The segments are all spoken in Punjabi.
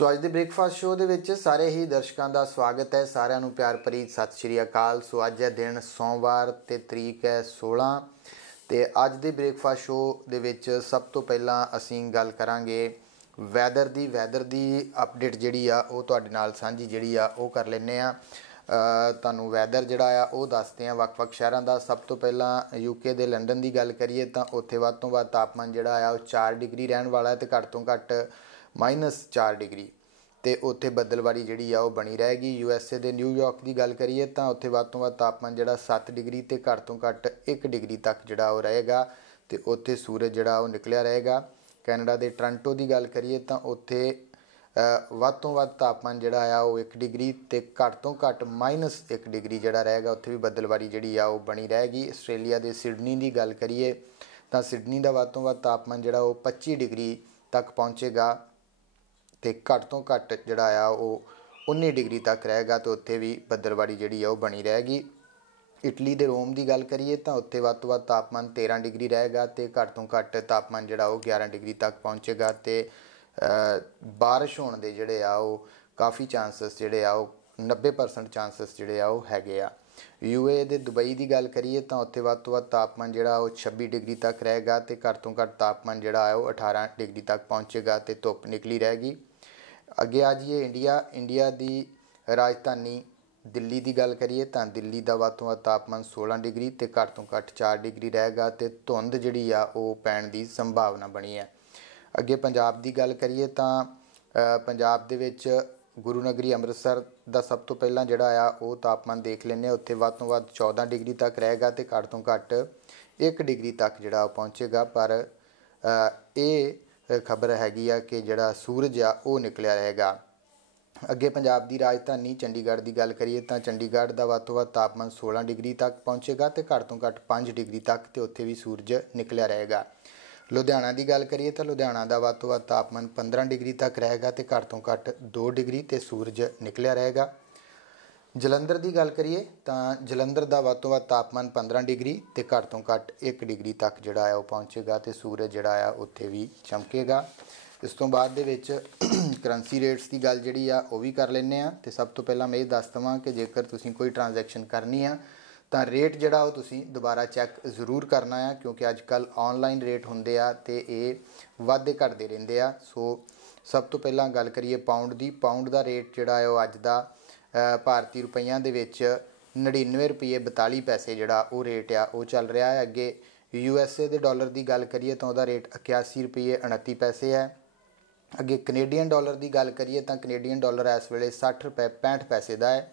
ਸੋ ਅੱਜ ਦੇ ਬ੍ਰੇਕਫਾਸਟ ਸ਼ੋਅ ਦੇ ਵਿੱਚ ਸਾਰੇ ਹੀ ਦਰਸ਼ਕਾਂ ਦਾ ਸਵਾਗਤ ਹੈ। ਸਾਰਿਆਂ ਨੂੰ ਪਿਆਰ ਭਰੀ ਸਤਿ ਸ਼੍ਰੀ ਅਕਾਲ। ਸੋ ਅੱਜ ਹੈ ਦਿਨ ਸੋਮਵਾਰ ਤੇ ਤਰੀਕ ਹੈ 16 ਤੇ ਅੱਜ ਦੇ ਬ੍ਰੇਕਫਾਸਟ ਸ਼ੋਅ ਦੇ ਵਿੱਚ ਸਭ ਤੋਂ ਪਹਿਲਾਂ ਅਸੀਂ ਗੱਲ ਕਰਾਂਗੇ ਵੈਦਰ ਦੀ ਅਪਡੇਟ ਜਿਹੜੀ ਆ ਉਹ ਤੁਹਾਡੇ ਨਾਲ ਸਾਂਝੀ ਜਿਹੜੀ ਆ ਉਹ ਕਰ ਲੈਂਦੇ ਆ। ਤੁਹਾਨੂੰ ਵੈਦਰ ਜਿਹੜਾ ਆ ਉਹ ਦੱਸਦੇ ਆ ਵੱਖ-ਵੱਖ ਸ਼ਹਿਰਾਂ ਦਾ। ਸਭ ਤੋਂ ਪਹਿਲਾਂ ਯੂਕੇ ਦੇ ਲੰਡਨ ਦੀ ਗੱਲ ਕਰੀਏ ਤਾਂ ਉੱਥੇ ਵੱਧ ਤੋਂ ਵੱਧ ਤਾਪਮਾਨ ਜਿਹੜਾ ਆ ਉਹ 4 ਡਿਗਰੀ ਰਹਿਣ ਵਾਲਾ ਤੇ ਘੱਟ ਤੋਂ ਘੱਟ -4 ਡਿਗਰੀ ਤੇ ਉੱਥੇ ਬੱਦਲਵਾਰੀ ਜਿਹੜੀ ਆ ਉਹ ਬਣੀ ਰਹੇਗੀ। USA ਦੇ ਨਿਊਯਾਰਕ ਦੀ ਗੱਲ ਕਰੀਏ ਤਾਂ ਉੱਥੇ ਵੱਧ ਤੋਂ ਵੱਧ ਤਾਪਮਾਨ ਜਿਹੜਾ 7 ਡਿਗਰੀ ਤੇ ਘੱਟ ਤੋਂ ਘੱਟ 1 ਡਿਗਰੀ ਤੱਕ ਜਿਹੜਾ ਉਹ ਰਹੇਗਾ ਤੇ ਉੱਥੇ ਸੂਰਜ ਜਿਹੜਾ ਉਹ ਨਿਕਲਿਆ ਰਹੇਗਾ। ਕੈਨੇਡਾ ਦੇ ਟੋਰਾਂਟੋ ਦੀ ਗੱਲ ਕਰੀਏ ਤਾਂ ਉੱਥੇ ਵੱਧ ਤੋਂ ਵੱਧ ਤਾਪਮਾਨ ਜਿਹੜਾ ਆ ਉਹ 1 ਡਿਗਰੀ ਤੇ ਘੱਟ ਤੋਂ ਘੱਟ -1 ਡਿਗਰੀ ਜਿਹੜਾ ਰਹੇਗਾ। ਉੱਥੇ ਵੀ ਬੱਦਲਵਾਰੀ ਜਿਹੜੀ ਆ ਉਹ ਬਣੀ ਰਹੇਗੀ। ਆਸਟ੍ਰੇਲੀਆ ਦੇ ਸਿਡਨੀ ਦੀ ਗੱਲ ਕਰੀਏ ਤਾਂ ਸਿਡਨੀ ਦਾ ਵੱਧ ਤੋਂ ਵੱਧ ਤਾਪਮਾਨ ਜਿਹੜਾ ਉਹ 25 ਡਿਗਰੀ ਤੱਕ ਪਹੁੰਚੇਗਾ ਤੇ ਘੱਟ ਤੋਂ ਘੱਟ ਜਿਹੜਾ ਆ ਉਹ 19 ਡਿਗਰੀ ਤੱਕ ਰਹੇਗਾ ਤੇ ਉੱਥੇ ਵੀ ਬੱਦਲਵਾਰੀ ਜਿਹੜੀ ਆ ਉਹ ਬਣੀ ਰਹੇਗੀ। ਇਟਲੀ ਦੇ ਰੋਮ ਦੀ ਗੱਲ ਕਰੀਏ ਤਾਂ ਉੱਥੇ ਵੱਧ ਤੋਂ ਵੱਧ ਤਾਪਮਾਨ 13 ਡਿਗਰੀ ਰਹੇਗਾ ਤੇ ਘੱਟ ਤੋਂ ਘੱਟ ਤਾਪਮਾਨ ਜਿਹੜਾ ਉਹ 11 ਡਿਗਰੀ ਤੱਕ ਪਹੁੰਚੇਗਾ ਤੇ ਬਾਰਿਸ਼ ਹੋਣ ਦੇ ਜਿਹੜੇ ਆ ਉਹ ਕਾਫੀ ਚਾਂਸਸ ਜਿਹੜੇ ਆ ਉਹ 90% ਚਾਂਸਸ ਜਿਹੜੇ ਆ ਉਹ ਹੈਗੇ ਆ। UAE ਦੇ ਦੁਬਈ ਦੀ ਗੱਲ ਕਰੀਏ ਤਾਂ ਉੱਥੇ ਵੱਧ ਤੋਂ ਵੱਧ ਤਾਪਮਾਨ ਜਿਹੜਾ ਉਹ 26 ਡਿਗਰੀ ਤੱਕ ਰਹੇਗਾ ਤੇ ਘੱਟ ਤੋਂ ਘੱਟ ਤਾਪਮਾਨ ਜਿਹੜਾ ਹੈ ਉਹ 18 ਡਿਗਰੀ ਤੱਕ ਪਹੁੰਚੇਗਾ ਤੇ ਧੁੱਪ ਨਿਕਲੀ ਰਹੇਗੀ। ਅੱਗੇ ਆ ਜਾਈਏ ਇੰਡੀਆ ਦੀ ਰਾਜਧਾਨੀ ਦਿੱਲੀ ਦੀ ਗੱਲ ਕਰੀਏ ਤਾਂ ਦਿੱਲੀ ਦਾ ਵੱਧ ਤੋਂ ਵੱਧ ਤਾਪਮਾਨ 16 ਡਿਗਰੀ ਤੇ ਘੱਟ ਤੋਂ ਘੱਟ 4 ਡਿਗਰੀ ਰਹੇਗਾ ਤੇ ਧੁੰਦ ਜਿਹੜੀ ਆ ਉਹ ਪੈਣ ਦੀ ਸੰਭਾਵਨਾ ਬਣੀ ਹੈ। ਅੱਗੇ ਪੰਜਾਬ ਦੀ ਗੱਲ ਕਰੀਏ ਤਾਂ ਪੰਜਾਬ ਦੇ ਵਿੱਚ ਗੁਰੂ ਨਗਰੀ ਅੰਮ੍ਰਿਤਸਰ ਦਾ ਸਭ ਤੋਂ ਪਹਿਲਾਂ ਜਿਹੜਾ ਆ ਉਹ ਤਾਪਮਾਨ ਦੇਖ ਲੈਂਦੇ ਹਾਂ। ਉੱਥੇ ਵੱਧ ਤੋਂ ਵੱਧ 14 ਡਿਗਰੀ ਤੱਕ ਰਹੇਗਾ ਤੇ ਘੱਟ ਤੋਂ ਘੱਟ 1 ਡਿਗਰੀ ਤੱਕ ਜਿਹੜਾ ਉਹ ਪਹੁੰਚੇਗਾ। ਪਰ ਇਹ ਖਬਰ ਹੈਗੀ ਆ ਕਿ ਜਿਹੜਾ ਸੂਰਜ ਆ ਉਹ ਨਿਕਲਿਆ ਰਹੇਗਾ। ਅੱਗੇ ਪੰਜਾਬ ਦੀ ਰਾਜਧਾਨੀ ਚੰਡੀਗੜ੍ਹ ਦੀ ਗੱਲ ਕਰੀਏ ਤਾਂ ਚੰਡੀਗੜ੍ਹ ਦਾ ਵੱਧ ਤੋਂ ਵੱਧ ਤਾਪਮਾਨ 16 ਡਿਗਰੀ ਤੱਕ ਪਹੁੰਚੇਗਾ ਤੇ ਘੱਟ ਤੋਂ ਘੱਟ 5 ਡਿਗਰੀ ਤੱਕ ਤੇ ਉੱਥੇ ਵੀ ਸੂਰਜ ਨਿਕਲਿਆ ਰਹੇਗਾ। ਲੁਧਿਆਣਾ ਦੀ ਗੱਲ ਕਰੀਏ ਤਾਂ ਲੁਧਿਆਣਾ ਦਾ ਵੱਧ ਤੋਂ ਵੱਧ ਤਾਪਮਾਨ 15 ਡਿਗਰੀ ਤੱਕ ਰਹੇਗਾ ਤੇ ਘੱਟ ਤੋਂ ਘੱਟ 2 ਡਿਗਰੀ ਤੇ ਸੂਰਜ ਨਿਕਲਿਆ ਰਹੇਗਾ। ਜਲੰਧਰ ਦੀ ਗੱਲ ਕਰੀਏ ਤਾਂ ਜਲੰਧਰ ਦਾ ਵੱਧ ਤੋਂ ਵੱਧ ਤਾਪਮਾਨ 15 ਡਿਗਰੀ ਤੇ ਘੱਟ ਤੋਂ ਘੱਟ 1 ਡਿਗਰੀ ਤੱਕ ਜਿਹੜਾ ਆ ਉਹ ਪਹੁੰਚੇਗਾ ਤੇ ਸੂਰਜ ਜਿਹੜਾ ਆ ਉੱਥੇ ਵੀ ਚਮਕੇਗਾ। ਇਸ ਤੋਂ ਬਾਅਦ ਦੇ ਵਿੱਚ ਕਰੰਸੀ ਰੇਟਸ ਦੀ ਗੱਲ ਜਿਹੜੀ ਆ ਉਹ ਵੀ ਕਰ ਲੈਂਦੇ ਆ ਤੇ ਸਭ ਤੋਂ ਪਹਿਲਾਂ ਮੈਂ ਇਹ ਦੱਸ ਦੇਵਾਂ ਕਿ ਜੇਕਰ ਤੁਸੀਂ ਕੋਈ ਟ੍ਰਾਂਜੈਕਸ਼ਨ ਕਰਨੀ ਆ ਤਾਂ ਰੇਟ ਜਿਹੜਾ ਉਹ ਤੁਸੀਂ ਦੁਬਾਰਾ ਚੈੱਕ ਜ਼ਰੂਰ ਕਰਨਾ ਆ, ਕਿਉਂਕਿ ਅੱਜ ਕੱਲ੍ਹ ਔਨਲਾਈਨ ਰੇਟ ਹੁੰਦੇ ਆ ਤੇ ਇਹ ਵੱਧਦੇ ਘਟਦੇ ਰਹਿੰਦੇ ਆ। ਸੋ ਸਭ ਤੋਂ ਪਹਿਲਾਂ ਗੱਲ ਕਰੀਏ ਪਾਊਂਡ ਦੀ। ਪਾਊਂਡ ਦਾ ਰੇਟ ਜਿਹੜਾ ਹੈ ਉਹ ਅੱਜ ਦਾ ਭਾਰਤੀ ਰੁਪਈਆਂ ਦੇ ਵਿੱਚ 99 ਰੁਪਏ 42 ਪੈਸੇ ਜਿਹੜਾ ਉਹ ਰੇਟ ਆ ਉਹ ਚੱਲ ਰਿਹਾ ਹੈ। ਅੱਗੇ USA ਦੇ ਡਾਲਰ ਦੀ ਗੱਲ ਕਰੀਏ ਤਾਂ ਉਹਦਾ ਰੇਟ 81 ਰੁਪਏ 29 ਪੈਸੇ ਹੈ। ਅੱਗੇ ਕੈਨੇਡੀਅਨ ਡਾਲਰ ਦੀ ਗੱਲ ਕਰੀਏ ਤਾਂ ਕੈਨੇਡੀਅਨ ਡਾਲਰ ਇਸ ਵੇਲੇ 60 ਰੁਪਏ 65 ਪੈਸੇ ਦਾ ਹੈ।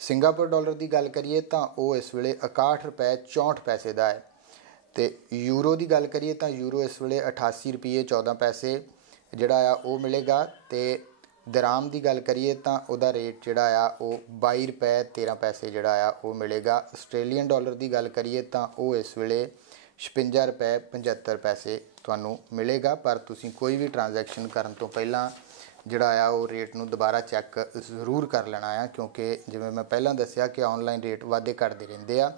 ਸਿੰਗਾਪੁਰ ਡਾਲਰ ਦੀ ਗੱਲ ਕਰੀਏ ਤਾਂ ਉਹ ਇਸ ਵੇਲੇ 61 ਰੁਪਏ 64 ਪੈਸੇ ਦਾ ਹੈ ਤੇ ਯੂਰੋ ਦੀ ਗੱਲ ਕਰੀਏ ਤਾਂ ਯੂਰੋ ਇਸ ਵੇਲੇ 88 ਰੁਪਏ 14 ਪੈਸੇ ਜਿਹੜਾ ਆ ਉਹ ਮਿਲੇਗਾ ਤੇ ਦਰਾਮ ਦੀ ਗੱਲ ਕਰੀਏ ਤਾਂ ਉਹਦਾ ਰੇਟ ਜਿਹੜਾ ਆ ਉਹ 22 ਰੁਪਏ 13 ਪੈਸੇ ਜਿਹੜਾ ਆ ਉਹ ਮਿਲੇਗਾ। ਆਸਟ੍ਰੇਲੀਅਨ ਡਾਲਰ ਦੀ ਗੱਲ ਕਰੀਏ ਤਾਂ ਉਹ ਇਸ ਵੇਲੇ 56 ਰੁਪਏ 75 ਪੈਸੇ ਤੁਹਾਨੂੰ ਮਿਲੇਗਾ। ਪਰ ਤੁਸੀਂ ਕੋਈ ਵੀ ਟ੍ਰਾਂਜੈਕਸ਼ਨ ਕਰਨ ਤੋਂ ਪਹਿਲਾਂ ਜਿਹੜਾ ਆ ਉਹ ਰੇਟ ਨੂੰ ਦੁਬਾਰਾ ਚੈੱਕ ਜ਼ਰੂਰ ਕਰ ਲੈਣਾ ਆ, ਕਿਉਂਕਿ ਜਿਵੇਂ ਮੈਂ ਪਹਿਲਾਂ ਦੱਸਿਆ ਕਿ ਔਨਲਾਈਨ ਰੇਟ ਵਾਧੇ ਘਟਦੇ ਰਹਿੰਦੇ ਆ।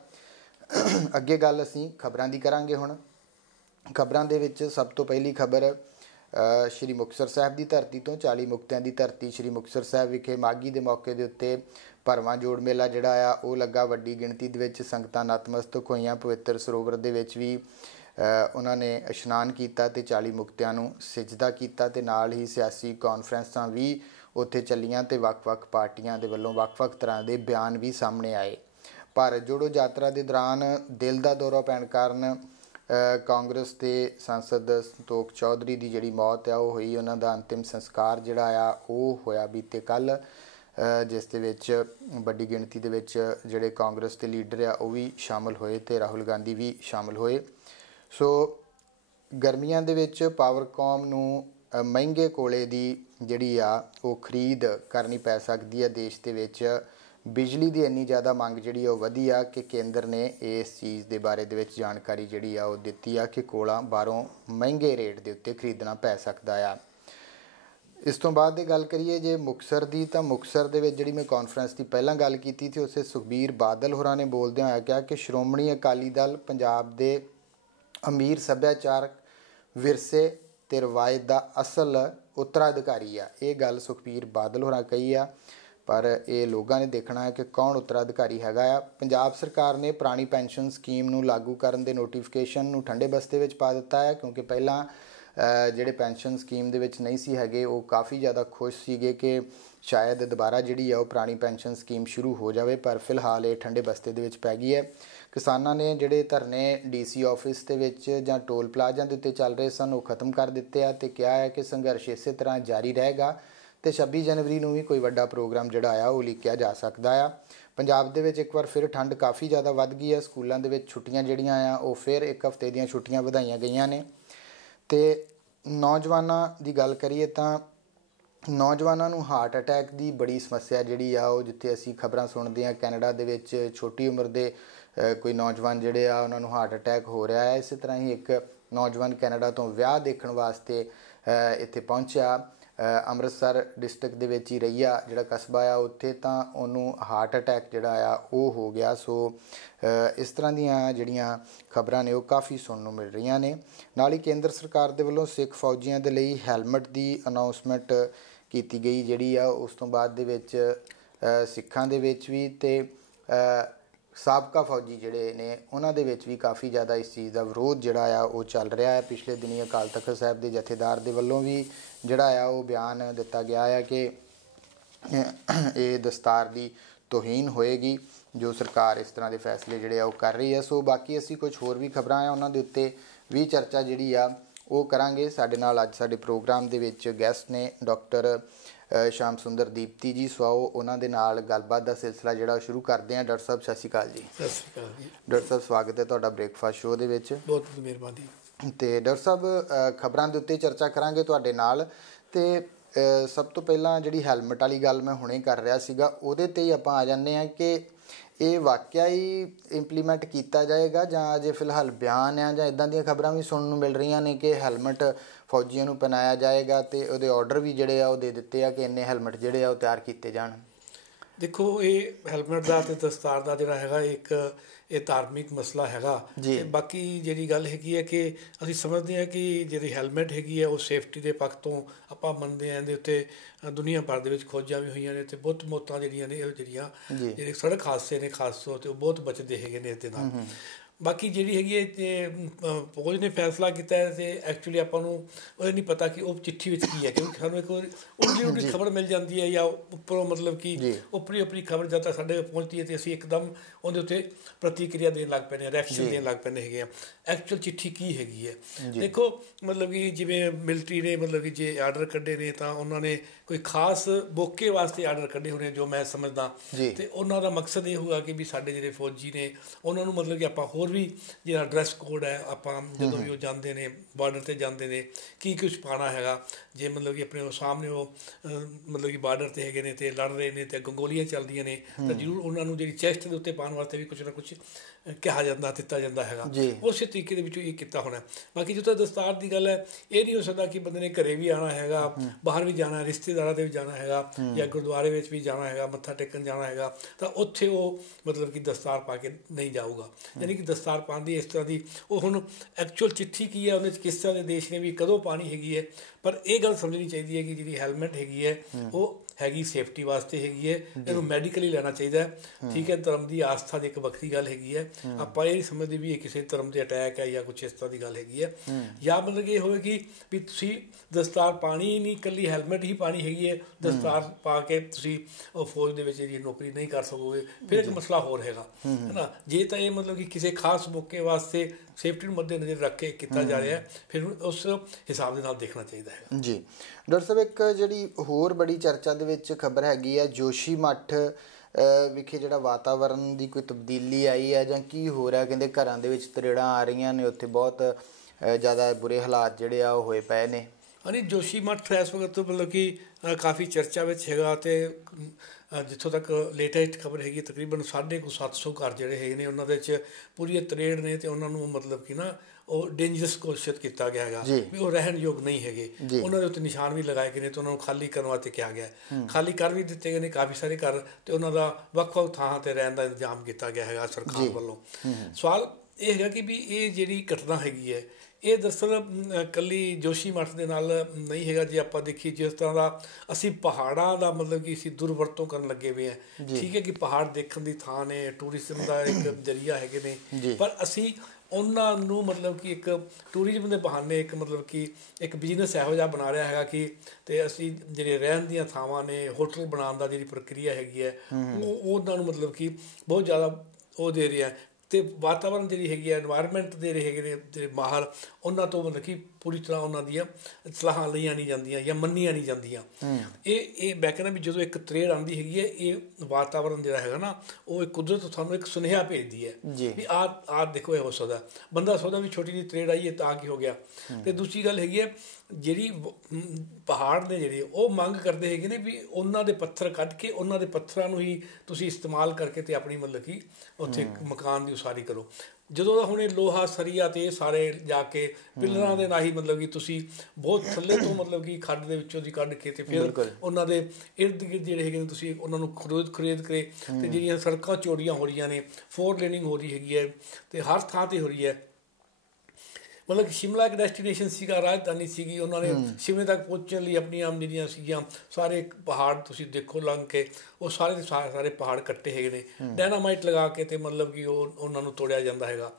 ਅੱਗੇ ਗੱਲ ਅਸੀਂ ਖਬਰਾਂ ਦੀ ਕਰਾਂਗੇ। ਹੁਣ ਖਬਰਾਂ ਦੇ ਵਿੱਚ ਸਭ ਤੋਂ ਪਹਿਲੀ ਖਬਰ ਸ਼੍ਰੀ ਮੁਕਤਸਰ ਸਾਹਿਬ ਦੀ ਧਰਤੀ ਤੋਂ 40 ਮੁਕਤਿਆਂ ਦੀ ਧਰਤੀ ਸ਼੍ਰੀ ਮੁਕਤਸਰ ਸਾਹਿਬ ਵਿਖੇ ਮਾਘੀ ਦੇ ਮੌਕੇ ਦੇ ਉੱਤੇ ਭਰਵਾਂ ਜੋੜ ਮੇਲਾ ਜਿਹੜਾ ਆ ਉਹ ਲੱਗਾ। ਵੱਡੀ ਗਿਣਤੀ ਦੇ ਵਿੱਚ ਸੰਗਤਾਂ ਨਤਮਸਤਕ ਹੋਈਆਂ। ਪਵਿੱਤਰ ਸਰੋਵਰ ਦੇ ਵਿੱਚ ਵੀ ਉਹਨਾਂ ਨੇ ਇਸ਼ਨਾਨ ਕੀਤਾ ਤੇ 40 ਮੁਕਤਿਆਂ ਨੂੰ ਸਿਜਦਾ ਕੀਤਾ ਤੇ ਨਾਲ ਹੀ ਸਿਆਸੀ ਕਾਨਫਰੰਸਾਂ ਵੀ ਉੱਥੇ ਚੱਲੀਆਂ ਤੇ ਵੱਖ-ਵੱਖ ਪਾਰਟੀਆਂ ਦੇ ਵੱਲੋਂ ਵੱਖ-ਵੱਖ ਤਰ੍ਹਾਂ ਦੇ ਬਿਆਨ ਵੀ ਸਾਹਮਣੇ ਆਏ। ਭਾਰਤ ਜੋੜੋ ਯਾਤਰਾ ਦੇ ਦੌਰਾਨ ਦਿਲ ਦਾ ਦੌਰਾ ਪੈਣ ਕਾਰਨ ਕਾਂਗਰਸ ਦੇ ਸਾਂਸਦ ਸੰਤੋਖ ਚੌਧਰੀ ਦੀ ਜਿਹੜੀ ਮੌਤ ਆ ਉਹ ਹੋਈ। ਉਹਨਾਂ ਦਾ ਅੰਤਿਮ ਸੰਸਕਾਰ ਜਿਹੜਾ ਆ ਉਹ ਹੋਇਆ ਬੀਤੇ ਕੱਲ੍ਹ, ਜਿਸ ਦੇ ਵਿੱਚ ਵੱਡੀ ਗਿਣਤੀ ਦੇ ਵਿੱਚ ਜਿਹੜੇ ਕਾਂਗਰਸ ਦੇ ਲੀਡਰ ਆ ਉਹ ਵੀ ਸ਼ਾਮਲ ਹੋਏ ਤੇ ਰਾਹੁਲ ਗਾਂਧੀ ਵੀ ਸ਼ਾਮਲ ਹੋਏ। ਸੋ ਗਰਮੀਆਂ ਦੇ ਵਿੱਚ ਪਾਵਰਕੌਮ ਨੂੰ ਮਹਿੰਗੇ ਕੋਲੇ ਦੀ ਜਿਹੜੀ ਆ ਉਹ ਖਰੀਦ ਕਰਨੀ ਪੈ ਸਕਦੀ ਹੈ। ਦੇਸ਼ ਦੇ ਵਿੱਚ ਬਿਜਲੀ ਦੀ ਇੰਨੀ ਜ਼ਿਆਦਾ ਮੰਗ ਜਿਹੜੀ ਉਹ ਵਧੀ ਆ ਕਿ ਕੇਂਦਰ ਨੇ ਇਸ ਚੀਜ਼ ਦੇ ਬਾਰੇ ਦੇ ਵਿੱਚ ਜਾਣਕਾਰੀ ਜਿਹੜੀ ਆ ਉਹ ਦਿੱਤੀ ਆ ਕਿ ਕੋਲਾ ਬਾਹਰੋਂ ਮਹਿੰਗੇ ਰੇਟ ਦੇ ਉੱਤੇ ਖਰੀਦਣਾ ਪੈ ਸਕਦਾ ਆ। ਇਸ ਤੋਂ ਬਾਅਦ ਦੀ ਗੱਲ ਕਰੀਏ ਜੇ ਮੁਕਤਸਰ ਦੀ, ਤਾਂ ਮੁਕਤਸਰ ਦੇ ਵਿੱਚ ਜਿਹੜੀ ਮੈਂ ਕਾਨਫਰੰਸ ਦੀ ਪਹਿਲਾਂ ਗੱਲ ਕੀਤੀ ਸੀ ਉਸੇ ਸੁਖਬੀਰ ਬਾਦਲ ਹੋਰਾਂ ਨੇ ਬੋਲਦਿਆਂ ਹੋਇਆ ਕਿਹਾ ਕਿ ਸ਼੍ਰੋਮਣੀ ਅਕਾਲੀ ਦਲ ਪੰਜਾਬ ਦੇ ਅਮੀਰ ਸੱਭਿਆਚਾਰਕ ਵਿਰਸੇ ਤੇ ਰਵਾਇਤ ਦਾ ਅਸਲ उत्तराधिकारी आ। ये गल सुखबीर बादल होरां कही आ, पर ये लोगों ने देखना है कि कौन उत्तराधिकारी हैगा आ। पंजाब सरकार ने पुरानी पेंशन स्कीम नूं लागू करन दे नोटिफिकेशन नूं ठंडे बस्ते विच पा दिता है, क्योंकि पहलां ਜਿਹੜੇ ਪੈਨਸ਼ਨ ਸਕੀਮ ਦੇ ਵਿੱਚ ਨਹੀਂ ਸੀ ਹੈਗੇ ਉਹ ਕਾफ़ੀ ਜ਼ਿਆਦਾ ਖੁਸ਼ ਸੀਗੇ ਕਿ ਸ਼ਾਇਦ ਦੁਬਾਰਾ ਜਿਹੜੀ ਆ ਉਹ ਪੁਰਾਣੀ ਪੈਨਸ਼ਨ ਸਕੀਮ ਸ਼ੁਰੂ ਹੋ ਜਾਵੇ, ਪਰ ਫਿਲਹਾਲ ਇਹ ਠੰਡੇ ਬਸਤੇ ਦੇ ਵਿੱਚ ਪੈ ਗਈ ਹੈ। ਕਿਸਾਨਾਂ ਨੇ ਜਿਹੜੇ ਧਰਨੇ ਡੀਸੀ ਆਫਿਸ ਦੇ ਵਿੱਚ ਜਾਂ ਟੋਲ ਪਲਾਜ਼ਾ ਦੇ ਉੱਤੇ ਚੱਲ ਰਹੇ ਸਨ ਉਹ ਖਤਮ ਕਰ ਦਿੱਤੇ ਆ ਤੇ ਕਿਹਾ ਹੈ ਕਿ ਸੰਘਰਸ਼ ਇਸੇ ਤਰ੍ਹਾਂ ਜਾਰੀ ਰਹੇਗਾ ਤੇ 26 ਜਨਵਰੀ ਨੂੰ ਵੀ ਕੋਈ ਵੱਡਾ ਪ੍ਰੋਗਰਾਮ ਜਿਹੜਾ ਆ ਉਹ ਉਲੀਕਿਆ ਜਾ ਸਕਦਾ ਆ। ਪੰਜਾਬ ਦੇ ਵਿੱਚ ਇੱਕ ਵਾਰ ਫਿਰ ਠੰਡ ਕਾफ़ੀ ਜ਼ਿਆਦਾ ਵੱਧ ਗਈ ਹੈ। ਸਕੂਲਾਂ ਦੇ ਵਿੱਚ ਛੁੱਟੀਆਂ ਜਿਹੜੀਆਂ ਆ ਉਹ ਫਿਰ ਇੱਕ ਹਫ਼ਤੇ ਦੀਆਂ ਛੁੱਟੀਆਂ ਵਧਾਈਆਂ ਗਈਆਂ ਨੇ। ਤੇ ਨੌਜਵਾਨਾਂ ਦੀ ਗੱਲ ਕਰੀਏ ਤਾਂ ਨੌਜਵਾਨਾਂ ਨੂੰ ਹਾਰਟ ਅਟੈਕ ਦੀ ਬੜੀ ਸਮੱਸਿਆ ਜਿਹੜੀ ਆ ਉਹ, ਜਿੱਥੇ ਅਸੀਂ ਖਬਰਾਂ ਸੁਣਦੇ ਹਾਂ ਕੈਨੇਡਾ ਦੇ ਵਿੱਚ ਛੋਟੀ ਉਮਰ ਦੇ ਕੋਈ ਨੌਜਵਾਨ ਜਿਹੜੇ ਆ ਉਹਨਾਂ ਨੂੰ ਹਾਰਟ ਅਟੈਕ ਹੋ ਰਿਹਾ ਹੈ। ਇਸੇ ਤਰ੍ਹਾਂ ਹੀ ਇੱਕ ਨੌਜਵਾਨ ਕੈਨੇਡਾ ਤੋਂ ਵਿਆਹ ਦੇਖਣ ਵਾਸਤੇ ਇੱਥੇ ਪਹੁੰਚਿਆ, ਅੰਮ੍ਰਿਤਸਰ ਡਿਸਟ੍ਰਿਕਟ ਦੇ ਵਿੱਚ ਹੀ ਰਈਆ ਜਿਹੜਾ ਕਸਬਾ ਆ ਉੱਥੇ, ਤਾਂ ਉਹਨੂੰ ਹਾਰਟ ਅਟੈਕ ਜਿਹੜਾ ਆ ਉਹ ਹੋ ਗਿਆ। ਸੋ ਇਸ ਤਰ੍ਹਾਂ ਦੀਆਂ ਜਿਹੜੀਆਂ ਖਬਰਾਂ ਨੇ ਉਹ ਕਾਫੀ ਸੁਣਨ ਨੂੰ ਮਿਲ ਰਹੀਆਂ ਨੇ। ਨਾਲ ਹੀ ਕੇਂਦਰ ਸਰਕਾਰ ਦੇ ਵੱਲੋਂ ਸਿੱਖ ਫੌਜੀਆਂ ਦੇ ਲਈ ਹੈਲਮਟ ਦੀ ਅਨਾਊਂਸਮੈਂਟ ਕੀਤੀ ਗਈ ਜਿਹੜੀ ਆ। ਉਸ ਤੋਂ ਬਾਅਦ ਦੇ ਵਿੱਚ ਸਿੱਖਾਂ ਦੇ ਵਿੱਚ ਵੀ ਤੇ ਸਾਬਕਾ ਫੌਜੀ ਜਿਹੜੇ ਨੇ ਉਹਨਾਂ ਦੇ ਵਿੱਚ ਵੀ ਕਾਫੀ ਜ਼ਿਆਦਾ ਇਸ ਚੀਜ਼ ਦਾ ਵਿਰੋਧ ਜਿਹੜਾ ਆ ਉਹ ਚੱਲ ਰਿਹਾ ਹੈ। ਪਿਛਲੇ ਦਿਨੀ ਅਕਾਲ ਤਖਤ ਸਾਹਿਬ ਦੇ ਜਥੇਦਾਰ ਦੇ ਵੱਲੋਂ ਵੀ ਜਿਹੜਾ ਆ ਉਹ ਬਿਆਨ ਦਿੱਤਾ ਗਿਆ ਆ ਕਿ ਇਹ ਦਸਤਾਰ ਦੀ ਤੋਹੀਨ ਹੋਏਗੀ ਜੋ ਸਰਕਾਰ ਇਸ ਤਰ੍ਹਾਂ ਦੇ ਫੈਸਲੇ ਜਿਹੜੇ ਆ ਉਹ ਕਰ ਰਹੀ ਹੈ। ਸੋ ਬਾਕੀ ਅਸੀਂ ਕੁਝ ਹੋਰ ਵੀ ਖਬਰਾਂ ਆ ਉਹਨਾਂ ਦੇ ਉੱਤੇ ਵੀ ਚਰਚਾ ਜਿਹੜੀ ਆ ਉਹ ਕਰਾਂਗੇ। ਸਾਡੇ ਨਾਲ ਅੱਜ ਸਾਡੇ ਪ੍ਰੋਗਰਾਮ ਦੇ ਵਿੱਚ ਗੈਸਟ ਨੇ ਡਾਕਟਰ ਸ਼ਾਮ ਸੁੰਦਰ ਦੀਪਤੀ ਜੀ। ਸੋ ਆਓ ਉਹਨਾਂ ਦੇ ਨਾਲ ਗੱਲਬਾਤ ਦਾ ਸਿਲਸਿਲਾ ਜਿਹੜਾ ਸ਼ੁਰੂ ਕਰਦੇ ਹਾਂ। ਡਾਕਟਰ ਸਾਹਿਬ ਸਤਿ ਸ਼੍ਰੀ ਅਕਾਲ ਜੀ। ਸਤਿ ਸ਼੍ਰੀ ਅਕਾਲ ਜੀ। ਡਾਕਟਰ ਸਾਹਿਬ ਸਵਾਗਤ ਹੈ ਤੁਹਾਡਾ ਬ੍ਰੇਕਫਾਸਟ ਸ਼ੋਅ ਦੇ ਵਿੱਚ। ਬਹੁਤ ਬਹੁਤ ਮਿਹਰਬਾਨੀ। ਤੇ ਡਾਕਟਰ ਸਾਹਿਬ ਖਬਰਾਂ ਦੇ ਉੱਤੇ ਚਰਚਾ ਕਰਾਂਗੇ ਤੁਹਾਡੇ ਨਾਲ। ਤੇ ਸਭ ਤੋਂ ਪਹਿਲਾਂ ਜਿਹੜੀ ਹੈਲਮਟ ਵਾਲੀ ਗੱਲ ਮੈਂ ਹੁਣੇ ਕਰ ਰਿਹਾ ਸੀਗਾ ਉਹਦੇ 'ਤੇ ਹੀ ਆਪਾਂ ਆ ਜਾਂਦੇ ਹਾਂ ਕਿ ਇਹ ਵਾਕਿਆ ਹੀ ਇੰਪਲੀਮੈਂਟ ਕੀਤਾ ਜਾਏਗਾ ਜਾਂ ਅਜੇ ਫਿਲਹਾਲ ਬਿਆਨ ਆ, ਜਾਂ ਇੱਦਾਂ ਦੀਆਂ ਖਬਰਾਂ ਵੀ ਸੁਣਨ ਨੂੰ ਮਿਲ ਰਹੀਆਂ ਨੇ ਕਿ ਹੈਲਮਟ ਫੌਜੀਆਂ ਨੂੰ ਪਹਿਨਾਇਆ ਜਾਏਗਾ ਤੇ ਉਹਦੇ ਆਰਡਰ ਵੀ ਜਿਹੜੇ ਆ ਉਹ ਦੇ ਦਿੱਤੇ ਆ ਕਿ ਇੰਨੇ ਹੈਲਮਟ ਜਿਹੜੇ ਆ ਉਹ ਤਿਆਰ ਕੀਤੇ ਜਾਣ। ਦੇਖੋ, ਇਹ ਹੈਲਮਟ ਦਾ ਅਤੇ ਦਸਤਾਰ ਦਾ ਜਿਹੜਾ ਹੈਗਾ ਇੱਕ ਇਹ ਧਾਰਮਿਕ ਮਸਲਾ ਹੈਗਾ। ਤੇ ਬਾਕੀ ਜਿਹੜੀ ਗੱਲ ਹੈਗੀ ਹੈ ਕਿ ਅਸੀਂ ਸਮਝਦੇ ਹਾਂ ਕਿ ਜਿਹੜੀ ਹੈਲਮਟ ਹੈਗੀ ਹੈ ਉਹ ਸੇਫਟੀ ਦੇ ਪੱਖ ਤੋਂ ਆਪਾਂ ਮੰਨਦੇ ਹਾਂ। ਇਹਦੇ ਉੱਤੇ ਦੁਨੀਆ ਭਰ ਦੇ ਵਿੱਚ ਖੋਜਾਂ ਵੀ ਹੋਈਆਂ ਨੇ ਤੇ ਬਹੁਤ ਮੌਤਾਂ ਜਿਹੜੀਆਂ ਨੇ ਉਹ ਜਿਹੜੀਆਂ ਜਿਹੜੇ ਸੜਕ ਹਾਦਸੇ ਨੇ ਖਾਸ ਤੌਰ 'ਤੇ ਉਹ ਬਹੁਤ ਬਚਦੇ ਹੈਗੇ ਨੇ ਇਸ ਦੇ ਨਾਲ। ਬਾਕੀ ਜਿਹੜੀ ਹੈਗੀ ਹੈ ਤੇ ਫੌਜ ਨੇ ਫੈਸਲਾ ਕੀਤਾ ਹੈ ਤੇ ਐਕਚੁਅਲੀ ਆਪਾਂ ਨੂੰ ਉਹ ਨਹੀਂ ਪਤਾ ਕਿ ਉਹ ਚਿੱਠੀ ਵਿੱਚ ਕੀ ਹੈ, ਕਿਉਂਕਿ ਸਾਨੂੰ ਇੱਕ ਉਲਟੀ ਖਬਰ ਮਿਲ ਜਾਂਦੀ ਹੈ ਜਾਂ ਉੱਪਰੋਂ ਮਤਲਬ ਕਿ ਉੱਪਰੀ ਖਬਰ ਜਦ ਤੱਕ ਸਾਡੇ ਪਹੁੰਚਦੀ ਹੈ ਤੇ ਅਸੀਂ ਇੱਕਦਮ ਉਹਦੇ ਉੱਤੇ ਪ੍ਰਤੀਕਿਰਿਆ ਦੇਣ ਲੱਗ ਪੈਂਦੇ ਹਾਂ, ਰਿਐਕਸ਼ਨ ਦੇਣ ਲੱਗ ਪੈਂਦੇ ਹੈਗੇ ਆ। ਐਕਚੁਅਲ ਚਿੱਠੀ ਕੀ ਹੈਗੀ ਹੈ? ਦੇਖੋ, ਮਤਲਬ ਕਿ ਜਿਵੇਂ ਮਿਲਟਰੀ ਨੇ ਮਤਲਬ ਕਿ ਜੇ ਆਰਡਰ ਕੱਢੇ ਨੇ ਤਾਂ ਉਹਨਾਂ ਨੇ ਕੋਈ ਖਾਸ ਮੌਕੇ ਵਾਸਤੇ ਆਰਡਰ ਕੱਢੇ ਹੋਣੇ ਜੋ ਮੈਂ ਸਮਝਦਾ। ਤੇ ਉਹਨਾਂ ਦਾ ਮਕਸਦ ਇਹ ਹੋਊਗਾ ਕਿ ਵੀ ਸਾਡੇ ਜਿਹੜੇ ਫੌਜੀ ਨੇ ਉਹਨਾਂ ਨੂੰ ਮਤਲਬ ਕਿ ਆਪਾਂ ਹੋਰ ਵੀ ਜਿਹੜਾ ਡਰੈਸ ਕੋਡ ਹੈ ਆਪਾਂ ਜਦੋਂ ਵੀ ਉਹ ਜਾਂਦੇ ਨੇ ਬਾਰਡਰ 'ਤੇ ਜਾਂਦੇ ਨੇ ਕੀ ਕੁਛ ਪਾਉਣਾ ਹੈਗਾ। ਜੇ ਮਤਲਬ ਕਿ ਆਪਣੇ ਸਾਹਮਣੇ ਉਹ ਮਤਲਬ ਕਿ ਬਾਰਡਰ 'ਤੇ ਹੈਗੇ ਨੇ ਅਤੇ ਲੜ ਰਹੇ ਨੇ ਅਤੇ ਗੰਗੋਲੀਆਂ ਚੱਲਦੀਆਂ ਨੇ ਤਾਂ ਜ਼ਰੂਰ ਉਹਨਾਂ ਨੂੰ ਜਿਹੜੀ ਚੈਸਟ ਦੇ ਉੱਤੇ ਪਾਉਣ ਵਾਸਤੇ ਵੀ ਕੁਛ ਨਾ ਕੁਛ ਕਿਹਾ ਜਾਂਦਾ, ਦਿੱਤਾ ਜਾਂਦਾ ਹੈਗਾ। ਉਸੇ ਤਰੀਕੇ ਦੇ ਵਿੱਚੋਂ ਇਹ ਕੀਤਾ ਹੋਣਾ। ਬਾਕੀ ਜਿੱਥੇ ਦਸਤਾਰ ਦੀ ਗੱਲ ਹੈ, ਇਹ ਨਹੀਂ ਹੋ ਸਕਦਾ ਕਿ ਬੰਦੇ ਨੇ ਘਰੇ ਵੀ ਆਉਣਾ ਹੈਗਾ, ਬਾਹਰ ਵੀ ਜਾਣਾ, ਰਿਸ਼ਤੇਦਾਰਾਂ 'ਤੇ ਵੀ ਜਾਣਾ ਹੈਗਾ ਜਾਂ ਗੁਰਦੁਆਰੇ ਵਿੱਚ ਵੀ ਜਾਣਾ ਹੈਗਾ, ਮੱਥਾ ਟੇਕਣ ਜਾਣਾ ਹੈਗਾ ਤਾਂ ਉੱਥੇ ਉਹ ਮਤਲਬ ਕਿ ਦਸਤਾਰ ਪਾ ਕੇ ਨਹੀਂ ਜਾਊਗਾ। ਯਾਨੀ ਕਿ ਦਸਤਾਰ ਪਾਉਣ ਦੀ ਇਸ ਤਰ੍ਹਾਂ ਦੀ ਉਹ ਹੁਣ ਐਕਚੁਅਲ ਚਿੱਠੀ ਕੀ ਹੈ, ਉਹਦੇ 'ਚ ਕਿਸ ਤਰ੍ਹਾਂ ਦੇ ਦੇਸ਼ ਨੇ ਵੀ ਕਦੋਂ ਪਾਉਣੀ ਹੈਗੀ ਹੈ। ਪਰ ਇਹ ਗੱਲ ਸਮਝਣੀ ਚਾਹੀਦੀ ਹੈ ਕਿ ਜਿਹੜੀ ਹੈਲਮਟ ਹੈਗੀ ਹੈ ਉਹ ਹੈਗੀ ਸੇਫਟੀ ਵਾਸਤੇ ਹੈਗੀ ਹੈ। ਇਹਨੂੰ ਮੈਡੀਕਲੀ ਲੈਣਾ ਚਾਹੀਦਾ ਹੈ। ਠੀਕ ਹੈ, ਧਰਮ ਦੀ ਆਸਥਾ ਦੀ ਇੱਕ ਵੱਖਰੀ ਗੱਲ ਹੈਗੀ ਹੈ। ਆਪਾਂ ਇਹ ਨਹੀਂ ਸਮਝਦੇ ਵੀ ਇਹ ਕਿਸੇ ਧਰਮ ਦੇ ਅਟੈਕ ਹੈ ਜਾਂ ਕੁਛ ਇਸ ਤਰ੍ਹਾਂ ਦੀ ਗੱਲ ਹੈਗੀ ਹੈ। ਜਾਂ ਮਤਲਬ ਕਿ ਇਹ ਹੋਵੇਗੀ ਵੀ ਤੁਸੀਂ ਦਸਤਾਰ ਪਾਣੀ ਹੀ ਨਹੀਂ, ਇਕੱਲੀ ਹੈਲਮਟ ਹੀ ਪਾਣੀ ਹੈਗੀ ਹੈ, ਦਸਤਾਰ ਪਾ ਕੇ ਤੁਸੀਂ ਉਹ ਫੌਜ ਦੇ ਵਿੱਚ ਜਿਹੜੀ ਨੌਕਰੀ ਨਹੀਂ ਕਰ ਸਕੋਗੇ, ਫਿਰ ਇੱਕ ਮਸਲਾ ਹੋਰ ਹੈਗਾ ਹੈ ਨਾ। ਜੇ ਤਾਂ ਇਹ ਮਤਲਬ ਕਿ ਕਿਸੇ ਖਾਸ ਮੌਕੇ ਵਾਸਤੇ ਸੇਫਟੀ ਨੂੰ ਮੱਦੇ ਨਜ਼ਰ ਰੱਖ ਕੇ ਕੀਤਾ ਜਾ ਰਿਹਾ ਫਿਰ ਉਸ ਹਿਸਾਬ ਦੇ ਨਾਲ ਦੇਖਣਾ ਚਾਹੀਦਾ ਹੈ। ਜੀ ਡਾਕਟਰ ਸਾਹਿਬ, ਇੱਕ ਜਿਹੜੀ ਹੋਰ ਬੜੀ ਚਰਚਾ ਦੇ ਵਿੱਚ ਖਬਰ ਹੈਗੀ ਹੈ ਜੋਸ਼ੀ ਮੱਠ ਵਿਖੇ ਜਿਹੜਾ ਵਾਤਾਵਰਨ ਦੀ ਕੋਈ ਤਬਦੀਲੀ ਆਈ ਹੈ ਜਾਂ ਕੀ ਹੋ ਰਿਹਾ? ਕਹਿੰਦੇ ਘਰਾਂ ਦੇ ਵਿੱਚ ਤਰੇੜਾਂ ਆ ਰਹੀਆਂ ਨੇ, ਉੱਥੇ ਬਹੁਤ ਜ਼ਿਆਦਾ ਬੁਰੇ ਹਾਲਾਤ ਜਿਹੜੇ ਆ ਉਹ ਹੋਏ ਪਏ ਨੇ। ਹਾਂਜੀ, ਜੋਸ਼ੀ ਮੱਠ ਇਸ ਵਕਤ ਮਤਲਬ ਕਿ ਕਾਫੀ ਚਰਚਾ ਵਿੱਚ ਹੈਗਾ ਅਤੇ ਜਿੱਥੋਂ ਤੱਕ ਲੇਟੈਸਟ ਖਬਰ ਹੈਗੀ ਤਕਰੀਬਨ 750 ਘਰ ਜਿਹੜੇ ਹੈਗੇ ਨੇ ਉਹਨਾਂ ਦੇ ਵਿੱਚ ਪੂਰੀ ਤਰੇੜ ਨੇ ਅਤੇ ਉਹਨਾਂ ਨੂੰ ਮਤਲਬ ਕਿ ਨਾ ਉਹ ਡੇਂਜਰਸ ਘੋਸ਼ਿਤ ਕੀਤਾ ਗਿਆ ਹੈਗਾ ਵੀ ਉਹ ਰਹਿਣਯੋਗ ਨਹੀਂ ਹੈਗੇ। ਉਹਨਾਂ ਦੇ ਉੱਤੇ ਨਿਸ਼ਾਨ ਵੀ ਲਗਾਏ ਗਏ ਨੇ ਅਤੇ ਉਹਨਾਂ ਨੂੰ ਖਾਲੀ ਕਰਨ ਵਾਸਤੇ ਕਿਹਾ ਗਿਆ। ਖਾਲੀ ਕਰ ਵੀ ਦਿੱਤੇ ਗਏ ਨੇ ਕਾਫੀ ਸਾਰੇ ਘਰ ਅਤੇ ਉਹਨਾਂ ਦਾ ਵੱਖ-ਵੱਖ ਥਾਂ 'ਤੇ ਰਹਿਣ ਦਾ ਇੰਤਜ਼ਾਮ ਕੀਤਾ ਗਿਆ ਹੈਗਾ ਸਰਕਾਰ ਵੱਲੋਂ। ਸਵਾਲ ਇਹ ਹੈਗਾ ਕਿ ਵੀ ਇਹ ਜਿਹੜੀ ਘਟਨਾ ਹੈਗੀ ਹੈ ਇਹ ਦਰਅਸਲ ਕੱਲੀ ਜੋਸ਼ੀ ਮੱਠ ਦੇ ਨਾਲ ਨਹੀਂ ਹੈਗਾ। ਜੇ ਆਪਾਂ ਦੇਖੀਏ ਜਿਸ ਤਰ੍ਹਾਂ ਦਾ ਅਸੀਂ ਪਹਾੜਾਂ ਦਾ ਮਤਲਬ ਕਿ ਅਸੀਂ ਦੁਰਵਰਤੋਂ ਕਰਨ ਲੱਗੇ ਹੋਏ ਹਾਂ। ਠੀਕ ਹੈ ਕਿ ਪਹਾੜ ਦੇਖਣ ਦੀ ਥਾਂ ਨੇ, ਟੂਰਿਜ਼ਮ ਦਾ ਇੱਕ ਜ਼ਰੀਆ ਹੈਗੇ ਨੇ, ਪਰ ਅਸੀਂ ਉਹਨਾਂ ਨੂੰ ਮਤਲਬ ਕਿ ਇੱਕ ਟੂਰਿਜ਼ਮ ਦੇ ਬਹਾਨੇ ਇੱਕ ਮਤਲਬ ਕਿ ਇੱਕ ਬਿਜ਼ਨਸ ਇਹੋ ਜਿਹਾ ਬਣਾ ਰਿਹਾ ਹੈਗਾ ਕਿ ਅਤੇ ਅਸੀਂ ਜਿਹੜੇ ਰਹਿਣ ਦੀਆਂ ਥਾਵਾਂ ਨੇ, ਹੋਟਲ ਬਣਾਉਣ ਦਾ ਜਿਹੜੀ ਪ੍ਰਕਿਰਿਆ ਹੈਗੀ ਹੈ ਉਹ ਉਹਨਾਂ ਨੂੰ ਮਤਲਬ ਕਿ ਬਹੁਤ ਜ਼ਿਆਦਾ ਉਹ ਦੇ ਰਿਹਾ। ਅਤੇ ਵਾਤਾਵਰਨ ਜਿਹੜੀ ਹੈਗੀ ਹੈ, ਇਨਵਾਇਰਮੈਂਟ ਦੇ ਰਹੇ ਹੈਗੇ ਨੇ ਜਿਹੜੇ ਮਾਹਰ, ਉਹਨਾਂ ਤੋਂ ਮਤਲਬ ਕਿ ਪੂਰੀ ਤਰ੍ਹਾਂ ਉਹਨਾਂ ਦੀਆਂ ਸਲਾਹਾਂ ਲਈਆਂ ਨਹੀਂ ਜਾਂਦੀਆਂ ਜਾਂ ਮੰਨੀਆਂ ਨਹੀਂ ਜਾਂਦੀਆਂ। ਇਹ ਮੈਂ ਕਹਿੰਦਾ ਵੀ ਜਦੋਂ ਇੱਕ ਤਰੇੜ ਆਉਂਦੀ ਹੈਗੀ ਹੈ, ਇਹ ਵਾਤਾਵਰਨ ਜਿਹੜਾ ਹੈਗਾ ਨਾ, ਉਹ ਇੱਕ ਕੁਦਰਤ ਸਾਨੂੰ ਇੱਕ ਸੁਨੇਹਾ ਭੇਜਦੀ ਹੈ ਵੀ ਆਹ ਦੇਖੋ ਇਹ ਹੋ ਸਕਦਾ। ਬੰਦਾ ਸੋਚਦਾ ਵੀ ਛੋਟੀ ਜਿਹੀ ਤਰੇੜ ਆਈ ਹੈ ਤਾਂ ਕੀ ਹੋ ਗਿਆ। ਅਤੇ ਦੂਜੀ ਗੱਲ ਹੈਗੀ ਹੈ, ਜਿਹੜੀ ਪਹਾੜ ਨੇ ਜਿਹੜੇ ਉਹ ਮੰਗ ਕਰਦੇ ਹੈਗੇ ਨੇ ਵੀ ਉਹਨਾਂ ਦੇ ਪੱਥਰ ਕੱਢ ਕੇ ਉਹਨਾਂ ਦੇ ਪੱਥਰਾਂ ਨੂੰ ਹੀ ਤੁਸੀਂ ਇਸਤੇਮਾਲ ਕਰਕੇ ਅਤੇ ਆਪਣੀ ਮਤਲਬ ਕਿ ਉੱਥੇ ਮਕਾਨ ਦੀ ਉਸਾਰੀ ਕਰੋ। ਜਦੋਂ ਦਾ ਹੁਣ ਇਹ ਲੋਹਾ ਸਰੀਆ ਅਤੇ ਇਹ ਸਾਰੇ ਜਾ ਕੇ ਪਿੱਲਰਾਂ ਦੇ ਨਾਲ ਹੀ ਮਤਲਬ ਕਿ ਤੁਸੀਂ ਬਹੁਤ ਥੱਲੇ ਤੋਂ ਮਤਲਬ ਕਿ ਖੱਡ ਦੇ ਵਿੱਚੋਂ ਦੀ ਕੱਢ ਕੇ ਅਤੇ ਫਿਰ ਉਹਨਾਂ ਦੇ ਇਰਦ ਗਿਰਦ ਜਿਹੜੇ ਹੈਗੇ ਨੇ ਤੁਸੀਂ ਉਹਨਾਂ ਨੂੰ ਖਰੀਦ ਕੇ ਅਤੇ ਜਿਹੜੀਆਂ ਸੜਕਾਂ ਚੌੜੀਆਂ ਹੋ ਰਹੀਆਂ ਨੇ, 4 ਲੇਨਿੰਗ ਹੋ ਰਹੀ ਹੈਗੀ ਹੈ ਅਤੇ ਹਰ ਥਾਂ 'ਤੇ ਹੋ ਰਹੀ ਹੈ। ਮਤਲਬ ਕਿ ਸ਼ਿਮਲਾ ਇੱਕ ਡੈਸਟੀਨੇਸ਼ਨ ਸੀਗਾ, ਰਾਜਧਾਨੀ ਸੀਗੀ, ਉਹਨਾਂ ਨੇ ਸ਼ਿਮਲੇ ਤੱਕ ਪਹੁੰਚਣ ਲਈ ਆਪਣੀਆਂ ਜਿਹੜੀਆਂ ਸੀਗੀਆਂ ਸਾਰੇ ਪਹਾੜ ਤੁਸੀਂ ਦੇਖੋ ਲੰਘ ਕੇ, ਉਹ ਸਾਰੇ ਦੇ ਸਾਰੇ ਪਹਾੜ ਕੱਟੇ ਹੈਗੇ ਨੇ ਡਾਇਨਾਮਾਈਟ ਲਗਾ ਕੇ, ਅਤੇ ਮਤਲਬ ਕਿ ਉਹਨਾਂ ਨੂੰ ਤੋੜਿਆ ਜਾਂਦਾ ਹੈਗਾ।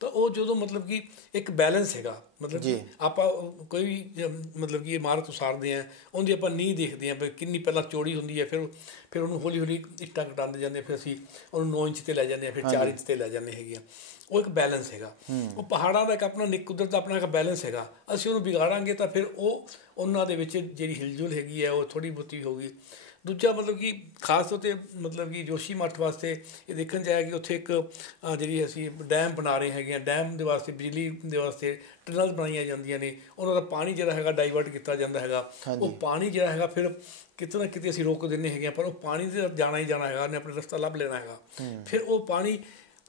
ਤਾਂ ਉਹ ਜਦੋਂ ਮਤਲਬ ਕਿ ਇੱਕ ਬੈਲੈਂਸ ਹੈਗਾ, ਮਤਲਬ ਕਿ ਆਪਾਂ ਕੋਈ ਵੀ ਮਤਲਬ ਕਿ ਇਮਾਰਤ ਉਸਾਰਦੇ ਹਾਂ, ਉਹਦੀ ਆਪਾਂ ਨੀਂਹ ਦੇਖਦੇ ਹਾਂ ਵੀ ਕਿੰਨੀ ਪਹਿਲਾਂ ਚੌੜੀ ਹੁੰਦੀ ਹੈ, ਫਿਰ ਉਹਨੂੰ ਹੌਲੀ ਹੌਲੀ ਇੱਟਾਂ ਘਟਾਉਂਦੇ ਜਾਂਦੇ, ਫਿਰ ਅਸੀਂ ਉਹਨੂੰ 9 ਇੰਚ 'ਤੇ ਲੈ ਜਾਂਦੇ ਹਾਂ, ਫਿਰ 4 ਇੰਚ 'ਤੇ ਲੈ ਜਾਂਦੇ ਹੈਗੇ ਆ। ਉਹ ਇੱਕ ਬੈਲੈਂਸ ਹੈਗਾ। ਉਹ ਪਹਾੜਾਂ ਦਾ ਇੱਕ ਆਪਣਾ ਕੁਦਰਤ ਦਾ ਆਪਣਾ ਇੱਕ ਬੈਲੈਂਸ ਹੈਗਾ। ਅਸੀਂ ਉਹਨੂੰ ਵਿਗਾੜਾਂਗੇ ਤਾਂ ਫਿਰ ਉਹਨਾਂ ਦੇ ਵਿੱਚ ਜਿਹੜੀ ਹਿਲਜੁਲ ਹੈਗੀ ਹੈ ਉਹ ਥੋੜ੍ਹੀ ਬਹੁਤੀ ਹੋਊਗੀ। ਦੂਜਾ ਮਤਲਬ ਕਿ ਖਾਸ ਤੌਰ 'ਤੇ ਮਤਲਬ ਕਿ ਜੋਸ਼ੀ ਮੱਠ ਵਾਸਤੇ ਇਹ ਦੇਖਣ 'ਚ ਆਇਆ ਕਿ ਉੱਥੇ ਇੱਕ ਜਿਹੜੀ ਅਸੀਂ ਡੈਮ ਬਣਾ ਰਹੇ ਹੈਗੇ ਹਾਂ, ਡੈਮ ਦੇ ਵਾਸਤੇ ਬਿਜਲੀ ਦੇ ਵਾਸਤੇ ਟਨਲ ਬਣਾਈਆਂ ਜਾਂਦੀਆਂ ਨੇ, ਉਹਨਾਂ ਦਾ ਪਾਣੀ ਜਿਹੜਾ ਹੈਗਾ ਡਾਈਵਰਟ ਕੀਤਾ ਜਾਂਦਾ ਹੈਗਾ। ਉਹ ਪਾਣੀ ਜਿਹੜਾ ਹੈਗਾ ਫਿਰ ਕਿਤੇ ਨਾ ਕਿਤੇ ਅਸੀਂ ਰੋਕ ਦਿੰਦੇ ਹੈਗੇ ਹਾਂ, ਪਰ ਉਹ ਪਾਣੀ 'ਤੇ ਜਾਣਾ ਹੀ ਜਾਣਾ ਹੈਗਾ, ਉਹਨੇ ਆਪਣਾ ਰਸਤਾ ਲੱਭ ਲੈਣਾ ਹੈਗਾ। ਫਿਰ ਉਹ ਪਾਣੀ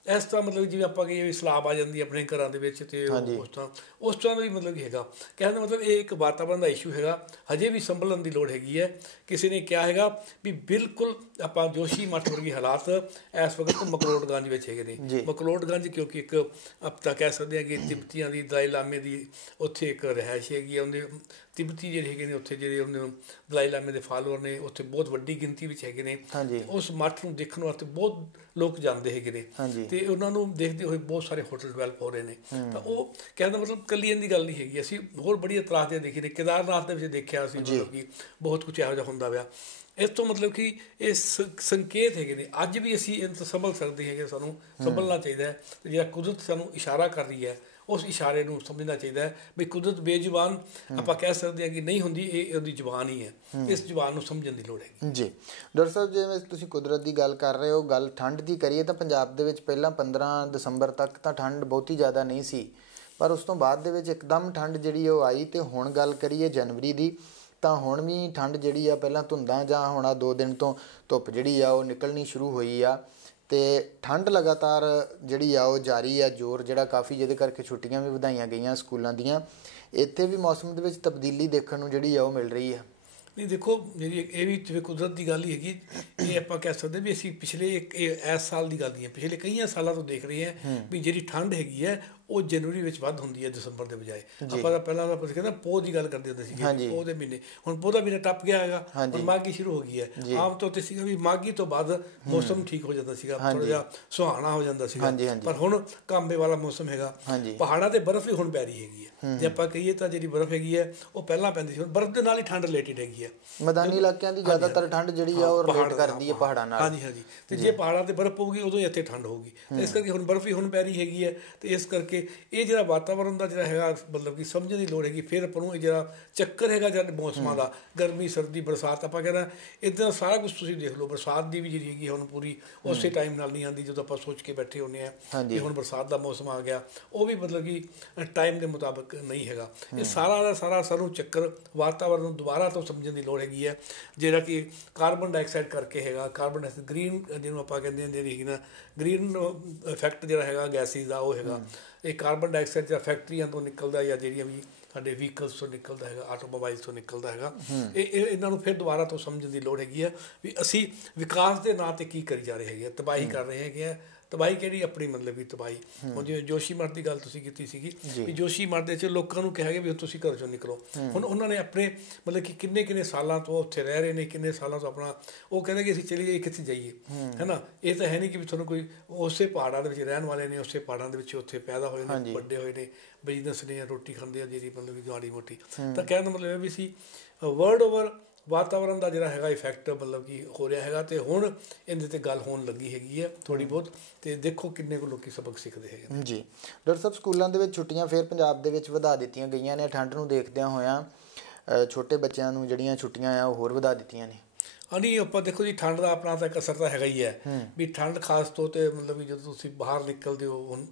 ਇਸ ਤਰ੍ਹਾਂ ਮਤਲਬ ਜਿਵੇਂ ਆਪਾਂ ਕਹੀਏ ਵੀ ਸਲਾਬ ਆ ਜਾਂਦੀ ਆਪਣੇ ਘਰਾਂ ਦੇ ਵਿੱਚ, ਅਤੇ ਉਸ ਤਰ੍ਹਾਂ ਦਾ ਵੀ ਮਤਲਬ ਹੈਗਾ। ਕਹਿਣ ਦਾ ਮਤਲਬ ਇਹ ਇੱਕ ਵਾਤਾਵਰਨ ਦਾ ਇਸ਼ੂ ਹੈਗਾ, ਹਜੇ ਵੀ ਸੰਭਲਣ ਦੀ ਲੋੜ ਹੈਗੀ ਹੈ। ਕਿਸੇ ਨੇ ਕਿਹਾ ਹੈਗਾ ਵੀ ਬਿਲਕੁਲ ਆਪਾਂ ਜੋਸ਼ੀ ਮੱਠ ਵਰਗੇ ਹਾਲਾਤ ਇਸ ਵਕਤ ਮਕਲੋਡਗੰਜ ਵਿੱਚ ਹੈਗੇ ਨੇ। ਮਕਲੋਡਗੰਜ ਕਿਉਂਕਿ ਇੱਕ ਆਪਾਂ ਕਹਿ ਸਕਦੇ ਹਾਂ ਕਿ ਤਿੱਬਤੀਆਂ ਦੀ, ਦਲਾਈ ਲਾਮੇ ਦੀ ਉੱਥੇ ਇੱਕ ਰਿਹਾਇਸ਼ ਹੈਗੀ ਹੈ। ਉਹਦੇ ਤਿੱਬਤੀ ਜਿਹੜੇ ਹੈਗੇ ਨੇ ਉੱਥੇ ਜਿਹੜੇ ਉਹਨੇ ਦਲਾਈ ਲਾਮੇ ਦੇ ਫਾਲੋਅਰ ਨੇ, ਉੱਥੇ ਬਹੁਤ ਵੱਡੀ ਗਿਣਤੀ ਵਿੱਚ ਹੈਗੇ ਨੇ। ਉਸ ਮੱਠ ਨੂੰ ਦੇਖਣ ਵਾਸਤੇ ਬਹੁਤ ਲੋਕ ਜਾਂਦੇ ਹੈਗੇ ਨੇ, ਅਤੇ ਉਹਨਾਂ ਨੂੰ ਦੇਖਦੇ ਹੋਏ ਬਹੁਤ ਸਾਰੇ ਹੋਟਲ ਡਿਵੈਲਪ ਹੋ ਰਹੇ ਨੇ। ਤਾਂ ਉਹ ਕਹਿਣ ਦਾ ਮਤਲਬ ਇਕੱਲੀ ਇਹਦੀ ਗੱਲ ਨਹੀਂ ਹੈਗੀ। ਅਸੀਂ ਹੋਰ ਬੜੀਆਂ ਤਰਾਸਦੀਆਂ ਦੇਖੀ ਨੇ, ਕੇਦਾਰਨਾਥ ਦੇ ਵਿੱਚ ਦੇਖਿਆ ਅਸੀਂ ਮਤਲਬ ਕਿ ਬਹੁਤ ਕੁਛ ਇਹੋ ਜਿਹਾ ਹੁੰਦਾ ਪਿਆ। ਇਸ ਤੋਂ ਮਤਲਬ ਕਿ ਇਹ ਸੰਕੇਤ ਹੈਗੇ ਨੇ। ਅੱਜ ਵੀ ਅਸੀਂ ਇਹ ਤੋਂ ਸੰਭਲ ਸਕਦੇ ਹੈਗੇ, ਸਾਨੂੰ ਸੰਭਲਣਾ ਚਾਹੀਦਾ ਹੈ। ਅਤੇ ਜਿਹੜਾ ਕੁਦਰਤ ਸਾਨੂੰ ਇਸ਼ਾਰਾ ਕਰ ਰਹੀ ਹੈ, ਉਸ ਇਸ਼ਾਰੇ ਨੂੰ ਸਮਝਣਾ ਚਾਹੀਦਾ ਹੈ ਵੀ ਕੁਦਰਤ ਬੇਜ਼ੁਬਾਨ ਆਪਾਂ ਕਹਿ ਸਕਦੇ ਹਾਂ ਕਿ ਨਹੀਂ ਹੁੰਦੀ, ਇਹ ਉਹਦੀ ਜ਼ੁਬਾਨ ਹੀ ਹੈ। ਇਸ ਜ਼ੁਬਾਨ ਨੂੰ ਸਮਝਣ ਦੀ ਲੋੜ ਹੈਗੀ ਜੀ। ਡਾਕਟਰ ਸਾਹਿਬ, ਜਿਵੇਂ ਤੁਸੀਂ ਕੁਦਰਤ ਦੀ ਗੱਲ ਕਰ ਰਹੇ ਹੋ, ਗੱਲ ਠੰਡ ਦੀ ਕਰੀਏ ਤਾਂ ਪੰਜਾਬ ਦੇ ਵਿੱਚ ਪਹਿਲਾਂ 15 ਦਸੰਬਰ ਤੱਕ ਤਾਂ ਠੰਡ ਬਹੁਤੀ ਜ਼ਿਆਦਾ ਨਹੀਂ ਸੀ, ਪਰ ਉਸ ਤੋਂ ਬਾਅਦ ਦੇ ਵਿੱਚ ਇੱਕਦਮ ਠੰਡ ਜਿਹੜੀ ਉਹ ਆਈ। ਅਤੇ ਹੁਣ ਗੱਲ ਕਰੀਏ ਜਨਵਰੀ ਦੀ, ਤਾਂ ਹੁਣ ਵੀ ਠੰਡ ਜਿਹੜੀ ਆ, ਪਹਿਲਾਂ ਧੁੰਦਾਂ ਜਾਂ ਹੁਣ 2 ਦਿਨ ਤੋਂ ਧੁੱਪ ਜਿਹੜੀ ਆ ਉਹ ਨਿਕਲਣੀ ਸ਼ੁਰੂ ਹੋਈ ਆ, ਅਤੇ ਠੰਡ ਲਗਾਤਾਰ ਜਿਹੜੀ ਆ ਉਹ ਜਾਰੀ ਆ, ਜ਼ੋਰ ਜਿਹੜਾ ਕਾਫੀ, ਜਿਹਦੇ ਕਰਕੇ ਛੁੱਟੀਆਂ ਵੀ ਵਧਾਈਆਂ ਗਈਆਂ ਸਕੂਲਾਂ ਦੀਆਂ। ਇੱਥੇ ਵੀ ਮੌਸਮ ਦੇ ਵਿੱਚ ਤਬਦੀਲੀ ਦੇਖਣ ਨੂੰ ਜਿਹੜੀ ਆ ਉਹ ਮਿਲ ਰਹੀ ਆ। ਨਹੀਂ ਦੇਖੋ, ਜਿਹੜੀ ਇਹ ਵੀ ਜਿਵੇਂ ਕੁਦਰਤ ਦੀ ਗੱਲ ਹੀ ਹੈਗੀ। ਇਹ ਆਪਾਂ ਕਹਿ ਸਕਦੇ ਵੀ ਅਸੀਂ ਪਿਛਲੇ ਇਸ ਸਾਲ ਦੀ ਗੱਲ ਨਹੀਂ ਹੈ, ਪਿਛਲੇ ਕਈਆਂ ਸਾਲਾਂ ਤੋਂ ਦੇਖ ਰਹੇ ਹਾਂ ਵੀ ਜਿਹੜੀ ਠੰਡ ਹੈਗੀ ਹੈ ਉਹ ਜਨਵਰੀ ਵਿੱਚ ਵੱਧ ਹੁੰਦੀ ਹੈ ਦਸੰਬਰ ਦੇ ਬਜਾਏ। ਆਪਾਂ ਤਾਂ ਪਹਿਲਾਂ ਤਾਂ ਕਹਿੰਦਾ ਪੋਹ ਦੀ ਗੱਲ ਕਰਦੇ ਹੁੰਦੇ ਸੀਗੇ, ਪੋਹ ਦੇ ਮਹੀਨੇ। ਹੁਣ ਪੋਹ ਦਾ ਮਹੀਨਾ ਟੱਪ ਗਿਆ ਹੈਗਾ, ਹੁਣ ਮਾਘੀ ਸ਼ੁਰੂ ਹੋ ਗਈ ਹੈ। ਆਮ ਤੌਰ 'ਤੇ ਸੀਗਾ ਵੀ ਮਾਘੀ ਤੋਂ ਬਾਅਦ ਮੌਸਮ ਠੀਕ ਹੋ ਜਾਂਦਾ ਸੀਗਾ, ਥੋੜ੍ਹਾ ਜਿਹਾ ਸੁਹਾਣਾ ਹੋ ਜਾਂਦਾ ਸੀਗਾ, ਪਰ ਹੁਣ ਕਾਂਬੇ ਵਾਲਾ ਮੌਸਮ ਹੈਗਾ। ਪਹਾੜਾਂ 'ਤੇ ਬਰਫ਼ ਵੀ ਹੁਣ ਪੈ ਰਹੀ ਹੈਗੀ ਹੈ। ਜੇ ਆਪਾਂ ਕਹੀਏ ਤਾਂ ਜਿਹੜੀ ਬਰਫ਼ ਹੈਗੀ ਹੈ ਉਹ ਪਹਿਲਾਂ ਪੈਂਦੀ ਸੀ, ਹੁਣ ਬਰਫ਼ ਦੇ ਨਾਲ ਹੀ ਠੰਡ ਰਿਲੇਟਿਡ ਹੈਗੀ ਹੈ। ਮੈਦਾਨੀ ਇਲਾਕਿਆਂ ਦੀ ਜ਼ਿਆਦਾਤਰ ਠੰਡ ਜਿਹੜੀ ਆ ਉਹ ਰਿਲੇਟ ਕਰਦੀ ਹੈ ਪਹਾੜਾਂ ਨਾਲ। ਹਾਂਜੀ। ਅਤੇ ਜੇ ਪਹਾੜਾਂ 'ਤੇ ਬਰਫ਼ ਪਊਗੀ ਉਦੋਂ ਹੀ ਇੱਥੇ ਠੰਡ ਹੋਊਗੀ। ਅਤੇ ਇਸ ਕਰਕੇ ਹੁਣ ਬਰਫ਼ ਵੀ ਹੁਣ ਪੈ ਰਹੀ ਹੈਗੀ ਹੈ। ਅਤੇ ਇਸ ਕਰਕੇ ਇਹ ਜਿਹੜਾ ਵਾਤਾਵਰਨ ਦਾ ਜਿਹੜਾ ਹੈਗਾ ਮਤਲਬ ਕਿ ਸਮਝਣ ਦੀ ਲੋੜ ਹੈਗੀ। ਫਿਰ ਆਪਾਂ ਨੂੰ ਇਹ ਜਿਹੜਾ ਚੱਕਰ ਹੈਗਾ ਜਿਹੜਾ ਮੌਸਮਾਂ ਦਾ, ਗਰਮੀ, ਸਰਦੀ, ਬਰਸਾਤ, ਆਪਾਂ ਕਹਿੰਦਾ ਇੱਦਾਂ ਸਾਰਾ ਕੁਛ ਤੁਸੀਂ ਦੇਖ ਲਓ। ਬਰਸਾਤ ਦੀ ਵੀ ਜਿਹੜੀ ਹੈਗੀ ਹੁਣ ਪੂਰੀ ਉਸੇ ਟਾਈਮ ਨਾਲ ਨਹੀਂ ਆਉਂਦੀ ਜਦੋਂ ਆਪਾਂ ਸੋਚ ਕੇ ਬੈਠੇ ਹੁੰਦੇ ਹਾਂ ਕਿ ਹੁਣ ਬਰਸਾਤ ਦਾ ਮੌਸਮ ਆ ਗਿਆ। ਉਹ ਵੀ ਮਤਲਬ ਕਿ ਟਾਈਮ ਦੇ ਮੁਤਾਬਕ ਨਹੀਂ ਹੈਗਾ। ਇਹ ਸਾਰਾ ਦਾ ਸਾਰਾ ਸਾਨੂੰ ਚੱਕਰ ਵਾਤਾਵਰਨ ਨੂੰ ਦੁਬਾਰਾ ਤੋਂ ਸਮਝਣ ਦੀ ਲੋੜ ਹੈਗੀ ਹੈ, ਜਿਹੜਾ ਕਿ ਕਾਰਬਨ ਡਾਈਆਕਸਾਈਡ ਕਰਕੇ ਹੈਗਾ। ਕਾਰਬਨ ਡਾਈਆਕਸਾਈਡ ਗ੍ਰੀਨ ਜਿਹਨੂੰ ਆਪਾਂ ਕਹਿੰਦੇ ਹਾਂ, ਜਿਹੜੀ ਹੈਗੀ ਨਾ ਗ੍ਰੀਨ ਇਫੈਕਟ ਜਿਹੜਾ ਹੈਗਾ ਗੈਸਿਸ ਦਾ, ਉਹ ਹੈਗਾ। ਇਹ ਕਾਰਬਨ ਡਾਈਆਕਸਾਈਡ ਜਿਹੜਾ ਫੈਕਟਰੀਆਂ ਤੋਂ ਨਿਕਲਦਾ ਜਾਂ ਜਿਹੜੀਆਂ ਵੀ ਸਾਡੇ ਵਹੀਕਲਸ ਤੋਂ ਨਿਕਲਦਾ ਹੈਗਾ, ਆਟੋਮੋਬਾਈਲਸ ਤੋਂ ਨਿਕਲਦਾ ਹੈਗਾ, ਇਹਨਾਂ ਨੂੰ ਫਿਰ ਦੁਬਾਰਾ ਤੋਂ ਸਮਝਣ ਦੀ ਲੋੜ ਹੈਗੀ ਹੈ ਵੀ ਅਸੀਂ ਵਿਕਾਸ ਦੇ ਨਾਂ 'ਤੇ ਕੀ ਕਰੀ ਜਾ ਰਹੇ ਹੈਗੇ ਆ, ਤਬਾਹੀ ਕਰ ਰਹੇ ਹੈਗੇ ਆ, ਤਬਾਹੀ ਕਿਹੜੀ ਆਪਣੀ ਮਤਲਬ ਕਿ ਤਬਾਹੀ। ਹੁਣ ਜਿਵੇਂ ਜੋਸ਼ੀ ਮਠ ਦੀ ਗੱਲ ਤੁਸੀਂ ਕੀਤੀ ਸੀਗੀ ਵੀ ਜੋਸ਼ੀ ਮਠ ਦੇ 'ਚ ਲੋਕਾਂ ਨੂੰ ਕਿਹਾ ਗਿਆ ਵੀ ਤੁਸੀਂ ਘਰ ਚੋਂ ਨਿਕਲੋ। ਹੁਣ ਉਹਨਾਂ ਨੇ ਆਪਣੇ ਮਤਲਬ ਕਿ ਕਿੰਨੇ ਸਾਲਾਂ ਤੋਂ ਉੱਥੇ ਰਹਿ ਰਹੇ ਨੇ, ਕਿੰਨੇ ਸਾਲਾਂ ਤੋਂ ਆਪਣਾ ਉਹ ਕਹਿੰਦੇ ਕਿ ਅਸੀਂ ਚਲੀ ਜਾਈਏ, ਕਿੱਥੇ ਜਾਈਏ, ਹੈ ਨਾ। ਇਹ ਤਾਂ ਹੈ ਨਹੀਂ ਕਿ ਵੀ ਤੁਹਾਨੂੰ ਕੋਈ ਉਸੇ ਪਹਾੜਾਂ ਦੇ ਵਿੱਚ ਰਹਿਣ ਵਾਲੇ ਨੇ, ਉਸੇ ਪਹਾੜਾਂ ਦੇ ਵਿੱਚ ਉੱਥੇ ਪੈਦਾ ਹੋਏ ਨੇ, ਵੱਡੇ ਹੋਏ ਨੇ, ਬਿਜ਼ਨਸ ਨੇ, ਰੋਟੀ ਖਾਂਦੇ ਆ ਜਿਹੜੀ ਮਤਲਬ ਕਿ ਮਾੜੀ ਮੋਟੀ। ਤਾਂ ਕਹਿਣ ਦਾ ਮਤਲਬ ਇਹ ਵੀ ਸੀ ਵਰਲਡ ਓਵਰ ਵਾਤਾਵਰਨ ਦਾ ਜਿਹੜਾ ਹੈਗਾ ਇਫੈਕਟ ਮਤਲਬ ਕਿ ਹੋ ਰਿਹਾ ਹੈਗਾ, ਅਤੇ ਹੁਣ ਇਹਦੇ 'ਤੇ ਗੱਲ ਹੋਣ ਲੱਗੀ ਹੈਗੀ ਹੈ ਥੋੜ੍ਹੀ ਬਹੁਤ, ਅਤੇ ਦੇਖੋ ਕਿੰਨੇ ਕੁ ਲੋਕ ਸਬਕ ਸਿੱਖਦੇ ਹੈਗੇ ਜੀ। ਡਾਕਟਰ ਸਾਹਿਬ ਸਕੂਲਾਂ ਦੇ ਵਿੱਚ ਛੁੱਟੀਆਂ ਫਿਰ ਪੰਜਾਬ ਦੇ ਵਿੱਚ ਵਧਾ ਦਿੱਤੀਆਂ ਗਈਆਂ ਨੇ, ਠੰਡ ਨੂੰ ਦੇਖਦਿਆਂ ਹੋਇਆਂ ਛੋਟੇ ਬੱਚਿਆਂ ਨੂੰ ਜਿਹੜੀਆਂ ਛੁੱਟੀਆਂ ਆ ਉਹ ਹੋਰ ਵਧਾ ਦਿੱਤੀਆਂ ਨੇ। ਨਹੀਂ ਆਪਾਂ ਦੇਖੋ ਜੀ ਠੰਡ ਦਾ ਆਪਣਾ ਤਾਂ ਇੱਕ ਅਸਰ ਤਾਂ ਹੈਗਾ ਹੀ ਹੈ ਵੀ ਠੰਡ ਖਾਸ ਤੌਰ 'ਤੇ ਮਤਲਬ ਵੀ ਜਦੋਂ ਤੁਸੀਂ ਬਾਹਰ ਨਿਕਲਦੇ ਹੋ, ਹੁਣ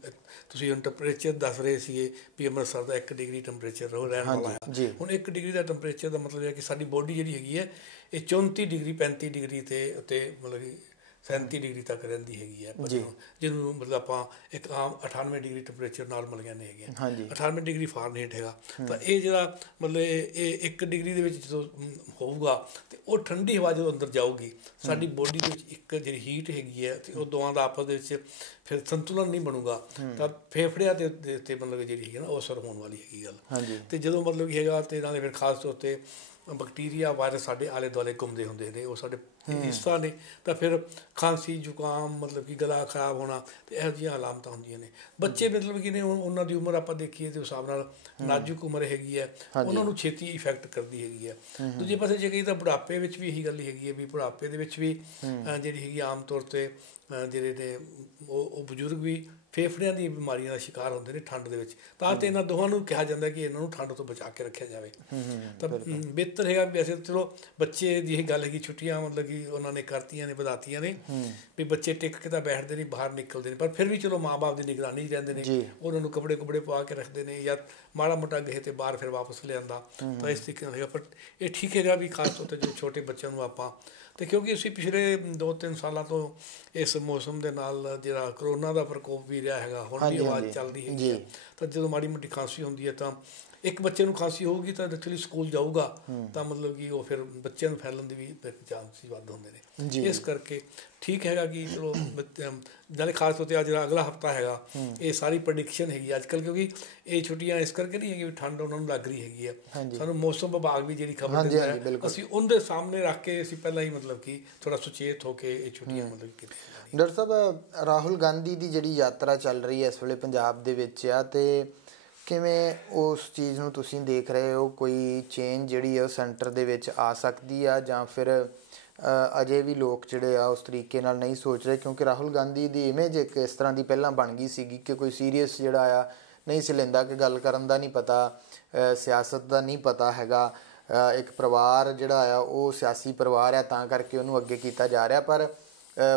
ਤੁਸੀਂ ਹੁਣ ਟੈਂਪਰੇਚਰ ਦੱਸ ਰਹੇ ਸੀਗੇ ਵੀ ਅੰਮ੍ਰਿਤਸਰ ਦਾ 1 ਡਿਗਰੀ ਟੈਂਪਰੇਚਰ ਰਹਿਣ ਵਾਲਾ ਹੈ। ਹੁਣ 1 ਡਿਗਰੀ ਦਾ ਟੈਂਪਰੇਚਰ ਦਾ ਮਤਲਬ ਹੈ ਕਿ ਸਾਡੀ ਬੋਡੀ ਜਿਹੜੀ ਹੈਗੀ ਹੈ ਇਹ 34 ਡਿਗਰੀ 35 ਡਿਗਰੀ ਤੇ ਮਤਲਬ ਕਿ 37 ਡਿਗਰੀ ਤੱਕ ਰਹਿੰਦੀ ਹੈਗੀ ਹੈ, ਜਿਹਨੂੰ ਮਤਲਬ ਆਪਾਂ ਇੱਕ ਆਮ 98 ਡਿਗਰੀ ਟੈਂਪਰੇਚਰ ਨਾਰਮਲ ਕਹਿੰਦੇ ਹੈਗੇ ਆ, 98 ਡਿਗਰੀ ਫਾਰਨਹੀਟ ਹੈਗਾ। ਤਾਂ ਇਹ ਜਿਹੜਾ ਮਤਲਬ ਇਹ 1 ਡਿਗਰੀ ਦੇ ਵਿੱਚ ਜਦੋਂ ਹੋਊਗਾ ਅਤੇ ਉਹ ਠੰਡੀ ਹਵਾ ਜਦੋਂ ਅੰਦਰ ਜਾਊਗੀ ਸਾਡੀ ਬੋਡੀ ਦੇ ਵਿੱਚ ਇੱਕ ਜਿਹੜੀ ਹੀਟ ਹੈਗੀ ਹੈ ਅਤੇ ਉਹ ਦੋਵਾਂ ਦਾ ਆਪਸ ਦੇ ਵਿੱਚ ਫਿਰ ਸੰਤੁਲਨ ਨਹੀਂ ਬਣੂਗਾ, ਤਾਂ ਫੇਫੜਿਆਂ ਦੇ ਉੱਤੇ ਮਤਲਬ ਜਿਹੜੀ ਹੈਗੀ ਨਾ ਉਹ ਅਸਰ ਹੋਣ ਵਾਲੀ ਹੈਗੀ ਗੱਲ। ਅਤੇ ਜਦੋਂ ਮਤਲਬ ਕਿ ਹੈਗਾ ਅਤੇ ਨਾਲੇ ਫਿਰ ਖਾਸ ਤੌਰ 'ਤੇ ਬੈਕਟੀਰੀਆ ਵਾਇਰਸ ਸਾਡੇ ਆਲੇ ਦੁਆਲੇ ਘੁੰਮਦੇ ਹੁੰਦੇ ਨੇ, ਉਹ ਸਾਡੇ ਹਿੱਸਾ ਨੇ, ਤਾਂ ਫਿਰ ਖਾਂਸੀ ਜ਼ੁਕਾਮ ਮਤਲਬ ਕਿ ਗਲਾ ਖਰਾਬ ਹੋਣਾ ਅਤੇ ਇਹੋ ਜਿਹੀਆਂ ਅਲਾਮਤਾਂ ਹੁੰਦੀਆਂ ਨੇ। ਬੱਚੇ ਮਤਲਬ ਕਿ ਨੇ ਉਹਨਾਂ ਦੀ ਉਮਰ ਆਪਾਂ ਦੇਖੀਏ ਤੇ ਉਸ ਹਿਸਾਬ ਨਾਲ ਨਾਜ਼ੁਕ ਉਮਰ ਹੈਗੀ ਹੈ, ਉਹਨਾਂ ਨੂੰ ਛੇਤੀ ਇਫੈਕਟ ਕਰਦੀ ਹੈਗੀ ਹੈ। ਦੂਜੇ ਪਾਸੇ ਜੇ ਕਹੀ ਤਾਂ ਬੁਢਾਪੇ ਵਿੱਚ ਵੀ ਇਹੀ ਗੱਲ ਹੈਗੀ ਹੈ ਵੀ ਬੁਢਾਪੇ ਦੇ ਵਿੱਚ ਵੀ ਜਿਹੜੀ ਹੈਗੀ ਆਮ ਤੌਰ 'ਤੇ ਜਿਹੜੇ ਨੇ ਉਹ ਬਜ਼ੁਰਗ ਵੀ ਫੇਫੜਿਆਂ ਦੀ ਬਿਮਾਰੀਆਂ ਦਾ ਸ਼ਿਕਾਰ ਹੁੰਦੇ ਨੇ ਠੰਡ ਦੇ ਵਿੱਚ। ਤਾਂ ਤੇ ਇਹਨਾਂ ਦੋਹਾਂ ਨੂੰ ਕਿਹਾ ਜਾਂਦਾ ਕਿ ਇਹਨਾਂ ਨੂੰ ਠੰਡ ਤੋਂ ਬਚਾ ਕੇ ਰੱਖਿਆ ਜਾਵੇ। ਤਾਂ ਬਿਹਤਰ ਹੈਗਾ ਵੀ ਵੈਸੇ ਚਲੋ ਬੱਚੇ ਦੀ ਇਹ ਗੱਲ ਹੈਗੀ ਛੁੱਟੀਆਂ ਮਤਲਬ ਕਿ ਉਹਨਾਂ ਨੇ ਕਰਤੀਆਂ ਨੇ, ਵਧਾਤੀਆਂ ਨੇ ਵੀ ਬੱਚੇ ਟਿਕ ਕੇ ਤਾਂ ਬੈਠਦੇ ਨਹੀਂ, ਬਾਹਰ ਨਿਕਲਦੇ ਨੇ, ਪਰ ਫਿਰ ਵੀ ਚਲੋ ਮਾਂ ਬਾਪ ਦੀ ਨਿਗਰਾਨੀ 'ਚ ਰਹਿੰਦੇ ਨੇ, ਉਹਨਾਂ ਨੂੰ ਕੱਪੜੇ ਪਵਾ ਕੇ ਰੱਖਦੇ ਨੇ ਜਾਂ ਮਾੜਾ ਮੋਟਾ ਗਏ ਅਤੇ ਬਾਹਰ ਫਿਰ ਵਾਪਸ ਲਿਆਂਦਾ। ਤਾਂ ਇਸ ਤਰੀਕੇ ਨਾਲ ਹੈਗਾ, ਪਰ ਇਹ ਠੀਕ ਹੈਗਾ ਵੀ ਖਾਸ ਤੌਰ 'ਤੇ ਜੋ ਛੋਟੇ ਬੱਚਿਆਂ ਨੂੰ ਆਪਾਂ ਅਤੇ ਕਿਉਂਕਿ ਅਸੀਂ ਪਿਛਲੇ 2-3 ਸਾਲਾਂ ਤੋਂ ਇਸ ਮੌਸਮ ਦੇ ਨਾਲ ਜਿਹੜਾ ਕਰੋਨਾ ਦਾ ਪ੍ਰਕੋਪ ਵੀ ਰਿਹਾ ਹੈਗਾ, ਹੁਣ ਵੀ ਆਵਾਜ਼ ਚੱਲਦੀ ਹੈਗੀ ਹੈ। ਤਾਂ ਜਦੋਂ ਮਾੜੀ ਮੋਟੀ ਖਾਂਸੀ ਹੁੰਦੀ ਹੈ ਤਾਂ ਇੱਕ ਬੱਚੇ ਨੂੰ ਖਾਂਸੀ ਹੋਊਗੀ ਤਾਂ ਐਕਚੁਅਲੀ ਸਕੂਲ ਜਾਊਗਾ ਤਾਂ ਮਤਲਬ ਕਿ ਉਹ ਫਿਰ ਬੱਚਿਆਂ ਨੂੰ ਫੈਲਣ ਦੀ ਵੀ ਚਾਂਸ ਵੱਧ ਹੁੰਦੇ ਨੇ। ਇਸ ਕਰਕੇ ਠੀਕ ਹੈਗਾ ਕਿ ਚਲੋ ਨਾਲੇ ਖਾਸ ਤੌਰ 'ਤੇ ਅੱਜ ਜਿਹੜਾ ਅਗਲਾ ਹਫ਼ਤਾ ਹੈਗਾ ਇਹ ਸਾਰੀ ਪ੍ਰੈਡਿਕਸ਼ਨ ਹੈਗੀ ਅੱਜ ਕੱਲ੍ਹ, ਕਿਉਂਕਿ ਇਹ ਛੁੱਟੀਆਂ ਇਸ ਕਰਕੇ ਨਹੀਂ ਹੈਗੀ ਵੀ ਠੰਡ ਉਹਨਾਂ ਨੂੰ ਲੱਗ ਰਹੀ ਹੈਗੀ ਹੈ। ਸਾਨੂੰ ਮੌਸਮ ਵਿਭਾਗ ਵੀ ਜਿਹੜੀ ਖਬਰ ਦਿੰਦਾ ਹੈ ਅਸੀਂ ਉਹਦੇ ਸਾਹਮਣੇ ਰੱਖ ਕੇ ਅਸੀਂ ਪਹਿਲਾਂ ਹੀ ਮਤਲਬ ਕਿ ਥੋੜ੍ਹਾ ਸੁਚੇਤ ਹੋ ਕੇ ਇਹ ਛੁੱਟੀਆਂ ਮਤਲਬ ਕੀਤੀਆਂ। ਡਾਕਟਰ ਸਾਹਿਬ ਰਾਹੁਲ ਗਾਂਧੀ ਦੀ ਜਿਹੜੀ ਯਾਤਰਾ ਚੱਲ ਰਹੀ ਹੈ ਇਸ ਵੇਲੇ ਪੰਜਾਬ ਦੇ ਵਿੱਚ ਆ, ਅਤੇ ਕਿਵੇਂ ਉਸ ਚੀਜ਼ ਨੂੰ ਤੁਸੀਂ ਦੇਖ ਰਹੇ ਹੋ? ਕੋਈ ਚੇਂਜ ਜਿਹੜੀ ਹੈ ਉਹ ਸੈਂਟਰ ਦੇ ਵਿੱਚ ਆ ਸਕਦੀ ਆ ਜਾਂ ਫਿਰ ਅਜੇ ਵੀ ਲੋਕ ਜਿਹੜੇ ਆ ਉਸ ਤਰੀਕੇ ਨਾਲ ਨਹੀਂ ਸੋਚ ਰਹੇ? ਕਿਉਂਕਿ ਰਾਹੁਲ ਗਾਂਧੀ ਦੀ ਇਮੇਜ ਇੱਕ ਇਸ ਤਰ੍ਹਾਂ ਦੀ ਪਹਿਲਾਂ ਬਣ ਗਈ ਸੀਗੀ ਕਿ ਕੋਈ ਸੀਰੀਅਸ ਜਿਹੜਾ ਆ ਨਹੀਂ ਸੀ ਲੈਂਦਾ, ਕਿ ਗੱਲ ਕਰਨ ਦਾ ਨਹੀਂ ਪਤਾ, ਸਿਆਸਤ ਦਾ ਨਹੀਂ ਪਤਾ ਹੈਗਾ, ਇੱਕ ਪਰਿਵਾਰ ਜਿਹੜਾ ਆ ਉਹ ਸਿਆਸੀ ਪਰਿਵਾਰ ਆ ਤਾਂ ਕਰਕੇ ਉਹਨੂੰ ਅੱਗੇ ਕੀਤਾ ਜਾ ਰਿਹਾ। ਪਰ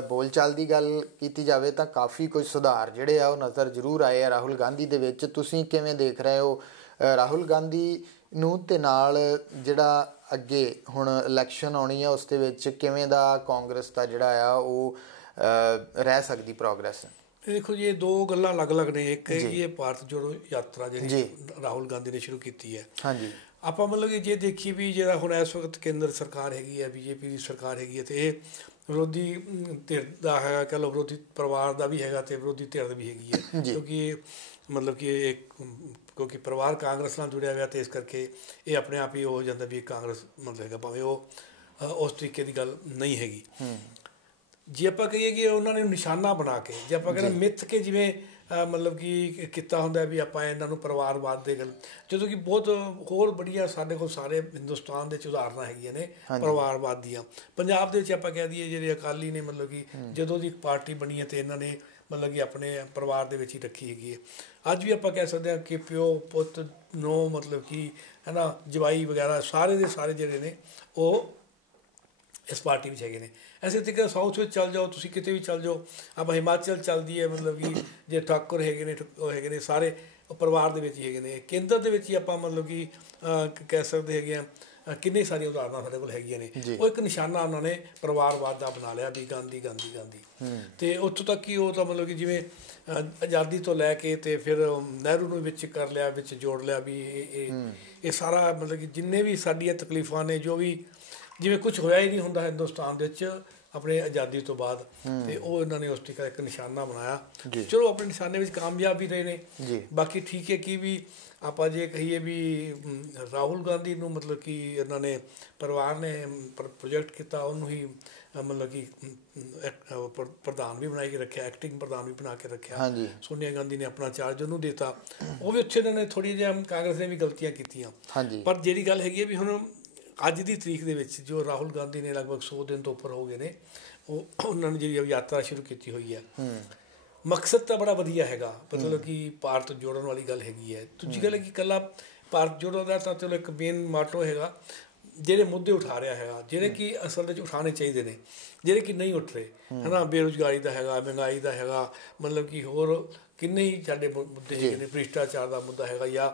ਬੋਲਚਾਲ ਦੀ ਗੱਲ ਕੀਤੀ ਜਾਵੇ ਤਾਂ ਕਾਫੀ ਕੁਝ ਸੁਧਾਰ ਜਿਹੜੇ ਆ ਉਹ ਨਜ਼ਰ ਜ਼ਰੂਰ ਆਏ ਆ ਰਾਹੁਲ ਗਾਂਧੀ ਦੇ ਵਿੱਚ। ਤੁਸੀਂ ਕਿਵੇਂ ਦੇਖ ਰਹੇ ਹੋ ਰਾਹੁਲ ਗਾਂਧੀ ਨੂੰ, ਅਤੇ ਨਾਲ ਜਿਹੜਾ ਅੱਗੇ ਹੁਣ ਇਲੈਕਸ਼ਨ ਆਉਣੀ ਆ ਉਸ ਦੇ ਵਿੱਚ ਕਿਵੇਂ ਦਾ ਕਾਂਗਰਸ ਦਾ ਜਿਹੜਾ ਆ ਉਹ ਰਹਿ ਸਕਦੀ ਪ੍ਰੋਗਰੈਸ? ਦੇਖੋ ਜੀ ਇਹ ਦੋ ਗੱਲਾਂ ਅਲੱਗ-ਅਲੱਗ ਨੇ। ਇੱਕ ਹੈਗੀ ਹੈ ਭਾਰਤ ਜੋੜੋ ਯਾਤਰਾ ਜਿਹੜੀ ਰਾਹੁਲ ਗਾਂਧੀ ਨੇ ਸ਼ੁਰੂ ਕੀਤੀ ਹੈ। ਆਪਾਂ ਮਤਲਬ ਕਿ ਜੇ ਦੇਖੀਏ ਵੀ ਜਿਹੜਾ ਹੁਣ ਇਸ ਵਕਤ ਕੇਂਦਰ ਸਰਕਾਰ ਹੈਗੀ ਹੈ, BJP ਦੀ ਸਰਕਾਰ ਹੈਗੀ ਹੈ, ਅਤੇ ਇਹ ਵਿਰੋਧੀ ਧਿਰ ਦਾ ਹੈਗਾ, ਕਹਿ ਲਓ ਵਿਰੋਧੀ ਪਰਿਵਾਰ ਦਾ ਵੀ ਹੈਗਾ ਅਤੇ ਵਿਰੋਧੀ ਧਿਰ ਵੀ ਹੈਗੀ ਹੈ, ਕਿਉਂਕਿ ਮਤਲਬ ਕਿ ਕਿਉਂਕਿ ਪਰਿਵਾਰ ਕਾਂਗਰਸ ਨਾਲ ਜੁੜਿਆ ਹੋਇਆ ਅਤੇ ਇਸ ਕਰਕੇ ਇਹ ਆਪਣੇ ਆਪ ਹੀ ਹੋ ਜਾਂਦਾ ਵੀ ਕਾਂਗਰਸ ਮਤਲਬ ਹੈਗਾ, ਭਾਵੇਂ ਉਹ ਉਸ ਤਰੀਕੇ ਦੀ ਗੱਲ ਨਹੀਂ ਹੈਗੀ। ਜੇ ਆਪਾਂ ਕਹੀਏ ਕਿ ਉਹਨਾਂ ਨੇ ਨਿਸ਼ਾਨਾ ਬਣਾ ਕੇ, ਜੇ ਆਪਾਂ ਕਹਿੰਦੇ ਮਿੱਥ ਕੇ ਜਿਵੇਂ ਮਤਲਬ ਕਿ ਕੀਤਾ ਹੁੰਦਾ ਵੀ ਆਪਾਂ ਇਹਨਾਂ ਨੂੰ ਪਰਿਵਾਰਵਾਦ ਦੇ ਗੱਲ, ਜਦੋਂ ਕਿ ਬਹੁਤ ਹੋਰ ਬੜੀਆਂ ਸਾਡੇ ਕੋਲ ਸਾਰੇ ਹਿੰਦੁਸਤਾਨ ਦੇ 'ਚ ਉਦਾਹਰਨਾਂ ਹੈਗੀਆਂ ਨੇ ਪਰਿਵਾਰਵਾਦ ਦੀਆਂ। ਪੰਜਾਬ ਦੇ ਵਿੱਚ ਆਪਾਂ ਕਹਿ ਦਈਏ ਜਿਹੜੇ ਅਕਾਲੀ ਨੇ ਮਤਲਬ ਕਿ ਜਦੋਂ ਦੀ ਪਾਰਟੀ ਬਣੀ ਹੈ ਅਤੇ ਇਹਨਾਂ ਨੇ ਮਤਲਬ ਕਿ ਆਪਣੇ ਪਰਿਵਾਰ ਦੇ ਵਿੱਚ ਹੀ ਰੱਖੀ ਹੈਗੀ ਹੈ। ਅੱਜ ਵੀ ਆਪਾਂ ਕਹਿ ਸਕਦੇ ਹਾਂ ਕਿ ਪਿਓ ਪੁੱਤ ਨੌ ਮਤਲਬ ਕਿ ਹੈ ਨਾ ਜਵਾਈ ਵਗੈਰਾ ਸਾਰੇ ਦੇ ਸਾਰੇ ਜਿਹੜੇ ਨੇ ਉਹ ਇਸ ਪਾਰਟੀ ਵਿੱਚ ਹੈਗੇ ਨੇ। ਐਸੇ ਤਰੀਕੇ ਸਾਊਥ ਵਿੱਚ ਚੱਲ ਜਾਓ, ਤੁਸੀਂ ਕਿਤੇ ਵੀ ਚੱਲ ਜਾਓ, ਆਪਾਂ ਹਿਮਾਚਲ ਚੱਲਦੀ ਹੈ ਮਤਲਬ ਕਿ ਜੇ ਠਾਕੁਰ ਹੈਗੇ ਨੇ ਉਹ ਹੈਗੇ ਨੇ ਸਾਰੇ ਪਰਿਵਾਰ ਦੇ ਵਿੱਚ ਹੀ ਹੈਗੇ ਨੇ। ਕੇਂਦਰ ਦੇ ਵਿੱਚ ਹੀ ਆਪਾਂ ਮਤਲਬ ਕਿ ਕਹਿ ਸਕਦੇ ਹੈਗੇ ਹਾਂ ਕਿੰਨੀ ਸਾਰੀਆਂ ਉਦਾਹਰਨਾਂ ਸਾਡੇ ਕੋਲ ਹੈਗੀਆਂ ਨੇ। ਉਹ ਇੱਕ ਨਿਸ਼ਾਨਾ ਉਹਨਾਂ ਨੇ ਪਰਿਵਾਰਵਾਦ ਦਾ ਬਣਾ ਲਿਆ ਵੀ ਗਾਂਧੀ ਗਾਂਧੀ ਗਾਂਧੀ। ਅਤੇ ਉੱਥੋਂ ਤੱਕ ਕਿ ਉਹ ਤਾਂ ਮਤਲਬ ਕਿ ਜਿਵੇਂ ਆਜ਼ਾਦੀ ਤੋਂ ਲੈ ਕੇ ਅਤੇ ਫਿਰ ਨਹਿਰੂ ਨੂੰ ਵਿੱਚ ਕਰ ਲਿਆ, ਵਿੱਚ ਜੋੜ ਲਿਆ ਵੀ ਇਹ ਸਾਰਾ ਮਤਲਬ ਕਿ ਜਿੰਨੇ ਵੀ ਸਾਡੀਆਂ ਤਕਲੀਫਾਂ ਨੇ, ਜੋ ਵੀ ਜਿਵੇਂ ਕੁਛ ਹੋਇਆ ਹੀ ਨਹੀਂ ਹੁੰਦਾ ਹਿੰਦੁਸਤਾਨ ਦੇ ਵਿੱਚ, ਆਪਣੇ ਆਜ਼ਾਦੀ ਤੋਂ ਬਾਅਦ, ਤੇ ਉਹ ਇਹਨਾਂ ਨੇ ਉਸ ਟੀਕਾ ਇੱਕ ਨਿਸ਼ਾਨਾ ਬਣਾਇਆ। ਚਲੋ ਆਪਣੇ ਨਿਸ਼ਾਨੇ ਵਿੱਚ ਕਾਮਯਾਬ ਵੀ ਰਹੇ ਨੇ। ਬਾਕੀ ਠੀਕ ਹੈ ਕਿ ਵੀ ਆਪਾਂ ਜੇ ਕਹੀਏ ਵੀ ਰਾਹੁਲ ਗਾਂਧੀ ਨੂੰ ਮਤਲਬ ਕਿ ਇਹਨਾਂ ਨੇ ਪਰਿਵਾਰ ਨੇ ਪ੍ਰੋਜੈਕਟ ਕੀਤਾ, ਉਹਨੂੰ ਹੀ ਮਤਲਬ ਕਿ ਪ੍ਰਧਾਨ ਵੀ ਬਣਾ ਕੇ ਰੱਖਿਆ, ਐਕਟਿੰਗ ਪ੍ਰਧਾਨ ਵੀ ਬਣਾ ਕੇ ਰੱਖਿਆ। ਸੋਨੀਆ ਗਾਂਧੀ ਨੇ ਆਪਣਾ ਚਾਰਜ ਉਹਨੂੰ ਦਿੱਤਾ। ਉਹ ਵੀ ਉੱਥੇ ਇਹਨਾਂ ਨੇ ਥੋੜ੍ਹੀ ਜਿਹੀ ਕਾਂਗਰਸ ਨੇ ਵੀ ਗਲਤੀਆਂ ਕੀਤੀਆਂ। ਪਰ ਜਿਹੜੀ ਗੱਲ ਹੈਗੀ ਹੈ ਵੀ ਹੁਣ ਅੱਜ ਦੀ ਤਰੀਕ ਦੇ ਵਿੱਚ ਜੋ ਰਾਹੁਲ ਗਾਂਧੀ ਨੇ ਲਗਭਗ 100 ਦਿਨ ਤੋਂ ਉੱਪਰ ਹੋ ਗਏ ਨੇ, ਉਹਨਾਂ ਨੇ ਜਿਹੜੀ ਯਾਤਰਾ ਸ਼ੁਰੂ ਕੀਤੀ ਹੋਈ ਹੈ, ਮਕਸਦ ਤਾਂ ਬੜਾ ਵਧੀਆ ਹੈਗਾ, ਮਤਲਬ ਕਿ ਭਾਰਤ ਜੋੜਨ ਵਾਲੀ ਗੱਲ ਹੈਗੀ ਹੈ। ਦੂਜੀ ਗੱਲ ਹੈ ਕਿ ਇਕੱਲਾ ਭਾਰਤ ਜੋੜੋ ਦਾ ਤਾਂ ਚਲੋ ਇੱਕ ਮੇਨ ਮਾਟੋ ਹੈਗਾ, ਜਿਹੜੇ ਮੁੱਦੇ ਉਠਾ ਰਿਹਾ ਹੈਗਾ, ਜਿਹੜੇ ਕਿ ਅਸਲ ਵਿੱਚ ਉਠਾਉਣੇ ਚਾਹੀਦੇ ਨੇ, ਜਿਹੜੇ ਕਿ ਨਹੀਂ ਉੱਠ ਰਹੇ, ਹੈ ਨਾ। ਬੇਰੁਜ਼ਗਾਰੀ ਦਾ ਹੈਗਾ, ਮਹਿੰਗਾਈ ਦਾ ਹੈਗਾ, ਮਤਲਬ ਕਿ ਹੋਰ ਕਿੰਨੇ ਹੀ ਸਾਡੇ ਮੁੱਦੇ ਹੈਗੇ ਨੇ, ਭ੍ਰਿਸ਼ਟਾਚਾਰ ਦਾ ਮੁੱਦਾ ਹੈਗਾ, ਜਾਂ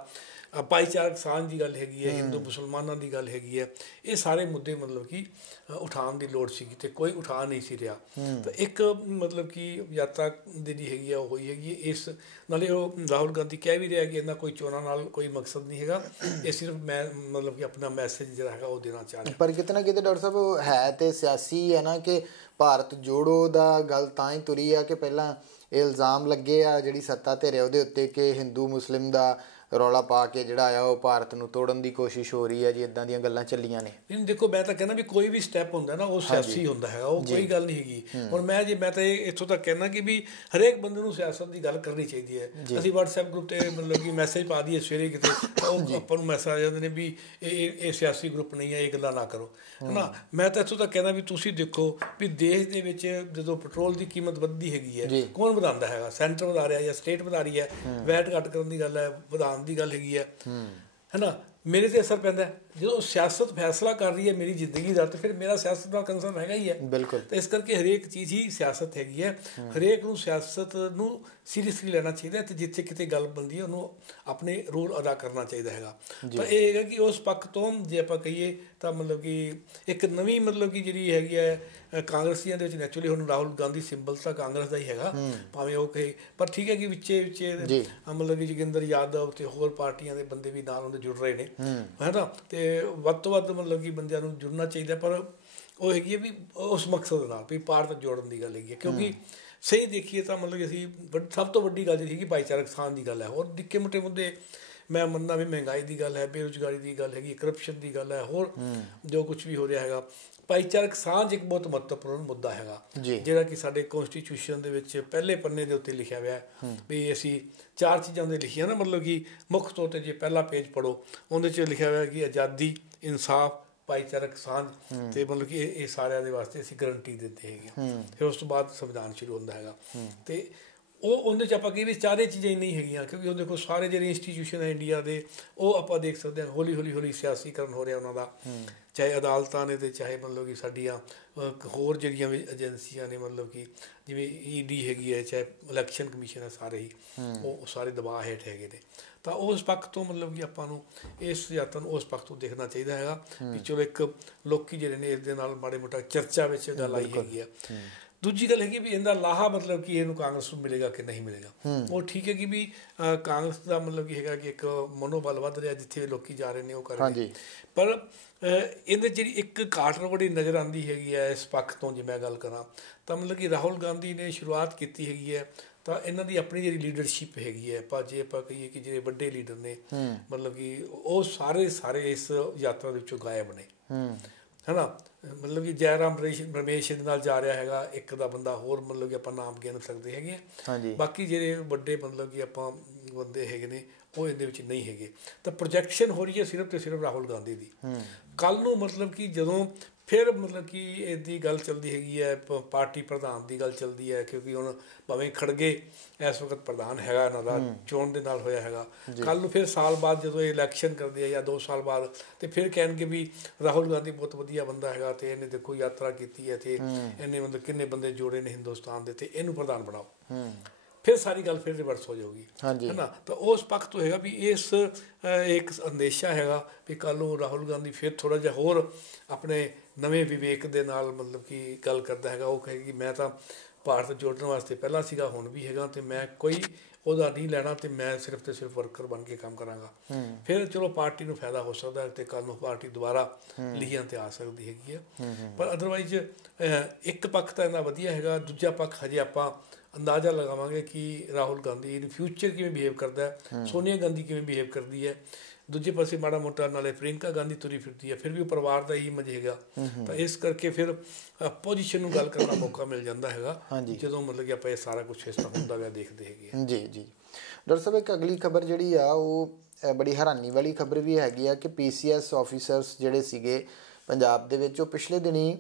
ਭਾਈਚਾਰਕ ਸਾਂਝ ਦੀ ਗੱਲ ਹੈਗੀ ਹੈ, ਹਿੰਦੂ ਮੁਸਲਮਾਨਾਂ ਦੀ ਗੱਲ ਹੈਗੀ ਹੈ। ਇਹ ਸਾਰੇ ਮੁੱਦੇ ਮਤਲਬ ਕਿ ਉਠਾਉਣ ਦੀ ਲੋੜ ਸੀਗੀ ਅਤੇ ਕੋਈ ਉਠਾ ਨਹੀਂ ਸੀ ਰਿਹਾ। ਤਾਂ ਇੱਕ ਮਤਲਬ ਕਿ ਯਾਤਰਾ ਜਿਹੜੀ ਹੈਗੀ ਆ ਉਹ ਹੋਈ ਹੈਗੀ। ਇਸ ਨਾਲੇ ਉਹ ਰਾਹੁਲ ਗਾਂਧੀ ਕਹਿ ਵੀ ਰਿਹਾ ਕਿ ਇਹਨਾਂ ਕੋਈ ਚੋਣਾਂ ਨਾਲ ਕੋਈ ਮਕਸਦ ਨਹੀਂ ਹੈਗਾ, ਇਹ ਸਿਰਫ ਮੈਂ ਮਤਲਬ ਕਿ ਆਪਣਾ ਮੈਸੇਜ ਜਿਹੜਾ ਹੈਗਾ ਉਹ ਦੇਣਾ ਚਾਹ ਰਿਹਾ। ਪਰ ਕਿਤੇ ਨਾ ਕਿਤੇ ਡਾਕਟਰ ਸਾਹਿਬ ਹੈ ਤੇ ਸਿਆਸੀ ਹੈ ਨਾ, ਕਿ ਭਾਰਤ ਜੋੜੋ ਦਾ ਗੱਲ ਤਾਂ ਹੀ ਤੁਰੀ ਆ ਕਿ ਪਹਿਲਾਂ ਇਹ ਇਲਜ਼ਾਮ ਲੱਗੇ ਆ ਜਿਹੜੀ ਸੱਤਾ ਧਿਰ ਉਹਦੇ ਉੱਤੇ ਕਿ ਹਿੰਦੂ ਮੁਸਲਿਮ ਦਾ ਰੌਲਾ ਪਾ ਕੇ ਜਿਹੜਾ ਆ ਉਹ ਭਾਰਤ ਨੂੰ ਤੋੜਨ ਦੀ ਕੋਸ਼ਿਸ਼ ਹੋ ਰਹੀ ਹੈ ਜੀ, ਇੱਦਾਂ ਦੀਆਂ ਗੱਲਾਂ ਚੱਲੀਆਂ ਨੇ। ਨਹੀਂ ਦੇਖੋ, ਮੈਂ ਤਾਂ ਕਹਿੰਦਾ ਵੀ ਕੋਈ ਵੀ ਸਟੈਪ ਹੁੰਦਾ ਨਾ ਉਹ ਸਿਆਸੀ ਹੁੰਦਾ ਹੈਗਾ, ਉਹ ਕੋਈ ਗੱਲ ਨਹੀਂ ਹੈਗੀ। ਹੁਣ ਮੈਂ ਤਾਂ ਇੱਥੋਂ ਤੱਕ ਕਹਿੰਦਾ ਕਿ ਵੀ ਹਰੇਕ ਬੰਦੇ ਨੂੰ ਸਿਆਸਤ ਦੀ ਗੱਲ ਕਰਨੀ ਚਾਹੀਦੀ ਹੈ। ਅਸੀਂ WhatsApp ਗਰੁੱਪ 'ਤੇ ਮਤਲਬ ਕਿ ਮੈਸੇਜ ਪਾ ਦਈਏ ਸਵੇਰੇ ਕਿਤੇ, ਉਹ ਆਪਾਂ ਨੂੰ ਮੈਸੇਜ ਆ ਜਾਂਦੇ ਨੇ ਵੀ ਇਹ ਸਿਆਸੀ ਗਰੁੱਪ ਨਹੀਂ ਹੈ, ਇਹ ਗੱਲਾਂ ਨਾ ਕਰੋ, ਹੈ ਨਾ। ਮੈਂ ਤਾਂ ਇੱਥੋਂ ਤੱਕ ਕਹਿੰਦਾ ਵੀ ਤੁਸੀਂ ਦੇਖੋ ਵੀ ਦੇਸ਼ ਦੇ ਵਿੱਚ ਜਦੋਂ ਪੈਟਰੋਲ ਦੀ ਕੀਮਤ ਵੱਧਦੀ ਹੈਗੀ ਹੈ, ਕੌਣ ਵਧਾਉਂਦਾ ਹੈਗਾ? ਸੈਂਟਰ ਵਧਾ ਰਿਹਾ ਜਾਂ ਸਟੇਟ ਵਧਾ ਰਹੀ ਹੈ? ਵੈਟ ਘੱਟ ਕਰਨ ਦੀ ਗੱਲ ਹੈ, ਵਧਾਉਣ ਦੀ ਗੱਲ ਹੈਗੀ ਹੈ ਨਾ। ਮੇਰੇ 'ਤੇ ਅਸਰ ਪੈਂਦਾ ਜਦੋਂ ਸਿਆਸਤ ਫੈਸਲਾ ਕਰ ਰਹੀ ਹੈ ਮੇਰੀ ਜ਼ਿੰਦਗੀ ਦਾ, ਤਾਂ ਫਿਰ ਮੇਰਾ ਸਿਆਸਤ ਦਾ ਕੰਸਰਨ ਹੈਗਾ ਹੀ ਹੈ। ਬਿਲਕੁਲ। ਤਾਂ ਇਸ ਕਰਕੇ ਹਰੇਕ ਚੀਜ਼ ਹੀ ਸਿਆਸਤ ਹੈਗੀ ਹੈ। ਹਰੇਕ ਨੂੰ ਸਿਆਸਤ ਨੂੰ ਸੀਰੀਅਸਲੀ ਲੈਣਾ ਚਾਹੀਦਾ, ਅਤੇ ਜਿੱਥੇ ਕਿਤੇ ਗੱਲ ਬਣਦੀ ਹੈ ਉਹਨੂੰ ਆਪਣੇ ਰੋਲ ਅਦਾ ਕਰਨਾ ਚਾਹੀਦਾ ਹੈਗਾ। ਤਾਂ ਇਹ ਹੈਗਾ ਕਿ ਉਸ ਪੱਖ ਤੋਂ ਜੇ ਆਪਾਂ ਕਹੀਏ ਤਾਂ ਮਤਲਬ ਕਿ ਇੱਕ ਨਵੀਂ ਮਤਲਬ ਕਿ ਜਿਹੜੀ ਹੈਗੀ ਹੈ ਕਾਂਗਰਸੀਆਂ ਦੇ ਵਿੱਚ ਨੈਚੁਰਲੀ ਹੁਣ ਰਾਹੁਲ ਗਾਂਧੀ ਸਿੰਬਲ ਤਾਂ ਕਾਂਗਰਸ ਦਾ ਹੀ ਹੈਗਾ, ਭਾਵੇਂ ਉਹ ਕਹੇ, ਪਰ ਠੀਕ ਹੈ ਕਿ ਵਿੱਚੇ ਮਤਲਬ ਕਿ ਜੋਗਿੰਦਰ ਯਾਦਵ ਅਤੇ ਹੋਰ ਪਾਰਟੀਆਂ ਦੇ ਬੰਦੇ ਵੀ ਨਾਲ ਉਹਦੇ ਜੁੜ ਰਹੇ ਨੇ, ਹੈ ਨਾ। ਅਤੇ ਵੱਧ ਤੋਂ ਵੱਧ ਮਤਲਬ ਕਿ ਬੰਦਿਆਂ ਨੂੰ ਜੁੜਨਾ ਚਾਹੀਦਾ, ਪਰ ਉਹ ਹੈਗੀ ਹੈ ਵੀ ਉਸ ਮਕਸਦ ਨਾਲ ਵੀ ਭਾਰਤ ਜੋੜਨ ਦੀ ਗੱਲ ਹੈਗੀ ਹੈ। ਕਿਉਂਕਿ ਸਹੀ ਦੇਖੀਏ ਤਾਂ ਮਤਲਬ ਕਿ ਅਸੀਂ ਸਭ ਤੋਂ ਵੱਡੀ ਗੱਲ ਜਿਹੜੀ ਹੈਗੀ ਭਾਈਚਾਰਕ ਸਾਂਝ ਦੀ ਗੱਲ ਹੈ। ਹੋਰ ਨਿੱਕੇ ਮੋਟੇ ਮੁੱਦੇ ਮੈਂ ਮੰਨਦਾ ਵੀ ਮਹਿੰਗਾਈ ਦੀ ਗੱਲ ਹੈ, ਬੇਰੁਜ਼ਗਾਰੀ ਦੀ ਗੱਲ ਹੈਗੀ, ਕਰਪਸ਼ਨ ਦੀ ਗੱਲ ਹੈ, ਹੋਰ ਜੋ ਕੁਛ ਵੀ ਹੋ ਰਿਹਾ ਹੈਗਾ, ਭਾਈਚਾਰਕ ਸਾਂਝ ਇੱਕ ਬਹੁਤ ਮਹੱਤਵਪੂਰਨ ਮੁੱਦਾ ਹੈਗਾ, ਜਿਹੜਾ ਕਿ ਸਾਡੇ ਕੌਂਸਟੀਟਿਊਸ਼ਨ ਦੇ ਵਿੱਚ ਪਹਿਲੇ ਪੰਨੇ ਦੇ ਉੱਤੇ ਲਿਖਿਆ ਹੋਇਆ ਵੀ ਅਸੀਂ 4 ਚੀਜ਼ਾਂ ਦੇ ਲਿਖੀਆਂ ਨਾ, ਮਤਲਬ ਕਿ ਮੁੱਖ ਤੌਰ 'ਤੇ ਜੇ ਪਹਿਲਾ ਪੇਜ ਪੜ੍ਹੋ ਉਹਦੇ 'ਚ ਲਿਖਿਆ ਹੋਇਆ ਕਿ ਆਜ਼ਾਦੀ, ਇਨਸਾਫ, ਭਾਈਚਾਰਕ ਸਾਂਝ, ਅਤੇ ਮਤਲਬ ਕਿ ਇਹ ਸਾਰਿਆਂ ਦੇ ਵਾਸਤੇ ਅਸੀਂ ਗਰੰਟੀ ਦਿੰਦੇ ਹੈਗੇ ਹਾਂ। ਫਿਰ ਉਸ ਤੋਂ ਬਾਅਦ ਸੰਵਿਧਾਨ ਸ਼ੁਰੂ ਹੁੰਦਾ ਹੈਗਾ, ਅਤੇ ਉਹਦੇ 'ਚ ਆਪਾਂ ਕਹੀਏ ਵੀ ਚਾਰੇ ਚੀਜ਼ਾਂ ਹੀ ਨਹੀਂ ਹੈਗੀਆਂ, ਕਿਉਂਕਿ ਉਹ ਦੇਖੋ ਸਾਰੇ ਜਿਹੜੇ ਇੰਸਟੀਟਿਊਸ਼ਨ ਹੈ ਇੰਡੀਆ ਦੇ, ਉਹ ਆਪਾਂ ਦੇਖ ਸਕਦੇ ਹਾਂ ਹੌਲੀ ਸਿਆਸੀਕਰਨ ਹੋ ਰਿਹਾ ਉਹਨਾਂ ਦਾ, ਚਾਹੇ ਅਦਾਲਤਾਂ ਨੇ ਅਤੇ ਚਾਹੇ ਮਤਲਬ ਕਿ ਸਾਡੀਆਂ ਹੋਰ ਜਿਹੜੀਆਂ ਵੀ ਏਜੰਸੀਆਂ ਨੇ, ਮਤਲਬ ਕਿ ਜਿਵੇਂ ED ਹੈਗੀ ਹੈ, ਚਾਹੇ ਇਲੈਕਸ਼ਨ ਕਮਿਸ਼ਨ ਹੈ, ਸਾਰੇ ਹੀ ਉਹ ਸਾਰੇ ਦਬਾਅ ਹੇਠ ਹੈਗੇ ਨੇ। ਤਾਂ ਉਸ ਪੱਖ ਤੋਂ ਮਤਲਬ ਕਿ ਆਪਾਂ ਨੂੰ ਇਸ ਯਾਤਰਾ ਨੂੰ ਉਸ ਪੱਖ ਤੋਂ ਦੇਖਣਾ ਚਾਹੀਦਾ ਹੈਗਾ ਵੀ ਚਲੋ ਇੱਕ ਲੋਕੀ ਜਿਹੜੇ ਨੇ ਇਸ ਦੇ ਨਾਲ ਮਾੜੇ ਮੋਟਾ ਚਰਚਾ ਵਿੱਚ ਗੱਲ ਆਈ ਹੈਗੀ ਆ। ਦੂਜੀ ਗੱਲ ਹੈਗੀ ਵੀ ਇਹਦਾ ਲਾਹਾ ਮਤਲਬ ਕਿ ਇਹਨੂੰ ਕਾਂਗਰਸ ਨੂੰ ਮਿਲੇਗਾ ਕਿ ਨਹੀਂ ਮਿਲੇਗਾ, ਉਹ ਠੀਕ ਹੈ ਕਿ ਵੀ ਕਾਂਗਰਸ ਦਾ ਮਤਲਬ ਕੀ ਹੈਗਾ ਕਿ ਇੱਕ ਮਨੋਬਲ ਵੱਧ ਰਿਹਾ, ਜਿੱਥੇ ਲੋਕੀ ਜਾ ਰਹੇ ਨੇ ਉਹ ਕਰ ਰਹੇ, ਪਰ ਇਹਦੇ ਜਿਹੜੀ ਇੱਕ ਘਾਟ ਬੜੀ ਨਜ਼ਰ ਆਉਂਦੀ ਹੈਗੀ ਹੈ ਇਸ ਪੱਖ ਤੋਂ। ਜੇ ਮੈਂ ਗੱਲ ਕਰਾਂ ਤਾਂ ਮਤਲਬ ਕਿ ਰਾਹੁਲ ਗਾਂਧੀ ਨੇ ਸ਼ੁਰੂਆਤ ਕੀਤੀ ਹੈਗੀ ਹੈ, ਤਾਂ ਇਹਨਾਂ ਦੀ ਆਪਣੀ ਜਿਹੜੀ ਲੀਡਰਸ਼ਿਪ ਹੈਗੀ ਹੈ, ਜੇ ਆਪਾਂ ਕਹੀਏ ਕਿ ਜਿਹੜੇ ਵੱਡੇ ਲੀਡਰ ਨੇ ਮਤਲਬ ਕਿ ਉਹ ਸਾਰੇ ਇਸ ਯਾਤਰਾ ਦੇ ਵਿੱਚੋਂ ਗਾਇਬ ਨੇ, ਹੈ ਨਾ। ਮਤਲਬ ਕਿ ਜੈਰਾਮ ਰਮੇਸ਼ ਇਹਦੇ ਨਾਲ ਜਾ ਰਿਹਾ ਹੈਗਾ, ਇੱਕ ਦਾ ਬੰਦਾ ਹੋਰ ਮਤਲਬ ਕਿ ਆਪਾਂ ਨਾਮ ਗਿਣ ਸਕਦੇ ਹੈਗੇ ਆ, ਬਾਕੀ ਜਿਹੜੇ ਵੱਡੇ ਮਤਲਬ ਕਿ ਆਪਾਂ ਬੰਦੇ ਹੈਗੇ ਨੇ ਉਹ ਇਹਦੇ ਵਿੱਚ ਨਹੀਂ ਹੈਗੇ। ਤਾਂ ਪ੍ਰੋਜੈਕਸ਼ਨ ਹੋ ਰਹੀ ਹੈ ਸਿਰਫ ਅਤੇ ਸਿਰਫ ਰਾਹੁਲ ਗਾਂਧੀ ਦੀ। ਕੱਲ੍ਹ ਨੂੰ ਮਤਲਬ ਕਿ ਜਦੋਂ ਫਿਰ ਮਤਲਬ ਕਿ ਇਹਦੀ ਗੱਲ ਚੱਲਦੀ ਹੈਗੀ ਹੈ, ਪਾਰਟੀ ਪ੍ਰਧਾਨ ਦੀ ਗੱਲ ਚੱਲਦੀ ਹੈ, ਕਿਉਂਕਿ ਹੁਣ ਭਾਵੇਂ ਖੜਗੇ ਇਸ ਵਕਤ ਪ੍ਰਧਾਨ ਹੈਗਾ ਇਹਨਾਂ ਦਾ, ਚੋਣ ਦੇ ਨਾਲ ਹੋਇਆ ਹੈਗਾ, ਕੱਲ੍ਹ ਨੂੰ ਫਿਰ ਸਾਲ ਬਾਅਦ ਜਦੋਂ ਇਹ ਇਲੈਕਸ਼ਨ ਕਰਦੇ ਆ ਜਾਂ 2 ਸਾਲ ਬਾਅਦ, ਅਤੇ ਫਿਰ ਕਹਿਣਗੇ ਵੀ ਰਾਹੁਲ ਗਾਂਧੀ ਬਹੁਤ ਵਧੀਆ ਬੰਦਾ ਹੈਗਾ, ਅਤੇ ਇਹਨੇ ਦੇਖੋ ਯਾਤਰਾ ਕੀਤੀ ਹੈ, ਅਤੇ ਇਹਨੇ ਮਤਲਬ ਕਿੰਨੇ ਬੰਦੇ ਜੋੜੇ ਨੇ ਹਿੰਦੁਸਤਾਨ ਦੇ, ਅਤੇ ਇਹਨੂੰ ਪ੍ਰਧਾਨ ਬਣਾਓ, ਫਿਰ ਸਾਰੀ ਗੱਲ ਫਿਰ ਰਿਵਰਸ ਹੋ ਜਾਊਗੀ, ਹੈ ਨਾ। ਤਾਂ ਉਸ ਪੱਖ ਤੋਂ ਹੈਗਾ ਵੀ ਇਸ ਇੱਕ ਅੰਦੇਸ਼ਾ ਹੈਗਾ ਵੀ ਕੱਲ੍ਹ ਨੂੰ ਰਾਹੁਲ ਗਾਂਧੀ ਫਿਰ ਥੋੜ੍ਹਾ ਜਿਹਾ ਹੋਰ ਆਪਣੇ ਨਵੇਂ ਵਿਵੇਕ ਦੇ ਨਾਲ ਮਤਲਬ ਕਿ ਗੱਲ ਕਰਦਾ ਹੈਗਾ, ਉਹ ਕਹੇਗੀ ਮੈਂ ਤਾਂ ਭਾਰਤ ਜੋੜਨ ਵਾਸਤੇ ਪਹਿਲਾਂ ਸੀਗਾ, ਹੁਣ ਵੀ ਹੈਗਾ, ਤੇ ਮੈਂ ਕੋਈ ਉਹਦਾ ਨਹੀਂ ਲੈਣਾ, ਤੇ ਮੈਂ ਸਿਰਫ ਤੇ ਸਿਰਫ ਵਰਕਰ ਬਣ ਕੇ ਕੰਮ ਕਰਾਂਗਾ। ਫਿਰ ਚਲੋ ਪਾਰਟੀ ਨੂੰ ਫਾਇਦਾ ਹੋ ਸਕਦਾ, ਤੇ ਕੱਲ੍ਹ ਨੂੰ ਪਾਰਟੀ ਦੁਬਾਰਾ ਲੀਹਾਂ 'ਤੇ ਆ ਸਕਦੀ ਹੈਗੀ ਆ। ਪਰ ਅਦਰਵਾਈਜ਼ ਇੱਕ ਪੱਖ ਤਾਂ ਇੰਨਾ ਵਧੀਆ ਹੈਗਾ, ਦੂਜਾ ਪੱਖ ਹਜੇ ਆਪਾਂ ਅੰਦਾਜ਼ਾ ਲਗਾਵਾਂਗੇ ਕਿ ਰਾਹੁਲ ਗਾਂਧੀ ਇਨ ਫਿਊਚਰ ਕਿਵੇਂ ਬਿਹੇਵ ਕਰਦਾ ਹੈ, ਸੋਨੀਆ ਗਾਂਧੀ ਕਿਵੇਂ ਬਿਹੇਵ ਕਰਦੀ ਹੈ। ਦੂਜੇ ਪਾਸੇ ਮਾੜਾ ਮੋਟਾ ਨਾਲੇ ਪ੍ਰਿਯੰਕਾ ਗਾਂਧੀ ਤੁਰੀ ਫਿਰਦੀ ਹੈ, ਫਿਰ ਵੀ ਉਹ ਪਰਿਵਾਰ ਦਾ ਹੀ ਮਜ਼ੇ ਹੈਗਾ। ਤਾਂ ਇਸ ਕਰਕੇ ਫਿਰ ਪੋਜੀਸ਼ਨ ਨੂੰ ਗੱਲ ਕਰਨ ਦਾ ਮੌਕਾ ਮਿਲ ਜਾਂਦਾ ਹੈਗਾ, ਜਦੋਂ ਮਤਲਬ ਕਿ ਆਪਾਂ ਇਹ ਸਾਰਾ ਕੁਛ ਇਸ ਤਰ੍ਹਾਂ ਹੁੰਦਾ ਹੋਇਆ ਦੇਖਦੇ ਹੈਗੇ। ਜੀ ਜੀ ਡਾਕਟਰ ਸਾਹਿਬ, ਇੱਕ ਅਗਲੀ ਖਬਰ ਜਿਹੜੀ ਆ ਉਹ ਬੜੀ ਹੈਰਾਨੀ ਵਾਲੀ ਖਬਰ ਵੀ ਹੈਗੀ ਆ ਕਿ PCS ਆਫੀਸਰਸ ਜਿਹੜੇ ਸੀਗੇ ਪੰਜਾਬ ਦੇ ਵਿੱਚ, ਉਹ ਪਿਛਲੇ ਦਿਨੀ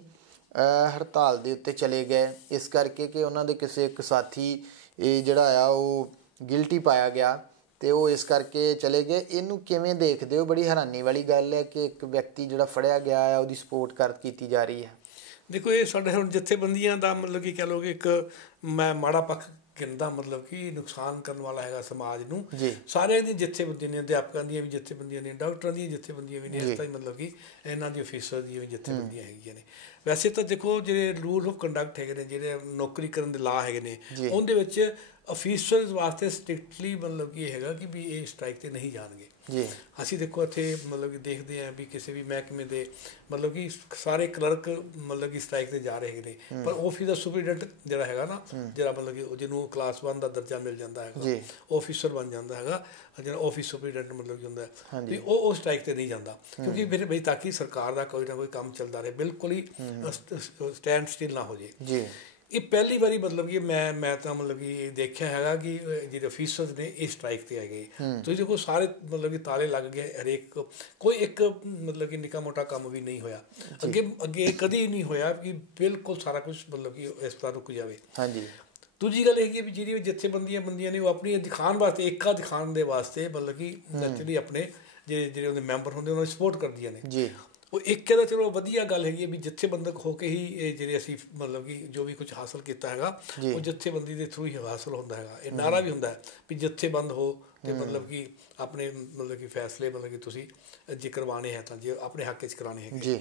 ਹੜਤਾਲ ਦੇ ਉੱਤੇ ਚਲੇ ਗਏ, ਇਸ ਕਰਕੇ ਕਿ ਉਹਨਾਂ ਦੇ ਕਿਸੇ ਇੱਕ ਸਾਥੀ ਜਿਹੜਾ ਆ ਉਹ ਗਿਲਟੀ ਪਾਇਆ ਗਿਆ, ਤੇ ਉਹ ਇਸ ਕਰਕੇ ਚਲੇ ਗਏ। ਇਹਨੂੰ ਕਿਵੇਂ ਦੇਖਦੇ ਹੋ? ਬੜੀ ਹੈਰਾਨੀ ਵਾਲੀ ਗੱਲ ਹੈ ਕਿ ਇੱਕ ਵਿਅਕਤੀ ਜਿਹੜਾ ਫੜਿਆ ਗਿਆ ਹੈ ਉਹਦੀ ਸਪੋਰਟ ਕੀਤੀ ਜਾ ਰਹੀ ਹੈ। ਦੇਖੋ, ਇਹ ਸਾਡੇ ਹੁਣ ਜਥੇਬੰਦੀਆਂ ਦਾ ਮਤਲਬ ਕਿ ਕਹਿ ਲਓ ਕਿ ਇੱਕ ਮੈਂ ਮਾੜਾ ਪੱਖ ਗਿਣਦਾ, ਮਤਲਬ ਕਿ ਨੁਕਸਾਨ ਕਰਨ ਵਾਲਾ ਹੈਗਾ ਸਮਾਜ ਨੂੰ। ਸਾਰਿਆਂ ਦੀਆਂ ਜਥੇਬੰਦੀਆਂ ਨੇ, ਅਧਿਆਪਕਾਂ ਦੀਆਂ ਵੀ ਜਥੇਬੰਦੀਆਂ ਨੇ, ਡਾਕਟਰਾਂ ਦੀਆਂ ਜਥੇਬੰਦੀਆਂ ਵੀ ਨੇ, ਇਸ ਤਰ੍ਹਾਂ ਹੀ ਮਤਲਬ ਕਿ ਇਹਨਾਂ ਦੀ ਅਫੀਸਰ ਦੀਆਂ ਵੀ ਜਥੇਬੰਦੀਆਂ ਹੈਗੀਆਂ ਨੇ। ਵੈਸੇ ਤਾਂ ਦੇਖੋ, ਜਿਹੜੇ ਰੂਲ ਆਫ ਕੰਡਕਟ ਹੈਗੇ ਨੇ, ਜਿਹੜੇ ਨੌਕਰੀ ਕਰਨ ਦੇ ਲਾਅ ਹੈਗੇ ਨੇ, ਉਹਦੇ ਵਿੱਚ ਅਫੀਸਰਸ ਵਾਸਤੇ ਸਟ੍ਰਿਕਟਲੀ ਮਤਲਬ ਕਿ ਇਹ ਹੈਗਾ ਕਿ ਵੀ ਇਹ ਸਟ੍ਰਾਈਕ 'ਤੇ ਨਹੀਂ ਜਾਣਗੇ। ਅਸੀਂ ਦੇਖੋ ਇੱਥੇ ਮਤਲਬ ਕਿ ਦੇਖਦੇ ਹਾਂ ਵੀ ਕਿਸੇ ਵੀ ਮਹਿਕਮੇ ਦੇ ਮਤਲਬ ਕਿ ਸਾਰੇ ਕਲਰਕ ਮਤਲਬ ਕਿ ਸਟ੍ਰਾਈਕ 'ਤੇ ਜਾ ਰਹੇ ਨੇ, ਪਰ ਆਫਿਸ ਦਾ ਸੁਪਰੀਡੈਂਟ ਜਿਹੜਾ ਹੈਗਾ ਨਾ, ਜਿਹੜਾ ਮਤਲਬ ਕਿ ਜਿਹਨੂੰ ਕਲਾਸ 1 ਦਾ ਦਰਜਾ ਮਿਲ ਜਾਂਦਾ ਹੈਗਾ, ਆਫਿਸਰ ਬਣ ਜਾਂਦਾ ਹੈਗਾ, ਜਿਹੜਾ ਆਫਿਸ ਸੁਪਰੀਡੈਂਟ ਮਤਲਬ ਕਿ ਹੁੰਦਾ, ਵੀ ਉਹ ਸਟ੍ਰਾਈਕ 'ਤੇ ਨਹੀਂ ਜਾਂਦਾ, ਕਿਉਂਕਿ ਫਿਰ ਬਈ ਤਾਂ ਕਿ ਸਰਕਾਰ ਦਾ ਕੋਈ ਨਾ ਕੋਈ ਕੰਮ ਚੱਲਦਾ ਰਹੇ, ਬਿਲਕੁਲ ਹੀ ਸਟੈਂਡ ਸਟਿਲ ਨਾ ਹੋ ਜੇ। ਇਹ ਪਹਿਲੀ ਵਾਰੀ ਮਤਲਬ ਕਿ ਮੈਂ ਤਾਂ ਮਤਲਬ ਕਿ ਦੇਖਿਆ ਹੈਗਾ ਕਿ ਜਿਹੜੇ ਅਫੀਸਰਸ ਨੇ ਇਹ ਸਟ੍ਰਾਈਕ 'ਤੇ ਹੈਗੇ। ਤੁਸੀਂ ਦੇਖੋ, ਸਾਰੇ ਮਤਲਬ ਕਿ ਤਾਲੇ ਲੱਗ ਗਏ, ਹਰੇਕ ਕੋਈ ਇੱਕ ਮਤਲਬ ਕਿ ਨਿੱਕਾ ਮੋਟਾ ਕੰਮ ਵੀ ਨਹੀਂ ਹੋਇਆ। ਅੱਗੇ ਕਦੀ ਨਹੀਂ ਹੋਇਆ ਕਿ ਬਿਲਕੁਲ ਸਾਰਾ ਕੁਝ ਮਤਲਬ ਕਿ ਇਸ ਤਰ੍ਹਾਂ ਰੁਕ ਜਾਵੇ। ਦੂਜੀ ਗੱਲ ਇਹ ਹੈ ਵੀ ਜਿਹੜੀ ਜਥੇਬੰਦੀਆਂ ਨੇ ਉਹ ਆਪਣੀ ਦਿਖਾਉਣ ਵਾਸਤੇ, ਏਕਾ ਦਿਖਾਉਣ ਦੇ ਵਾਸਤੇ ਮਤਲਬ ਕਿ ਨੈਚੁਰਲੀ ਆਪਣੇ ਜਿਹੜੇ ਉਹਦੇ ਮੈਂਬਰ ਹੁੰਦੇ ਉਹਨਾਂ ਨੂੰ ਸਪੋਰਟ ਕਰਦੀਆਂ ਨੇ। ਉਹ ਇੱਕ ਇਹਦਾ ਚਲੋ ਵਧੀਆ ਗੱਲ ਹੈਗੀ ਹੈ ਵੀ ਜਥੇਬੰਦਕ ਹੋ ਕੇ ਹੀ ਇਹ ਜਿਹੜੇ ਅਸੀਂ ਮਤਲਬ ਕਿ ਜੋ ਵੀ ਕੁਝ ਹਾਸਲ ਕੀਤਾ ਹੈਗਾ ਉਹ ਜਥੇਬੰਦੀ ਦੇ ਥਰੂ ਹੀ ਹਾਸਲ ਹੁੰਦਾ ਹੈਗਾ। ਇਹ ਨਾਰਾ ਵੀ ਹੁੰਦਾ ਵੀ ਜਥੇਬੰਦ ਹੋ ਅਤੇ ਮਤਲਬ ਕਿ ਆਪਣੇ ਮਤਲਬ ਕਿ ਫੈਸਲੇ ਮਤਲਬ ਕਿ ਤੁਸੀਂ ਜੇ ਕਰਵਾਉਣੇ ਹੈ ਤਾਂ ਜੇ ਆਪਣੇ ਹੱਕ 'ਚ ਕਰਾਉਣੇ ਹੈਗੇ।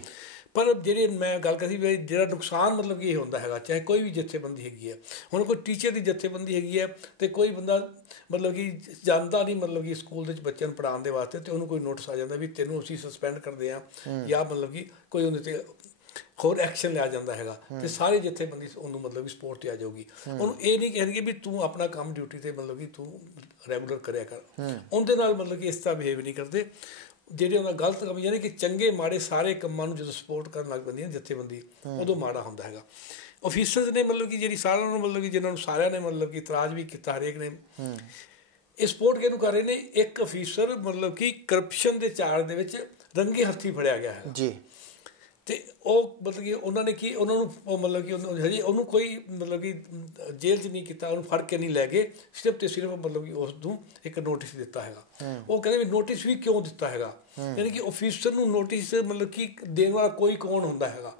ਪਰ ਜਿਹੜੇ ਮੈਂ ਗੱਲ ਕਰੀ ਵੀ ਜਿਹੜਾ ਨੁਕਸਾਨ ਮਤਲਬ ਕਿ ਇਹ ਹੁੰਦਾ ਹੈਗਾ, ਚਾਹੇ ਕੋਈ ਵੀ ਜਥੇਬੰਦੀ ਹੈਗੀ ਹੈ, ਹੁਣ ਕੋਈ ਟੀਚਰ ਦੀ ਜਥੇਬੰਦੀ ਹੈਗੀ ਹੈ ਅਤੇ ਕੋਈ ਬੰਦਾ ਮਤਲਬ ਕਿ ਜਾਂਦਾ ਨਹੀਂ ਮਤਲਬ ਕਿ ਸਕੂਲ ਦੇ ਵਿੱਚ ਬੱਚਿਆਂ ਨੂੰ ਪੜ੍ਹਾਉਣ ਦੇ ਵਾਸਤੇ, ਅਤੇ ਉਹਨੂੰ ਕੋਈ ਨੋਟਿਸ ਆ ਜਾਂਦਾ ਵੀ ਤੈਨੂੰ ਅਸੀਂ ਸਸਪੈਂਡ ਕਰਦੇ ਹਾਂ, ਜਾਂ ਮਤਲਬ ਕਿ ਕੋਈ ਉਹਦੇ 'ਤੇ ਹੋਰ ਐਕਸ਼ਨ ਲਿਆ ਜਾਂਦਾ ਹੈਗਾ, ਅਤੇ ਸਾਰੇ ਜਥੇਬੰਦੀ ਉਹਨੂੰ ਮਤਲਬ ਕਿ ਸਪੋਰਟ 'ਤੇ ਆ ਜਾਊਗੀ। ਉਹਨੂੰ ਇਹ ਨਹੀਂ ਕਹਿਣਗੇ ਵੀ ਤੂੰ ਆਪਣਾ ਕੰਮ ਡਿਊਟੀ 'ਤੇ ਮਤਲਬ ਕਿ ਤੂੰ ਰੈਗੂਲਰ ਕਰਿਆ ਕਰ, ਉਹਦੇ ਨਾਲ ਮਤਲਬ ਕਿ ਇਸ ਤਰ੍ਹਾਂ ਬਿਹੇਵ ਨਹੀਂ ਕਰਦੇ। ਜਿਹੜੇ ਉਹਨਾਂ ਗਲਤ ਕੰਮ ਯਾਨੀ ਕਿ ਚੰਗੇ ਮਾੜੇ ਸਾਰੇ ਕੰਮਾਂ ਨੂੰ ਜਦੋਂ ਸਪੋਰਟ ਕਰਨ ਲੱਗ ਪੈਂਦੀ ਹੈ ਜਥੇਬੰਦੀ, ਉਦੋਂ ਮਾੜਾ ਹੁੰਦਾ ਹੈਗਾ। ਆਫਿਸਰਸ ਨੇ ਮਤਲਬ ਕਿ ਜਿਹੜੀ ਸਾਰਿਆਂ ਨੂੰ ਮਤਲਬ ਕਿ ਜਿਹਨਾਂ ਨੂੰ ਸਾਰਿਆਂ ਨੇ ਮਤਲਬ ਕਿ ਇਤਰਾਜ਼ ਵੀ ਕੀਤਾ, ਹਰੇਕ ਨੇ ਇਹ ਸਪੋਰਟ ਕਿਹਨੂੰ ਕਰ ਰਹੇ ਨੇ? ਇੱਕ ਅਫੀਸਰ ਮਤਲਬ ਕਿ ਕਰਪਸ਼ਨ ਦੇ ਚਾਲ ਦੇ ਵਿੱਚ ਰੰਗੇ ਹੱਥੀਂ ਫੜਿਆ ਗਿਆ ਹੈ ਜੀ, ਅਤੇ ਉਹ ਮਤਲਬ ਕਿ ਉਹਨਾਂ ਨੇ ਕੀ ਉਹਨਾਂ ਨੂੰ ਮਤਲਬ ਕਿ ਹਜੇ ਉਹਨੂੰ ਕੋਈ ਮਤਲਬ ਕਿ ਜੇਲ੍ਹ 'ਚ ਨਹੀਂ ਕੀਤਾ, ਉਹਨੂੰ ਫੜ ਕੇ ਨਹੀਂ ਲੈ ਗਏ, ਸਿਰਫ ਅਤੇ ਸਿਰਫ ਮਤਲਬ ਕਿ ਉਸ ਨੂੰ ਇੱਕ ਨੋਟਿਸ ਦਿੱਤਾ ਹੈਗਾ। ਉਹ ਕਹਿੰਦੇ ਵੀ ਨੋਟਿਸ ਵੀ ਕਿਉਂ ਦਿੱਤਾ ਹੈਗਾ, ਯਾਨੀ ਕਿ ਆਫਿਸਰ ਨੂੰ ਨੋਟਿਸ ਮਤਲਬ ਕਿ ਦੇਣ ਵਾਲਾ ਕੋਈ ਕੌਣ ਹੁੰਦਾ ਹੈਗਾ?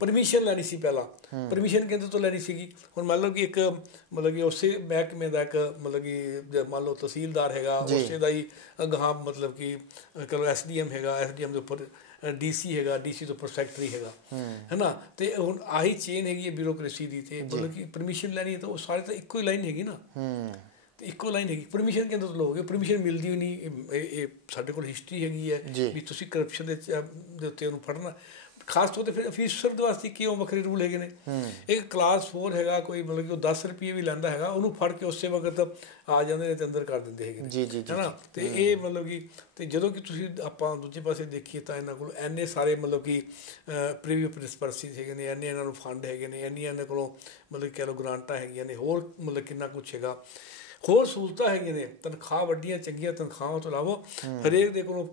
ਪਰਮਿਸ਼ਨ ਲੈਣੀ ਸੀ ਪਹਿਲਾਂ, ਪਰਮਿਸ਼ਨ ਕਿਹਦੇ ਤੋਂ ਲੈਣੀ ਸੀਗੀ? ਹੁਣ ਮਤਲਬ ਕਿ ਇੱਕ ਮਤਲਬ ਕਿ ਉਸੇ ਮਹਿਕਮੇ ਦਾ ਇੱਕ ਮਤਲਬ ਕਿ ਮੰਨ ਲਓ ਤਹਿਸੀਲਦਾਰ ਹੈਗਾ, ਉਸੇ ਦਾ ਹੀ ਅਗਾਂਹ ਮਤਲਬ ਕਿ ਚਲੋ SDM ਹੈਗਾ, SDM ਦੇ ਉੱਪਰ DC ਹੈਗਾ, DC ਤੋਂ ਉੱਪਰ ਸੈਕਟਰੀ ਹੈਗਾ, ਹੈ ਨਾ। ਅਤੇ ਹੁਣ ਆਹੀ ਚੇਨ ਹੈਗੀ ਹੈ ਬਿਊਰੋਕਰੇਸੀ ਦੀ, ਅਤੇ ਮਤਲਬ ਕਿ ਪਰਮਿਸ਼ਨ ਲੈਣੀ ਹੈ ਤਾਂ ਉਹ ਸਾਰੇ ਤਾਂ ਇੱਕੋ ਹੀ ਲਾਈਨ ਹੈਗੀ ਨਾ, ਅਤੇ ਇੱਕੋ ਲਾਈਨ ਹੈਗੀ। ਪਰਮਿਸ਼ਨ ਕਿਹਦੇ ਤੋਂ ਲਓਗੇ? ਪਰਮਿਸ਼ਨ ਮਿਲਦੀ ਹੋਈ ਨਹੀਂ। ਇਹ ਸਾਡੇ ਕੋਲ ਹਿਸਟਰੀ ਹੈਗੀ ਹੈ ਵੀ ਤੁਸੀਂ ਕਰਪਸ਼ਨ ਦੇ ਉੱਤੇ ਉਹਨੂੰ ਫੜਨਾ, ਖਾਸ ਤੌਰ 'ਤੇ ਫਿਰ ਅਫੀਸਰ ਦੇ ਵਾਸਤੇ ਕਿਉਂ ਵੱਖਰੇ ਰੂਲ ਹੈਗੇ ਨੇ? ਇੱਕ ਕਲਾਸ 4 ਹੈਗਾ ਕੋਈ ਮਤਲਬ ਕਿ ਉਹ 10 ਰੁਪਏ ਵੀ ਲੈਂਦਾ ਹੈਗਾ, ਉਹਨੂੰ ਫੜ ਕੇ ਉਸੇ ਵਕਤ ਆ ਜਾਂਦੇ ਨੇ ਅਤੇ ਅੰਦਰ ਕਰ ਦਿੰਦੇ ਹੈਗੇ ਨੇ, ਹੈ ਨਾ। ਅਤੇ ਇਹ ਮਤਲਬ ਕਿ ਅਤੇ ਜਦੋਂ ਕਿ ਤੁਸੀਂ ਆਪਾਂ ਦੂਜੇ ਪਾਸੇ ਦੇਖੀਏ ਤਾਂ ਇਹਨਾਂ ਕੋਲ ਇੰਨੇ ਸਾਰੇ ਮਤਲਬ ਕਿ ਪ੍ਰੀਵੀਅਸ ਪ੍ਰਿੰਸਪਰਸੀਜ਼ ਹੈਗੇ ਨੇ, ਇੰਨੇ ਇਹਨਾਂ ਨੂੰ ਫੰਡ ਹੈਗੇ ਨੇ, ਇੰਨੀਆਂ ਇਹਨਾਂ ਕੋਲੋਂ ਮਤਲਬ ਕਹਿ ਲਓ ਗਰਾਂਟਾਂ ਹੈਗੀਆਂ ਨੇ, ਹੋਰ ਮਤਲਬ ਕਿੰਨਾ ਕੁਛ ਹੈਗਾ, ਹੋਰ ਸਹੂਲਤਾਂ ਹੈਗੀਆਂ ਨੇ, ਤਨਖਾਹ ਵੱਡੀਆਂ ਚੰਗੀਆਂ ਤਨਖਾਹਾਂ ਤੋਂ ਇਲਾਵਾ ਹਰੇਕ ਦੇ ਕੋਲੋਂ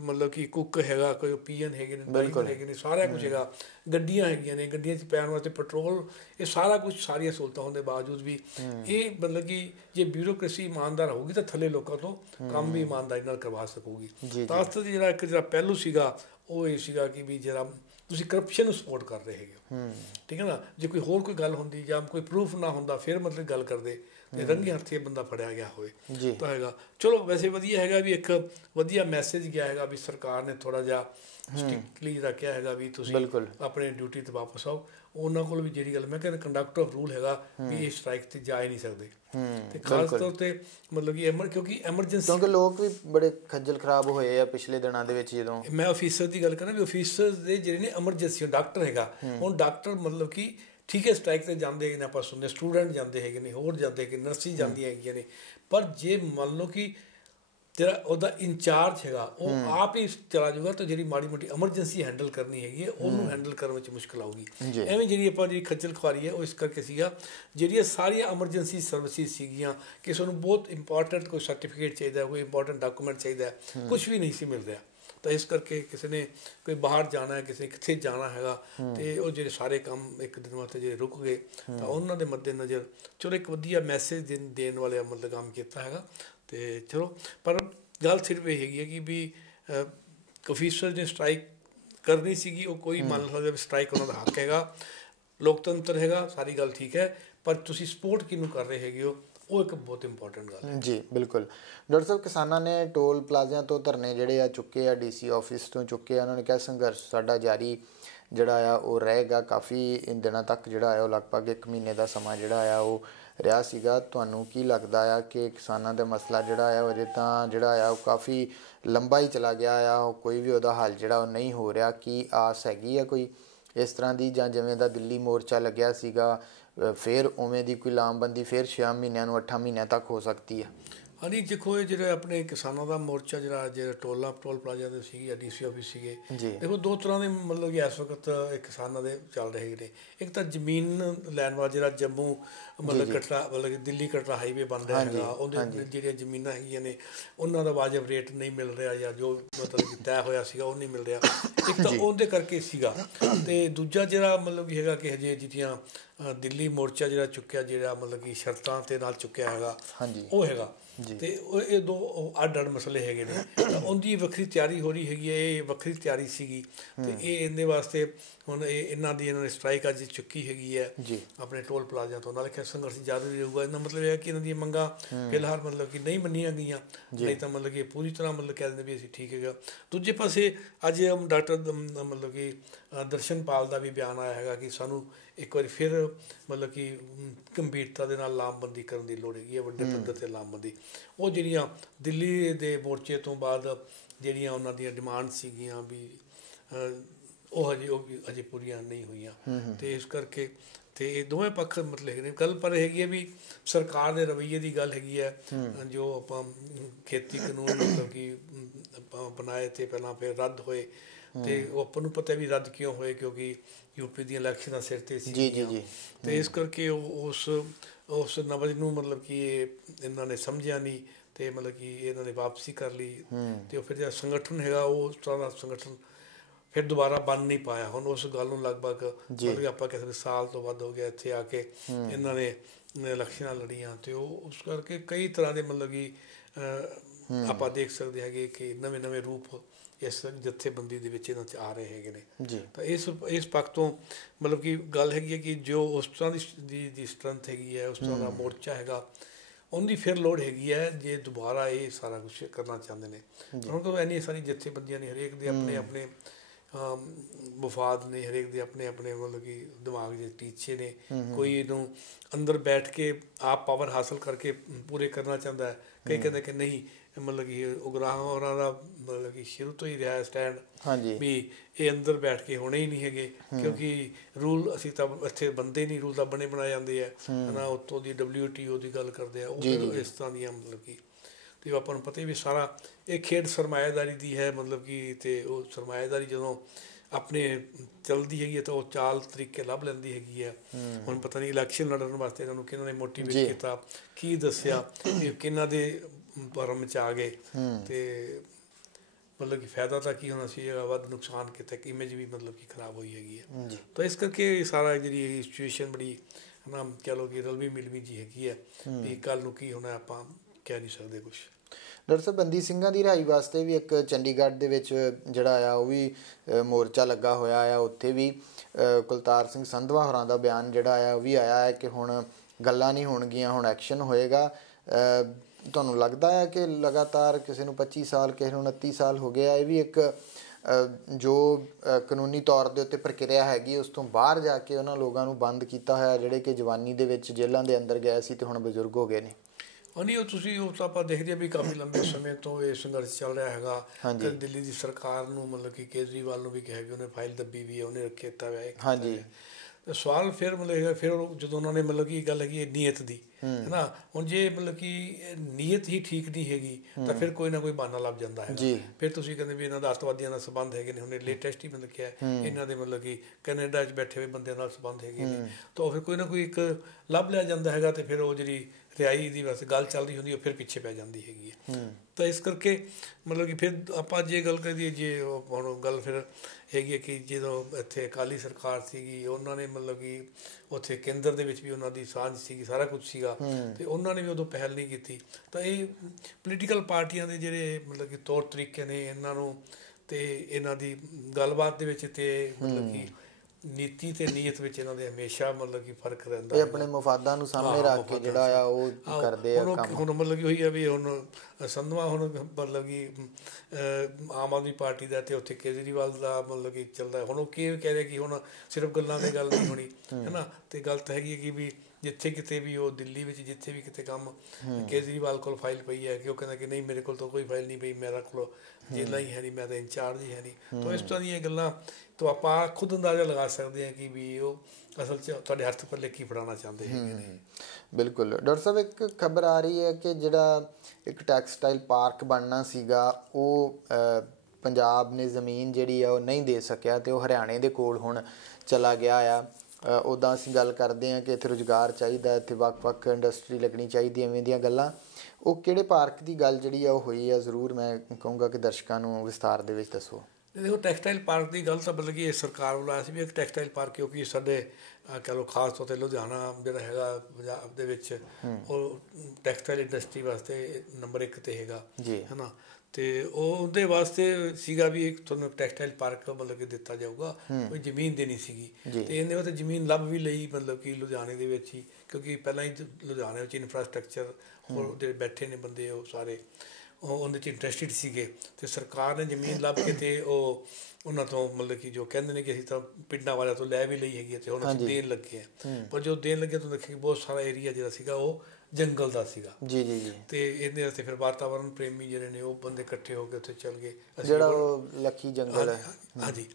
ਮਤਲਬ ਕਿ ਕੁੱਕ ਹੈਗਾ, ਕੋਈ PN ਹੈਗੇ ਨੇ, ਡਰਾਈਵਰ ਹੈਗੇ ਨੇ, ਸਾਰਾ ਕੁਛ ਹੈਗਾ, ਗੱਡੀਆਂ ਹੈਗੀਆਂ ਨੇ, ਗੱਡੀਆਂ 'ਚ ਪੈਣ ਵਾਸਤੇ ਪੈਟਰੋਲ, ਇਹ ਸਾਰਾ ਕੁਛ ਸਾਰੀਆਂ ਸਹੂਲਤਾਂ ਹੋਣ ਦੇ ਬਾਵਜੂਦ ਵੀ ਇਹ ਮਤਲਬ ਕਿ ਜੇ ਬਿਊਰੋਕਰੇਸੀ ਇਮਾਨਦਾਰ ਹੋਊਗੀ ਤਾਂ ਥੱਲੇ ਲੋਕਾਂ ਤੋਂ ਕੰਮ ਵੀ ਇਮਾਨਦਾਰੀ ਨਾਲ ਕਰਵਾ ਸਕੂਗੀ। ਤਾਂ ਉਸ ਤੋਂ ਜਿਹੜਾ ਪਹਿਲੂ ਸੀਗਾ ਉਹ ਇਹ ਸੀਗਾ ਕਿ ਵੀ ਜਿਹੜਾ ਤੁਸੀਂ ਕਰਪਸ਼ਨ ਨੂੰ ਸਪੋਰਟ ਕਰ ਰਹੇ ਹੈਗੇ ਹੋ, ਠੀਕ ਹੈ ਨਾ। ਜੇ ਕੋਈ ਹੋਰ ਕੋਈ ਗੱਲ ਹੁੰਦੀ ਜਾਂ ਕੋਈ ਪ੍ਰੂਫ ਨਾ ਹੁੰਦਾ ਫਿਰ ਮਤਲਬ ਗੱਲ ਕਰਦੇ, ਤੇ ਰੰਗੇ ਹੱਥੀਂ ਬੰਦਾ ਫੜਿਆ ਗਿਆ ਹੋਵੇ ਤਾਂ ਹੈਗਾ। ਚਲੋ ਵੈਸੇ ਵਧੀਆ ਹੈਗਾ ਵੀ ਇੱਕ ਵਧੀਆ ਮੈਸੇਜ ਗਿਆ ਹੈਗਾ ਵੀ ਸਰਕਾਰ ਨੇ ਥੋੜ੍ਹਾ ਜਿਹਾ ਸਟ੍ਰਿਕਟਲੀ ਰੱਖਿਆ ਹੈਗਾ ਵੀ ਤੁਸੀਂ ਆਪਣੇ ਡਿਊਟੀ 'ਤੇ ਵਾਪਸ ਆਓ। ਉਹਨਾਂ ਕੋਲ ਵੀ ਜਿਹੜੀ ਗੱਲ ਮੈਂ ਕਹਿੰਦਾ ਕੰਡਕਟ ਆਫ ਰੂਲ ਹੈਗਾ ਵੀ ਇਹ ਸਟ੍ਰਾਈਕ 'ਤੇ ਜਾ ਹੀ ਨਹੀਂ ਸਕਦੇ। ਤੇ ਖਾਸ ਤੌਰ 'ਤੇ ਮਤਲਬ ਕਿ ਕਿਉਂਕਿ ਐਮਰਜੈਂਸੀ ਲੋਕ ਵੀ ਬੜੇ ਖੱਜਲ ਖਰਾਬ ਹੋਏ ਆ ਪਿਛਲੇ ਦਿਨਾਂ ਦੇ ਵਿੱਚ। ਜਦੋਂ ਮੈਂ ਆਫੀਸਰ ਦੀ ਗੱਲ ਕਰਾਂ ਵੀ ਆਫੀਸਰ ਦੇ ਜਿਹੜੇ ਨੇ ਐਮਰਜੈਂਸੀ ਡਾਕਟਰ ਹੈਗਾ ਹੁਣ ਡਾਕਟਰ ਮਤਲਬ ਕਿ ਠੀਕ ਹੈ ਸਟ੍ਰਾਈਕ 'ਤੇ ਜਾਂਦੇ ਹੈਗੇ ਨੇ ਆਪਾਂ ਸੁਣਦੇ ਸਟੂਡੈਂਟ ਜਾਂਦੇ ਹੈਗੇ ਨੇ ਹੋਰ ਜਾਂਦੇ ਹੈਗੇ ਨਰਸਿਸ ਜਾਂਦੀਆਂ ਹੈਗੀਆਂ ਨੇ ਪਰ ਜੇ ਮੰਨ ਲਓ ਕਿ ਜਿਹੜਾ ਉਹਦਾ ਇੰਚਾਰਜ ਹੈਗਾ ਉਹ ਆਪ ਹੀ ਚਲਾ ਜਾਊਗਾ ਤਾਂ ਜਿਹੜੀ ਮਾੜੀ ਮੋਟੀ ਐਮਰਜੈਂਸੀ ਹੈਂਡਲ ਕਰਨੀ ਹੈਗੀ ਹੈ ਉਹਨੂੰ ਹੈਂਡਲ ਕਰਨ ਵਿੱਚ ਮੁਸ਼ਕਿਲ ਆਊਗੀ। ਐਵੇਂ ਜਿਹੜੀ ਆਪਾਂ ਜਿਹੜੀ ਖੱਜਲ ਖੁਆਰੀ ਹੈ ਉਹ ਇਸ ਕਰਕੇ ਸੀਗਾ ਜਿਹੜੀਆਂ ਸਾਰੀਆਂ ਐਮਰਜੈਂਸੀ ਸਰਵਿਸਿਜ਼ ਸੀਗੀਆਂ ਕਿਸੇ ਨੂੰ ਬਹੁਤ ਇੰਪੋਰਟੈਂਟ ਕੋਈ ਸਰਟੀਫਿਕੇਟ ਚਾਹੀਦਾ ਕੋਈ ਇੰਪੋਰਟੈਂਟ ਡਾਕੂਮੈਂਟ ਚਾਹੀਦਾ ਕੁਛ ਵੀ ਨਹੀਂ ਸੀ ਮਿਲ ਰਿਹਾ ਤਾਂ ਇਸ ਕਰਕੇ ਕਿਸੇ ਨੇ ਕੋਈ ਬਾਹਰ ਜਾਣਾ ਹੈ ਕਿਸੇ ਕਿੱਥੇ ਜਾਣਾ ਹੈਗਾ ਅਤੇ ਉਹ ਜਿਹੜੇ ਸਾਰੇ ਕੰਮ ਇੱਕ ਦਿਨ ਵਾਸਤੇ ਜਿਹੜੇ ਰੁਕ ਗਏ ਤਾਂ ਉਹਨਾਂ ਦੇ ਮੱਦੇ ਨਜ਼ਰ ਚਲੋ ਇੱਕ ਵਧੀਆ ਮੈਸੇਜ ਦੇਣ ਵਾਲੇ ਮਤਲਬ ਕੰਮ ਕੀਤਾ ਹੈਗਾ। ਅਤੇ ਚਲੋ ਪਰ ਗੱਲ ਸਿਰਫ ਇਹ ਹੈਗੀ ਹੈ ਕਿ ਵੀ ਆਫੀਸਰ ਨੇ ਸਟ੍ਰਾਈਕ ਕਰਨੀ ਸੀਗੀ ਉਹ ਕੋਈ ਮੰਨ ਸਕਦਾ ਵੀ ਸਟ੍ਰਾਈਕ ਉਹਨਾਂ ਦਾ ਹੱਕ ਹੈਗਾ ਲੋਕਤੰਤਰ ਹੈਗਾ ਸਾਰੀ ਗੱਲ ਠੀਕ ਹੈ ਪਰ ਤੁਸੀਂ ਸਪੋਰਟ ਕਿਹਨੂੰ ਕਰ ਰਹੇ ਹੈਗੇ ਹੋ ਉਹ ਇੱਕ ਬਹੁਤ ਇੰਪੋਰਟੈਂਟ ਗੱਲ ਹੈ। ਜੀ ਬਿਲਕੁਲ ਡਾਕਟਰ ਸਾਹਿਬ ਕਿਸਾਨਾਂ ਨੇ ਟੋਲ ਪਲਾਜ਼ਿਆਂ ਤੋਂ ਧਰਨੇ ਜਿਹੜੇ ਆ ਚੁੱਕੇ ਆ DC ਆਫਿਸ ਤੋਂ ਚੁੱਕੇ ਆ ਉਹਨਾਂ ਨੇ ਕਿਹਾ ਸੰਘਰਸ਼ ਸਾਡਾ ਜਾਰੀ ਜਿਹੜਾ ਆ ਉਹ ਰਹੇਗਾ ਕਾਫੀ ਦਿਨਾਂ ਤੱਕ ਜਿਹੜਾ ਆ ਉਹ ਲਗਭਗ 1 ਮਹੀਨੇ ਦਾ ਸਮਾਂ ਜਿਹੜਾ ਆ ਉਹ ਰਿਹਾ ਸੀਗਾ। ਤੁਹਾਨੂੰ ਕੀ ਲੱਗਦਾ ਆ ਕਿ ਕਿਸਾਨਾਂ ਦਾ ਮਸਲਾ ਜਿਹੜਾ ਆ ਅਜੇ ਤਾਂ ਜਿਹੜਾ ਆ ਉਹ ਕਾਫੀ ਲੰਬਾ ਹੀ ਚਲਾ ਗਿਆ ਆ ਉਹ ਕੋਈ ਵੀ ਉਹਦਾ ਹੱਲ ਜਿਹੜਾ ਉਹ ਨਹੀਂ ਹੋ ਰਿਹਾ ਕੀ ਆਸ ਹੈਗੀ ਆ ਕੋਈ ਇਸ ਤਰ੍ਹਾਂ ਦੀ ਜਾਂ ਜਿਵੇਂ ਦਾ ਦਿੱਲੀ ਮੋਰਚਾ ਲੱਗਿਆ ਸੀਗਾ ਫਿਰ ਉਵੇਂ ਦੀ ਕੋਈ ਲਾਮਬੰਦੀ ਫਿਰ 6 ਮਹੀਨਿਆਂ ਨੂੰ 8 ਮਹੀਨਿਆਂ ਤੱਕ ਹੋ ਸਕਦੀ ਹੈ? ਹਾਂਜੀ ਦੇਖੋ ਇਹ ਜਿਹੜਾ ਆਪਣੇ ਕਿਸਾਨਾਂ ਦਾ ਮੋਰਚਾ ਜਿਹੜਾ ਟੋਲ ਪਲਾਜ਼ਾ ਦੇ ਸੀਗੇ DC ਆਫਿਸ ਸੀਗੇ ਦੇਖੋ ਦੋ ਤਰ੍ਹਾਂ ਦੇ ਮਤਲਬ ਕਿ ਇਸ ਵਕਤ ਕਿਸਾਨਾਂ ਦੇ ਚੱਲ ਰਹੇ ਨੇ। ਇੱਕ ਤਾਂ ਜ਼ਮੀਨ ਲੈਣ ਵਾਲਾ ਜਿਹੜਾ ਜੰਮੂ ਮਤਲਬ ਕਟਰਾ ਮਤਲਬ ਕਿ ਦਿੱਲੀ ਕਟਰਾ ਹਾਈਵੇ ਬਣ ਰਿਹਾ ਹੈਗਾ ਉਹਦੇ ਜਿਹੜੀਆਂ ਜ਼ਮੀਨਾਂ ਹੈਗੀਆਂ ਨੇ ਉਹਨਾਂ ਦਾ ਵਾਜਬ ਰੇਟ ਨਹੀਂ ਮਿਲ ਰਿਹਾ ਜਾਂ ਜੋ ਮਤਲਬ ਕਿ ਤੈਅ ਹੋਇਆ ਸੀਗਾ ਉਹ ਨਹੀਂ ਮਿਲ ਰਿਹਾ ਇੱਕ ਤਾਂ ਉਹਦੇ ਕਰਕੇ ਸੀਗਾ। ਅਤੇ ਦੂਜਾ ਜਿਹੜਾ ਮਤਲਬ ਕਿ ਹੈਗਾ ਕਿ ਹਜੇ ਜਿਹੜੀਆਂ ਦਿੱਲੀ ਮੋਰਚਾ ਜਿਹੜਾ ਚੁੱਕਿਆ ਜਿਹੜਾ ਮਤਲਬ ਕਿ ਸ਼ਰਤਾਂ ਦੇ ਨਾਲ ਚੁੱਕਿਆ ਹੈਗਾ ਉਹ ਹੈਗਾ ਅਤੇ ਇਹ ਦੋ ਅੱਡ ਅੱਡ ਮਸਲੇ ਹੈਗੇ ਨੇ ਤਾਂ ਉਹਦੀ ਵੱਖਰੀ ਤਿਆਰੀ ਹੋ ਰਹੀ ਹੈਗੀ ਹੈ ਇਹ ਵੱਖਰੀ ਤਿਆਰੀ ਸੀਗੀ ਅਤੇ ਇਹ ਇਹਦੇ ਵਾਸਤੇ ਹੁਣ ਇਹਨਾਂ ਨੇ ਸਟ੍ਰਾਈਕ ਅੱਜ ਚੁੱਕੀ ਹੈਗੀ ਹੈ ਆਪਣੇ ਟੋਲ ਪਲਾਜ਼ਾ ਤੋਂ ਨਾਲ ਕਿ ਸੰਘਰਸ਼ ਜਾਰੀ ਰਹੂਗਾ। ਇਹਦਾ ਮਤਲਬ ਇਹ ਹੈ ਕਿ ਇਹਨਾਂ ਦੀਆਂ ਮੰਗਾਂ ਫਿਲਹਾਲ ਮਤਲਬ ਕਿ ਨਹੀਂ ਮੰਨੀਆਂ ਗਈਆਂ ਨਹੀਂ ਤਾਂ ਮਤਲਬ ਕਿ ਪੂਰੀ ਤਰ੍ਹਾਂ ਮਤਲਬ ਕਹਿ ਦਿੰਦੇ ਵੀ ਅਸੀਂ ਠੀਕ ਹੈਗਾ। ਦੂਜੇ ਪਾਸੇ ਅੱਜ ਡਾਕਟਰ ਮਤਲਬ ਕਿ ਦਰਸ਼ਨਪਾਲ ਦਾ ਵੀ ਬਿਆਨ ਆਇਆ ਹੈਗਾ ਕਿ ਸਾਨੂੰ ਇੱਕ ਵਾਰੀ ਫਿਰ ਮਤਲਬ ਕਿ ਗੰਭੀਰਤਾ ਦੇ ਨਾਲ ਲਾਮਬੰਦੀ ਕਰਨ ਦੀ ਲੋੜ ਹੈਗੀ ਹੈ ਵੱਡੇ ਪੱਧਰ 'ਤੇ ਲਾਮਬੰਦੀ। ਉਹ ਜਿਹੜੀਆਂ ਦਿੱਲੀ ਦੇ ਮੋਰਚੇ ਤੋਂ ਬਾਅਦ ਜਿਹੜੀਆਂ ਉਹਨਾਂ ਦੀਆਂ ਡਿਮਾਂਡ ਸੀਗੀਆਂ ਵੀ ਉਹ ਹਜੇ ਪੂਰੀਆਂ ਨਹੀਂ ਹੋਈਆਂ ਅਤੇ ਇਸ ਕਰਕੇ ਅਤੇ ਇਹ ਦੋਵੇਂ ਪੱਖ ਮਤਲਬ ਹੈਗੇ ਨੇ। ਗੱਲ ਪਰ ਹੈਗੀ ਹੈ ਵੀ ਸਰਕਾਰ ਦੇ ਰਵੱਈਏ ਦੀ ਗੱਲ ਹੈਗੀ ਹੈ ਜੋ ਆਪਾਂ ਖੇਤੀ ਕਾਨੂੰਨ ਮਤਲਬ ਕਿ ਆਪਾਂ ਬਣਾਏ ਅਤੇ ਪਹਿਲਾਂ ਫਿਰ ਰੱਦ ਹੋਏ ਅਤੇ ਉਹ ਆਪਾਂ ਨੂੰ ਪਤਾ ਵੀ ਰੱਦ ਕਿਉਂ ਹੋਏ ਕਿਉਂਕਿ UP ਦੀਆਂ ਇਲੈਕਸ਼ਨਾਂ ਸਿਰ 'ਤੇ ਸੀਗੀਆਂ ਅਤੇ ਇਸ ਕਰਕੇ ਉਸ ਨਵਜ ਨੂੰ ਮਤਲਬ ਕਿ ਇਹਨਾਂ ਨੇ ਸਮਝਿਆ ਨਹੀਂ ਅਤੇ ਮਤਲਬ ਕਿ ਇਹਨਾਂ ਨੇ ਵਾਪਸੀ ਕਰ ਲਈ ਅਤੇ ਉਹ ਫਿਰ ਜਿਹੜਾ ਸੰਗਠਨ ਹੈਗਾ ਉਹ ਉਸ ਤਰ੍ਹਾਂ ਦਾ ਸੰਗਠਨ ਫਿਰ ਦੁਬਾਰਾ ਬਣ ਨਹੀਂ ਪਾਇਆ। ਹੁਣ ਉਸ ਗੱਲ ਨੂੰ ਲਗਭਗ ਮਤਲਬ ਕਿ ਆਪਾਂ ਕਹਿ ਸਕਦੇ ਸਾਲ ਤੋਂ ਵੱਧ ਹੋ ਗਿਆ ਇੱਥੇ ਆ ਕੇ ਇਹਨਾਂ ਨੇ ਇਲੈਕਸ਼ਨਾਂ ਲੜੀਆਂ ਅਤੇ ਉਹ ਉਸ ਕਰਕੇ ਕਈ ਤਰ੍ਹਾਂ ਦੇ ਮਤਲਬ ਕਿ ਆਪਾਂ ਦੇਖ ਸਕਦੇ ਹੈਗੇ ਕਿ ਨਵੇਂ ਨਵੇਂ ਰੂਪ ਇਸ ਜਥੇਬੰਦੀ ਦੇ ਵਿੱਚ ਇਹਨਾਂ 'ਚ ਆ ਰਹੇ ਹੈਗੇ ਨੇ। ਤਾਂ ਇਸ ਪੱਖ ਤੋਂ ਮਤਲਬ ਕਿ ਗੱਲ ਹੈਗੀ ਹੈ ਕਿ ਜੋ ਉਸ ਤਰ੍ਹਾਂ ਦੀ ਸਟਰੈਂਥ ਹੈਗੀ ਹੈ ਉਸ ਤਰ੍ਹਾਂ ਦਾ ਮੋਰਚਾ ਹੈਗਾ ਉਹਦੀ ਫਿਰ ਲੋੜ ਹੈਗੀ ਹੈ ਜੇ ਦੁਬਾਰਾ ਇਹ ਸਾਰਾ ਕੁਛ ਕਰਨਾ ਚਾਹੁੰਦੇ ਨੇ। ਕਿਉਂਕਿ ਇੰਨੀ ਸਾਰੀ ਜਥੇਬੰਦੀਆਂ ਨੇ ਹਰੇਕ ਦੇ ਆਪਣੇ ਆਪਣੇ ਵਫਾਦ ਨੇ ਹਰੇਕ ਦੇ ਆਪਣੇ ਆਪਣੇ ਮਤਲਬ ਕਿ ਦਿਮਾਗ ਦੇ ਟੀਚੇ ਨੇ ਕੋਈ ਇਹਨੂੰ ਅੰਦਰ ਬੈਠ ਕੇ ਆਪ ਪਾਵਰ ਹਾਸਲ ਕਰਕੇ ਪੂਰੇ ਕਰਨਾ ਚਾਹੁੰਦਾ ਹੈ ਕਈ ਕਹਿੰਦੇ ਕਿ ਨਹੀਂ ਮਤਲਬ ਕਿ ਉਗਰਾਹਾਂ ਹੋਰਾਂ ਦਾ ਮਤਲਬ ਕਿ ਸ਼ੁਰੂ ਤੋਂ ਹੀ ਰਿਹਾ ਸਟੈਂਡ ਵੀ ਇਹ ਅੰਦਰ ਬੈਠ ਕੇ ਹੋਣੇ ਹੀ ਨਹੀਂ ਹੈਗੇ ਕਿਉਂਕਿ ਰੂਲ ਅਸੀਂ ਤਾਂ ਇੱਥੇ ਬੰਦੇ ਨਹੀਂ ਰੂਲ ਤਾਂ ਬਣੇ ਬਣਾਏ ਜਾਂਦੇ ਆ ਨਾ ਉੱਤੋਂ ਦੀ WTO ਦੀ ਗੱਲ ਕਰਦੇ ਆ ਉਹ ਇਸ ਤਰ੍ਹਾਂ ਦੀਆਂ ਮਤਲਬ ਕਿ ਅਤੇ ਆਪਾਂ ਨੂੰ ਪਤਾ ਹੀ ਵੀ ਸਾਰਾ ਇਹ ਖੇਡ ਸਰਮਾਏਦਾਰੀ ਦੀ ਹੈ ਮਤਲਬ ਕਿ ਅਤੇ ਉਹ ਸਰਮਾਏਦਾਰੀ ਜਦੋਂ ਆਪਣੇ ਚੱਲਦੀ ਹੈਗੀ ਹੈ ਤਾਂ ਉਹ ਚਾਲ ਤਰੀਕੇ ਲੱਭ ਲੈਂਦੀ ਹੈਗੀ ਹੈ। ਹੁਣ ਪਤਾ ਨਹੀਂ ਇਲੈਕਸ਼ਨ ਲੜਨ ਵਾਸਤੇ ਇਹਨਾਂ ਨੂੰ ਕਿਹਨਾਂ ਨੇ ਮੋਟੀਵੇਟ ਕੀਤਾ ਕੀ ਦੱਸਿਆ ਕਿਹਨਾਂ ਦੇ ਭਰਮ 'ਚ ਆ ਗਏ ਅਤੇ ਮਤਲਬ ਕਿ ਫਾਇਦਾ ਤਾਂ ਕੀ ਹੋਣਾ ਸੀ ਵੱਧ ਨੁਕਸਾਨ ਕੀਤਾ ਇੱਕ ਇਮੇਜ ਵੀ ਮਤਲਬ ਕਿ ਖਰਾਬ ਹੋਈ ਹੈਗੀ ਹੈ। ਤਾਂ ਇਸ ਕਰਕੇ ਸਾਰਾ ਜਿਹੜੀ ਸਿਚੁਏਸ਼ਨ ਬੜੀ ਹੈ ਨਾ ਕਹਿ ਲਓ ਕਿ ਰਲਵੀਂ ਮਿਲਵੀਂ ਜੀ ਹੈਗੀ ਹੈ ਵੀ ਕੱਲ੍ਹ ਨੂੰ ਕੀ ਹੋਣਾ ਆਪਾਂ ਕਹਿ ਨਹੀਂ ਸਕਦੇ ਕੁਛ। ਡਾਕਟਰ ਸਾਹਿਬ ਬੰਦੀ ਸਿੰਘਾਂ ਦੀ ਰਿਹਾਈ ਵਾਸਤੇ ਵੀ ਇੱਕ ਚੰਡੀਗੜ੍ਹ ਦੇ ਵਿੱਚ ਜਿਹੜਾ ਆ ਉਹ ਵੀ ਮੋਰਚਾ ਲੱਗਾ ਹੋਇਆ ਆ ਉੱਥੇ ਵੀ ਕੁਲਤਾਰ ਸਿੰਘ ਸੰਧਵਾ ਹੋਰਾਂ ਦਾ ਬਿਆਨ ਜਿਹੜਾ ਆ ਉਹ ਵੀ ਆਇਆ ਹੈ ਕਿ ਹੁਣ ਗੱਲਾਂ ਨਹੀਂ ਹੋਣਗੀਆਂ, ਹੁਣ ਐਕਸ਼ਨ ਹੋਏਗਾ। ਤੁਹਾਨੂੰ ਲੱਗਦਾ ਹੈ ਕਿ ਲਗਾਤਾਰ ਕਿਸੇ ਨੂੰ 25 ਸਾਲ, ਕਿਸੇ ਨੂੰ 29 ਸਾਲ ਹੋ ਗਏ ਆ, ਇਹ ਵੀ ਇੱਕ ਜੋ ਕਾਨੂੰਨੀ ਤੌਰ ਦੇ ਉੱਤੇ ਪ੍ਰਕਿਰਿਆ ਹੈਗੀ, ਉਸ ਤੋਂ ਬਾਹਰ ਜਾ ਕੇ ਉਹਨਾਂ ਲੋਕਾਂ ਨੂੰ ਬੰਦ ਕੀਤਾ ਹੋਇਆ ਜਿਹੜੇ ਕਿ ਜਵਾਨੀ ਦੇ ਵਿੱਚ ਜੇਲ੍ਹਾਂ ਦੇ ਅੰਦਰ ਗਏ ਸੀ ਤੇ ਹੁਣ ਬਜ਼ੁਰਗ ਹੋ ਗਏ ਨੇ? ਨਹੀਂ, ਉਹ ਤੁਸੀਂ ਉਹ ਤਾਂ ਆਪਾਂ ਦੇਖਦੇ ਹਾਂ ਵੀ ਕਾਫੀ ਲੰਬੇ ਸਮੇਂ ਤੋਂ ਇਹ ਸੰਘਰਸ਼ ਚੱਲ ਰਿਹਾ ਹੈਗਾ। ਦਿੱਲੀ ਦੀ ਸਰਕਾਰ ਨੂੰ ਮਤਲਬ ਕਿ ਕੇਜਰੀਵਾਲ ਨੂੰ ਵੀ ਕਿਹਾ ਕਿ ਉਹਨੇ ਫਾਈਲ ਦੱਬੀ ਵੀ ਹੈ, ਉਹਨੇ ਰੱਖੇ ਕੀਤਾ ਹੋਇਆ। ਹਾਂਜੀ। ਤੇ ਸਵਾਲ ਫਿਰ ਮਤਲਬ ਹੈਗਾ, ਫਿਰ ਜਦੋਂ ਉਹਨਾਂ ਨੇ ਮਤਲਬ ਕਿ ਗੱਲ ਹੈਗੀ ਨੀਅਤ ਦੀ, ਹੈ ਨਾ। ਹੁਣ ਜੇ ਮਤਲਬ ਕਿ ਨੀਅਤ ਹੀ ਠੀਕ ਨਹੀਂ ਹੈਗੀ ਤਾਂ ਫਿਰ ਕੋਈ ਨਾ ਕੋਈ ਬਹਾਨਾ ਲੱਭ ਜਾਂਦਾ ਹੈਗਾ। ਫਿਰ ਤੁਸੀਂ ਕਹਿੰਦੇ ਵੀ ਇਹਨਾਂ ਦਾ ਅੱਤਵਾਦੀਆਂ ਨਾਲ ਸੰਬੰਧ ਹੈਗੇ ਨੇ। ਹੁਣ ਲੇਟੈਸਟ ਹੀ ਮਤਲਬ ਕਿਹਾ ਇਹਨਾਂ ਦੇ ਮਤਲਬ ਕਿ ਕੈਨੇਡਾ 'ਚ ਬੈਠੇ ਹੋਏ ਬੰਦਿਆਂ ਨਾਲ ਸੰਬੰਧ ਹੈਗੇ ਨੇ, ਤਾਂ ਫਿਰ ਕੋਈ ਨਾ ਕੋਈ ਇੱਕ ਲੱਭ ਲਿਆ ਜਾਂਦਾ ਹੈਗਾ। ਅਤੇ ਫਿਰ ਉਹ ਜਿਹੜੀ ਰਿਹਾਈ ਦੀ ਬਸ ਗੱਲ ਚੱਲਦੀ ਹੁੰਦੀ, ਉਹ ਫਿਰ ਪਿੱਛੇ ਪੈ ਜਾਂਦੀ ਹੈਗੀ ਹੈ। ਤਾਂ ਇਸ ਕਰਕੇ ਮਤਲਬ ਕਿ ਫਿਰ ਆਪਾਂ ਜੇ ਗੱਲ ਕਰੀਏ, ਜੇ ਹੁਣ ਗੱਲ ਫਿਰ ਹੈਗੀ ਹੈ ਕਿ ਜਦੋਂ ਇੱਥੇ ਅਕਾਲੀ ਸਰਕਾਰ ਸੀਗੀ, ਉਹਨਾਂ ਨੇ ਮਤਲਬ ਕਿ ਉੱਥੇ ਕੇਂਦਰ ਦੇ ਵਿੱਚ ਵੀ ਉਹਨਾਂ ਦੀ ਸਾਂਝ ਸੀਗੀ, ਸਾਰਾ ਕੁਛ ਸੀਗਾ, ਅਤੇ ਉਹਨਾਂ ਨੇ ਵੀ ਉਦੋਂ ਪਹਿਲ ਨਹੀਂ ਕੀਤੀ। ਤਾਂ ਇਹ ਪੋਲੀਟੀਕਲ ਪਾਰਟੀਆਂ ਦੇ ਜਿਹੜੇ ਮਤਲਬ ਕਿ ਤੌਰ ਤਰੀਕੇ ਨੇ ਇਹਨਾਂ ਨੂੰ, ਅਤੇ ਇਹਨਾਂ ਦੀ ਗੱਲਬਾਤ ਦੇ ਵਿੱਚ, ਅਤੇ ਮਤਲਬ ਕਿ ਨੀਤੀ ਤੇ ਨੀਅਤ ਵਿੱਚ ਇਹਨਾਂ ਦੇ ਹਮੇਸ਼ਾ ਮਤਲਬ ਕਿ ਫਰਕ ਰਹਿੰਦਾ। ਇਹ ਆਪਣੇ ਮਫਾਦਾਂ ਨੂੰ ਸਾਹਮਣੇ ਰੱਖ ਕੇ ਜਿਹੜਾ ਆ ਉਹ ਕਰਦੇ ਆ ਕੰਮ। ਹੁਣ ਮਤਲਬ ਕਿ ਉਹੀ ਆ ਵੀ ਹੁਣ ਸੰਧਵਾ ਹੁਣ ਮਤਲਬ ਕਿ ਆਮ ਆਦਮੀ ਪਾਰਟੀ ਦਾ, ਅਤੇ ਉੱਥੇ ਕੇਜਰੀਵਾਲ ਦਾ ਮਤਲਬ ਕਿ ਚੱਲਦਾ। ਹੁਣ ਉਹ ਕੀ ਕਹਿ ਰਿਹਾ ਕਿ ਹੁਣ ਸਿਰਫ ਗੱਲਾਂ 'ਤੇ ਗੱਲ ਨਹੀਂ ਹੋਣੀ, ਹੈ ਨਾ। ਅਤੇ ਗੱਲ ਤਾਂ ਹੈਗੀ ਹੈ ਕਿ ਵੀ ਜਿੱਥੇ ਕਿਤੇ ਵੀ ਉਹ ਦਿੱਲੀ ਵਿੱਚ ਜਿੱਥੇ ਵੀ ਕਿਤੇ ਕੰਮ ਕੇਜਰੀਵਾਲ ਕੋਲ ਫਾਈਲ ਪਈ ਹੈ, ਕਿ ਉਹ ਕਹਿੰਦਾ ਕਿ ਨਹੀਂ ਮੇਰੇ ਕੋਲ ਤਾਂ ਕੋਈ ਫਾਈਲ ਨਹੀਂ ਪਈ, ਮੇਰਾ ਕੋਲ ਜੇਲ੍ਹਾਂ ਹੀ ਹੈ ਨਹੀਂ, ਮੈਂ ਤਾਂ ਇੰਚਾਰਜ ਹੀ ਹੈ ਨਹੀਂ। ਤਾਂ ਇਸ ਤਰ੍ਹਾਂ ਦੀਆਂ ਗੱਲਾਂ ਤੋਂ ਆਪਾਂ ਖੁਦ ਅੰਦਾਜ਼ਾ ਲਗਾ ਸਕਦੇ ਹਾਂ ਕਿ ਵੀ ਉਹ ਅਸਲ 'ਚ ਤੁਹਾਡੇ ਹੱਥ ਪੱਲੇ ਕੀ ਫੜਾਉਣਾ ਚਾਹੁੰਦੇ ਹੈਗੇ ਨੇ। ਬਿਲਕੁਲ ਡਾਕਟਰ ਸਾਹਿਬ, ਇੱਕ ਖਬਰ ਆ ਰਹੀ ਹੈ ਕਿ ਜਿਹੜਾ ਇੱਕ ਟੈਕਸਟਾਈਲ ਪਾਰਕ ਬਣਨਾ ਸੀਗਾ, ਉਹ ਪੰਜਾਬ ਨੇ ਜ਼ਮੀਨ ਜਿਹੜੀ ਆ ਉਹ ਨਹੀਂ ਦੇ ਸਕਿਆ, ਅਤੇ ਉਹ ਹਰਿਆਣੇ ਦੇ ਕੋਲ ਹੁਣ ਚਲਾ ਗਿਆ ਆ। ਉੱਦਾਂ ਅਸੀਂ ਗੱਲ ਕਰਦੇ ਹਾਂ ਕਿ ਇੱਥੇ ਰੁਜ਼ਗਾਰ ਚਾਹੀਦਾ, ਇੱਥੇ ਵੱਖ-ਵੱਖ ਇੰਡਸਟਰੀ ਲੱਗਣੀ ਚਾਹੀਦੀ, ਐਵੇਂ ਦੀਆਂ ਗੱਲਾਂ। ਉਹ ਕਿਹੜੇ ਪਾਰਕ ਦੀ ਗੱਲ ਜਿਹੜੀ ਆ ਉਹ ਹੋਈ ਆ, ਜ਼ਰੂਰ ਮੈਂ ਕਹੂੰਗਾ ਕਿ ਦਰਸ਼ਕਾਂ ਨੂੰ ਵਿਸਥਾਰ ਦੇ ਵਿੱਚ ਦੱਸੋ। ਦੇਖੋ, ਟੈਕਸਟਾਈਲ ਪਾਰਕ ਦੀ ਗੱਲ ਤਾਂ ਮਤਲਬ ਕਿ ਇਹ ਸਰਕਾਰ ਵੱਲੋਂ ਆਇਆ ਸੀ ਵੀ ਇੱਕ ਟੈਕਸਟਾਈਲ ਪਾਰਕ, ਕਿਉਂਕਿ ਸਾਡੇ ਕਹਿ ਲਓ ਖਾਸ ਤੌਰ 'ਤੇ ਲੁਧਿਆਣਾ ਜਿਹੜਾ ਹੈਗਾ ਪੰਜਾਬ ਦੇ ਵਿੱਚ, ਉਹ ਟੈਕਸਟਾਈਲ ਇੰਡਸਟਰੀ ਵਾਸਤੇ ਨੰਬਰ 1 'ਤੇ ਹੈਗਾ, ਹੈ ਨਾ। ਅਤੇ ਉਹਦੇ ਵਾਸਤੇ ਸੀਗਾ ਵੀ ਇੱਕ ਤੁਹਾਨੂੰ ਟੈਕਸਟਾਈਲ ਪਾਰਕ ਮਤਲਬ ਕਿ ਦਿੱਤਾ ਜਾਊਗਾ, ਕੋਈ ਜ਼ਮੀਨ ਦੇਣੀ ਸੀਗੀ। ਅਤੇ ਇਹਦੇ ਵਾਸਤੇ ਜ਼ਮੀਨ ਲੱਭ ਵੀ ਲਈ ਮਤਲਬ ਕਿ ਲੁਧਿਆਣੇ ਦੇ ਵਿੱਚ ਹੀ, ਕਿਉਂਕਿ ਪਹਿਲਾਂ ਹੀ ਲੁਧਿਆਣੇ ਵਿੱਚ ਇਨਫਰਾਸਟਰਕਚਰ ਹੋਰ ਜਿਹੜੇ ਬੈਠੇ ਨੇ ਬੰਦੇ ਉਹ ਸਾਰੇ ਉਹਦੇ 'ਚ ਇੰਟਰਸਟਿਡ ਸੀਗੇ। ਅਤੇ ਸਰਕਾਰ ਨੇ ਜ਼ਮੀਨ ਲੱਭ ਕੇ ਅਤੇ ਉਹ ਉਹਨਾਂ ਤੋਂ ਮਤਲਬ ਕਿ ਜੋ ਕਹਿੰਦੇ ਨੇ ਕਿ ਅਸੀਂ ਤਾਂ ਪਿੰਡਾਂ ਵਾਲਿਆਂ ਤੋਂ ਲੈ ਵੀ ਲਈ ਹੈਗੀ, ਅਤੇ ਹੁਣ ਅਸੀਂ ਦੇਣ ਲੱਗੇ ਹਾਂ। ਪਰ ਜੋ ਦੇਣ ਲੱਗੇ ਤਾਂ ਦੇਖਿਆ ਕਿ ਬਹੁਤ ਸਾਰਾ ਏਰੀਆ ਜਿਹੜਾ ਸੀਗਾ ਉਹ ਜੰਗਲ ਦਾ ਸੀਗਾ। ਅਤੇ ਇਹਦੇ ਵਾਸਤੇ ਫਿਰ ਵਾਤਾਵਰਨ ਪ੍ਰੇਮੀ ਜਿਹੜੇ ਨੇ ਉਹ ਬੰਦੇ ਇਕੱਠੇ ਹੋ ਕੇ ਉੱਥੇ ਚੱਲ ਗਏ, ਜਿਹੜਾ ਉਹ ਲੱਖੀ ਜੰਗਲ ਹੈ। ਹਾਂਜੀ,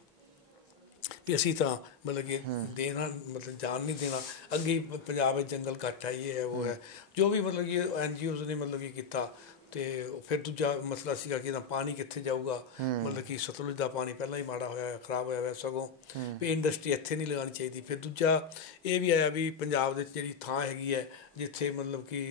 ਵੀ ਅਸੀਂ ਤਾਂ ਮਤਲਬ ਕਿ ਦੇਣਾ ਮਤਲਬ ਜਾਣ ਨਹੀਂ ਦੇਣਾ। ਅੱਗੇ ਪੰਜਾਬ ਵਿੱਚ ਜੰਗਲ ਘੱਟ ਆ, ਇਹ ਹੈ ਉਹ ਹੈ, ਜੋ ਵੀ ਮਤਲਬ ਕਿ NGOs ਨੇ ਮਤਲਬ ਕਿ ਕੀਤਾ। ਅਤੇ ਫਿਰ ਦੂਜਾ ਮਸਲਾ ਸੀਗਾ ਕਿ ਇਹਦਾ ਪਾਣੀ ਕਿੱਥੇ ਜਾਊਗਾ, ਮਤਲਬ ਕਿ ਸਤਲੁਜ ਦਾ ਪਾਣੀ ਪਹਿਲਾਂ ਹੀ ਮਾੜਾ ਹੋਇਆ, ਖਰਾਬ ਹੋਇਆ ਹੋਇਆ, ਸਗੋਂ ਵੀ ਇੰਡਸਟਰੀ ਇੱਥੇ ਨਹੀਂ ਲਗਾਉਣੀ ਚਾਹੀਦੀ। ਫਿਰ ਦੂਜਾ ਇਹ ਵੀ ਆਇਆ ਵੀ ਪੰਜਾਬ ਦੇ ਜਿਹੜੀ ਥਾਂ ਹੈਗੀ ਹੈ ਜਿੱਥੇ ਮਤਲਬ ਕਿ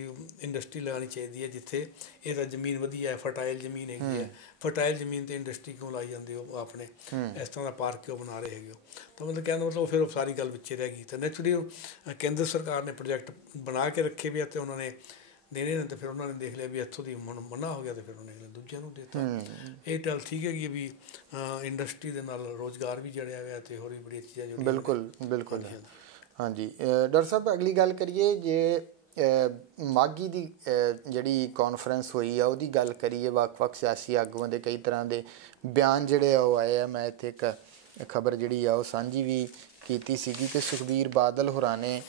ਇੰਡਸਟਰੀ ਲਗਾਉਣੀ ਚਾਹੀਦੀ ਹੈ, ਜਿੱਥੇ ਇਹਦਾ ਜ਼ਮੀਨ ਵਧੀਆ ਹੈ, ਫਰਟਾਈਲ ਜ਼ਮੀਨ ਹੈਗੀ ਹੈ, ਫਰਟਾਈਲ ਜ਼ਮੀਨ 'ਤੇ ਇੰਡਸਟਰੀ ਕਿਉਂ ਲਾਈ ਜਾਂਦੀ ਹੋ ਆਪਣੇ, ਇਸ ਤਰ੍ਹਾਂ ਦਾ ਪਾਰਕ ਕਿਉਂ ਬਣਾ ਰਹੇ ਹੈਗੇ ਹੋ। ਤਾਂ ਮਤਲਬ ਕਹਿਣ ਦਾ ਮਤਲਬ ਫਿਰ ਉਹ ਸਾਰੀ ਗੱਲ ਵਿੱਚੇ ਰਹਿ ਗਈ। ਤਾਂ ਨੈਚੁਰਲੀ ਕੇਂਦਰ ਸਰਕਾਰ ਨੇ ਪ੍ਰੋਜੈਕਟ ਬਣਾ ਕੇ ਰੱਖੇ ਵੀ, ਅਤੇ ਉਹਨਾਂ ਨੇ ਦੇਣੇ ਨੇ, ਅਤੇ ਫਿਰ ਉਹਨਾਂ ਨੇ ਦੇਖ ਲਿਆ ਵੀ ਇੱਥੋਂ ਦੀ ਮਨਾ ਹੋ ਗਿਆ, ਅਤੇ ਫਿਰ ਉਹਨੇ ਦੂਜਿਆਂ ਨੂੰ ਦੇ ਦਿੱਤਾ। ਇਹ ਗੱਲ ਠੀਕ ਹੈਗੀ ਵੀ ਇੰਡਸਟਰੀ ਦੇ ਨਾਲ ਰੁਜ਼ਗਾਰ ਵੀ ਜੜਿਆ ਹੋਇਆ, ਅਤੇ ਹੋਰ ਵੀ ਬੜੀਆਂ ਚੀਜ਼ਾਂ ਜੁੜੀਆਂ। ਬਿਲਕੁਲ ਬਿਲਕੁਲ। ਹਾਂਜੀ ਡਾਕਟਰ ਸਾਹਿਬ, ਅਗਲੀ ਗੱਲ ਕਰੀਏ, ਜੇ ਮਾਘੀ ਦੀ ਜਿਹੜੀ ਕਾਨਫਰੰਸ ਹੋਈ ਆ ਉਹਦੀ ਗੱਲ ਕਰੀਏ, ਵੱਖ-ਵੱਖ ਸਿਆਸੀ ਆਗੂਆਂ ਦੇ ਕਈ ਤਰ੍ਹਾਂ ਦੇ ਬਿਆਨ ਜਿਹੜੇ ਆ ਉਹ ਆਏ ਆ। ਮੈਂ ਇੱਥੇ ਇੱਕ ਖਬਰ ਜਿਹੜੀ ਆ ਉਹ ਸਾਂਝੀ ਵੀ ਕੀਤੀ ਸੀਗੀ ਕਿ ਸੁਖਬੀਰ ਬਾਦਲ ਹੋਰਾਂ ਨੇ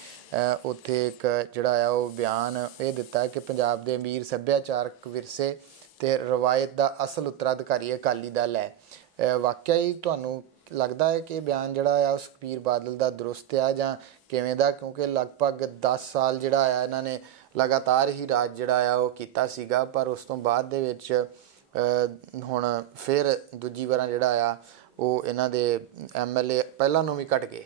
ਉੱਥੇ ਇੱਕ ਜਿਹੜਾ ਆ ਉਹ ਬਿਆਨ ਇਹ ਦਿੱਤਾ ਕਿ ਪੰਜਾਬ ਦੇ ਅਮੀਰ ਸੱਭਿਆਚਾਰਕ ਵਿਰਸੇ ਅਤੇ ਰਵਾਇਤ ਦਾ ਅਸਲ ਉੱਤਰਾਧਿਕਾਰੀ ਅਕਾਲੀ ਦਲ ਹੈ। ਵਾਕਿਆ ਹੀ ਤੁਹਾਨੂੰ ਲੱਗਦਾ ਹੈ ਕਿ ਇਹ ਬਿਆਨ ਜਿਹੜਾ ਆ ਉਹ ਸੁਖਬੀਰ ਬਾਦਲ ਦਾ ਦਰੁਸਤ ਆ ਜਾਂ ਕਿਵੇਂ ਦਾ? ਕਿਉਂਕਿ ਲਗਭਗ 10 ਸਾਲ ਜਿਹੜਾ ਆ ਇਹਨਾਂ ਨੇ ਲਗਾਤਾਰ ਹੀ ਰਾਜ ਜਿਹੜਾ ਆ ਉਹ ਕੀਤਾ ਸੀਗਾ, ਪਰ ਉਸ ਤੋਂ ਬਾਅਦ ਦੇ ਵਿੱਚ ਹੁਣ ਫਿਰ ਦੂਜੀ ਵਾਰਾਂ ਜਿਹੜਾ ਆ ਉਹ ਇਹਨਾਂ ਦੇ MLA ਪਹਿਲਾਂ ਨੂੰ ਵੀ ਘਟ ਗਏ।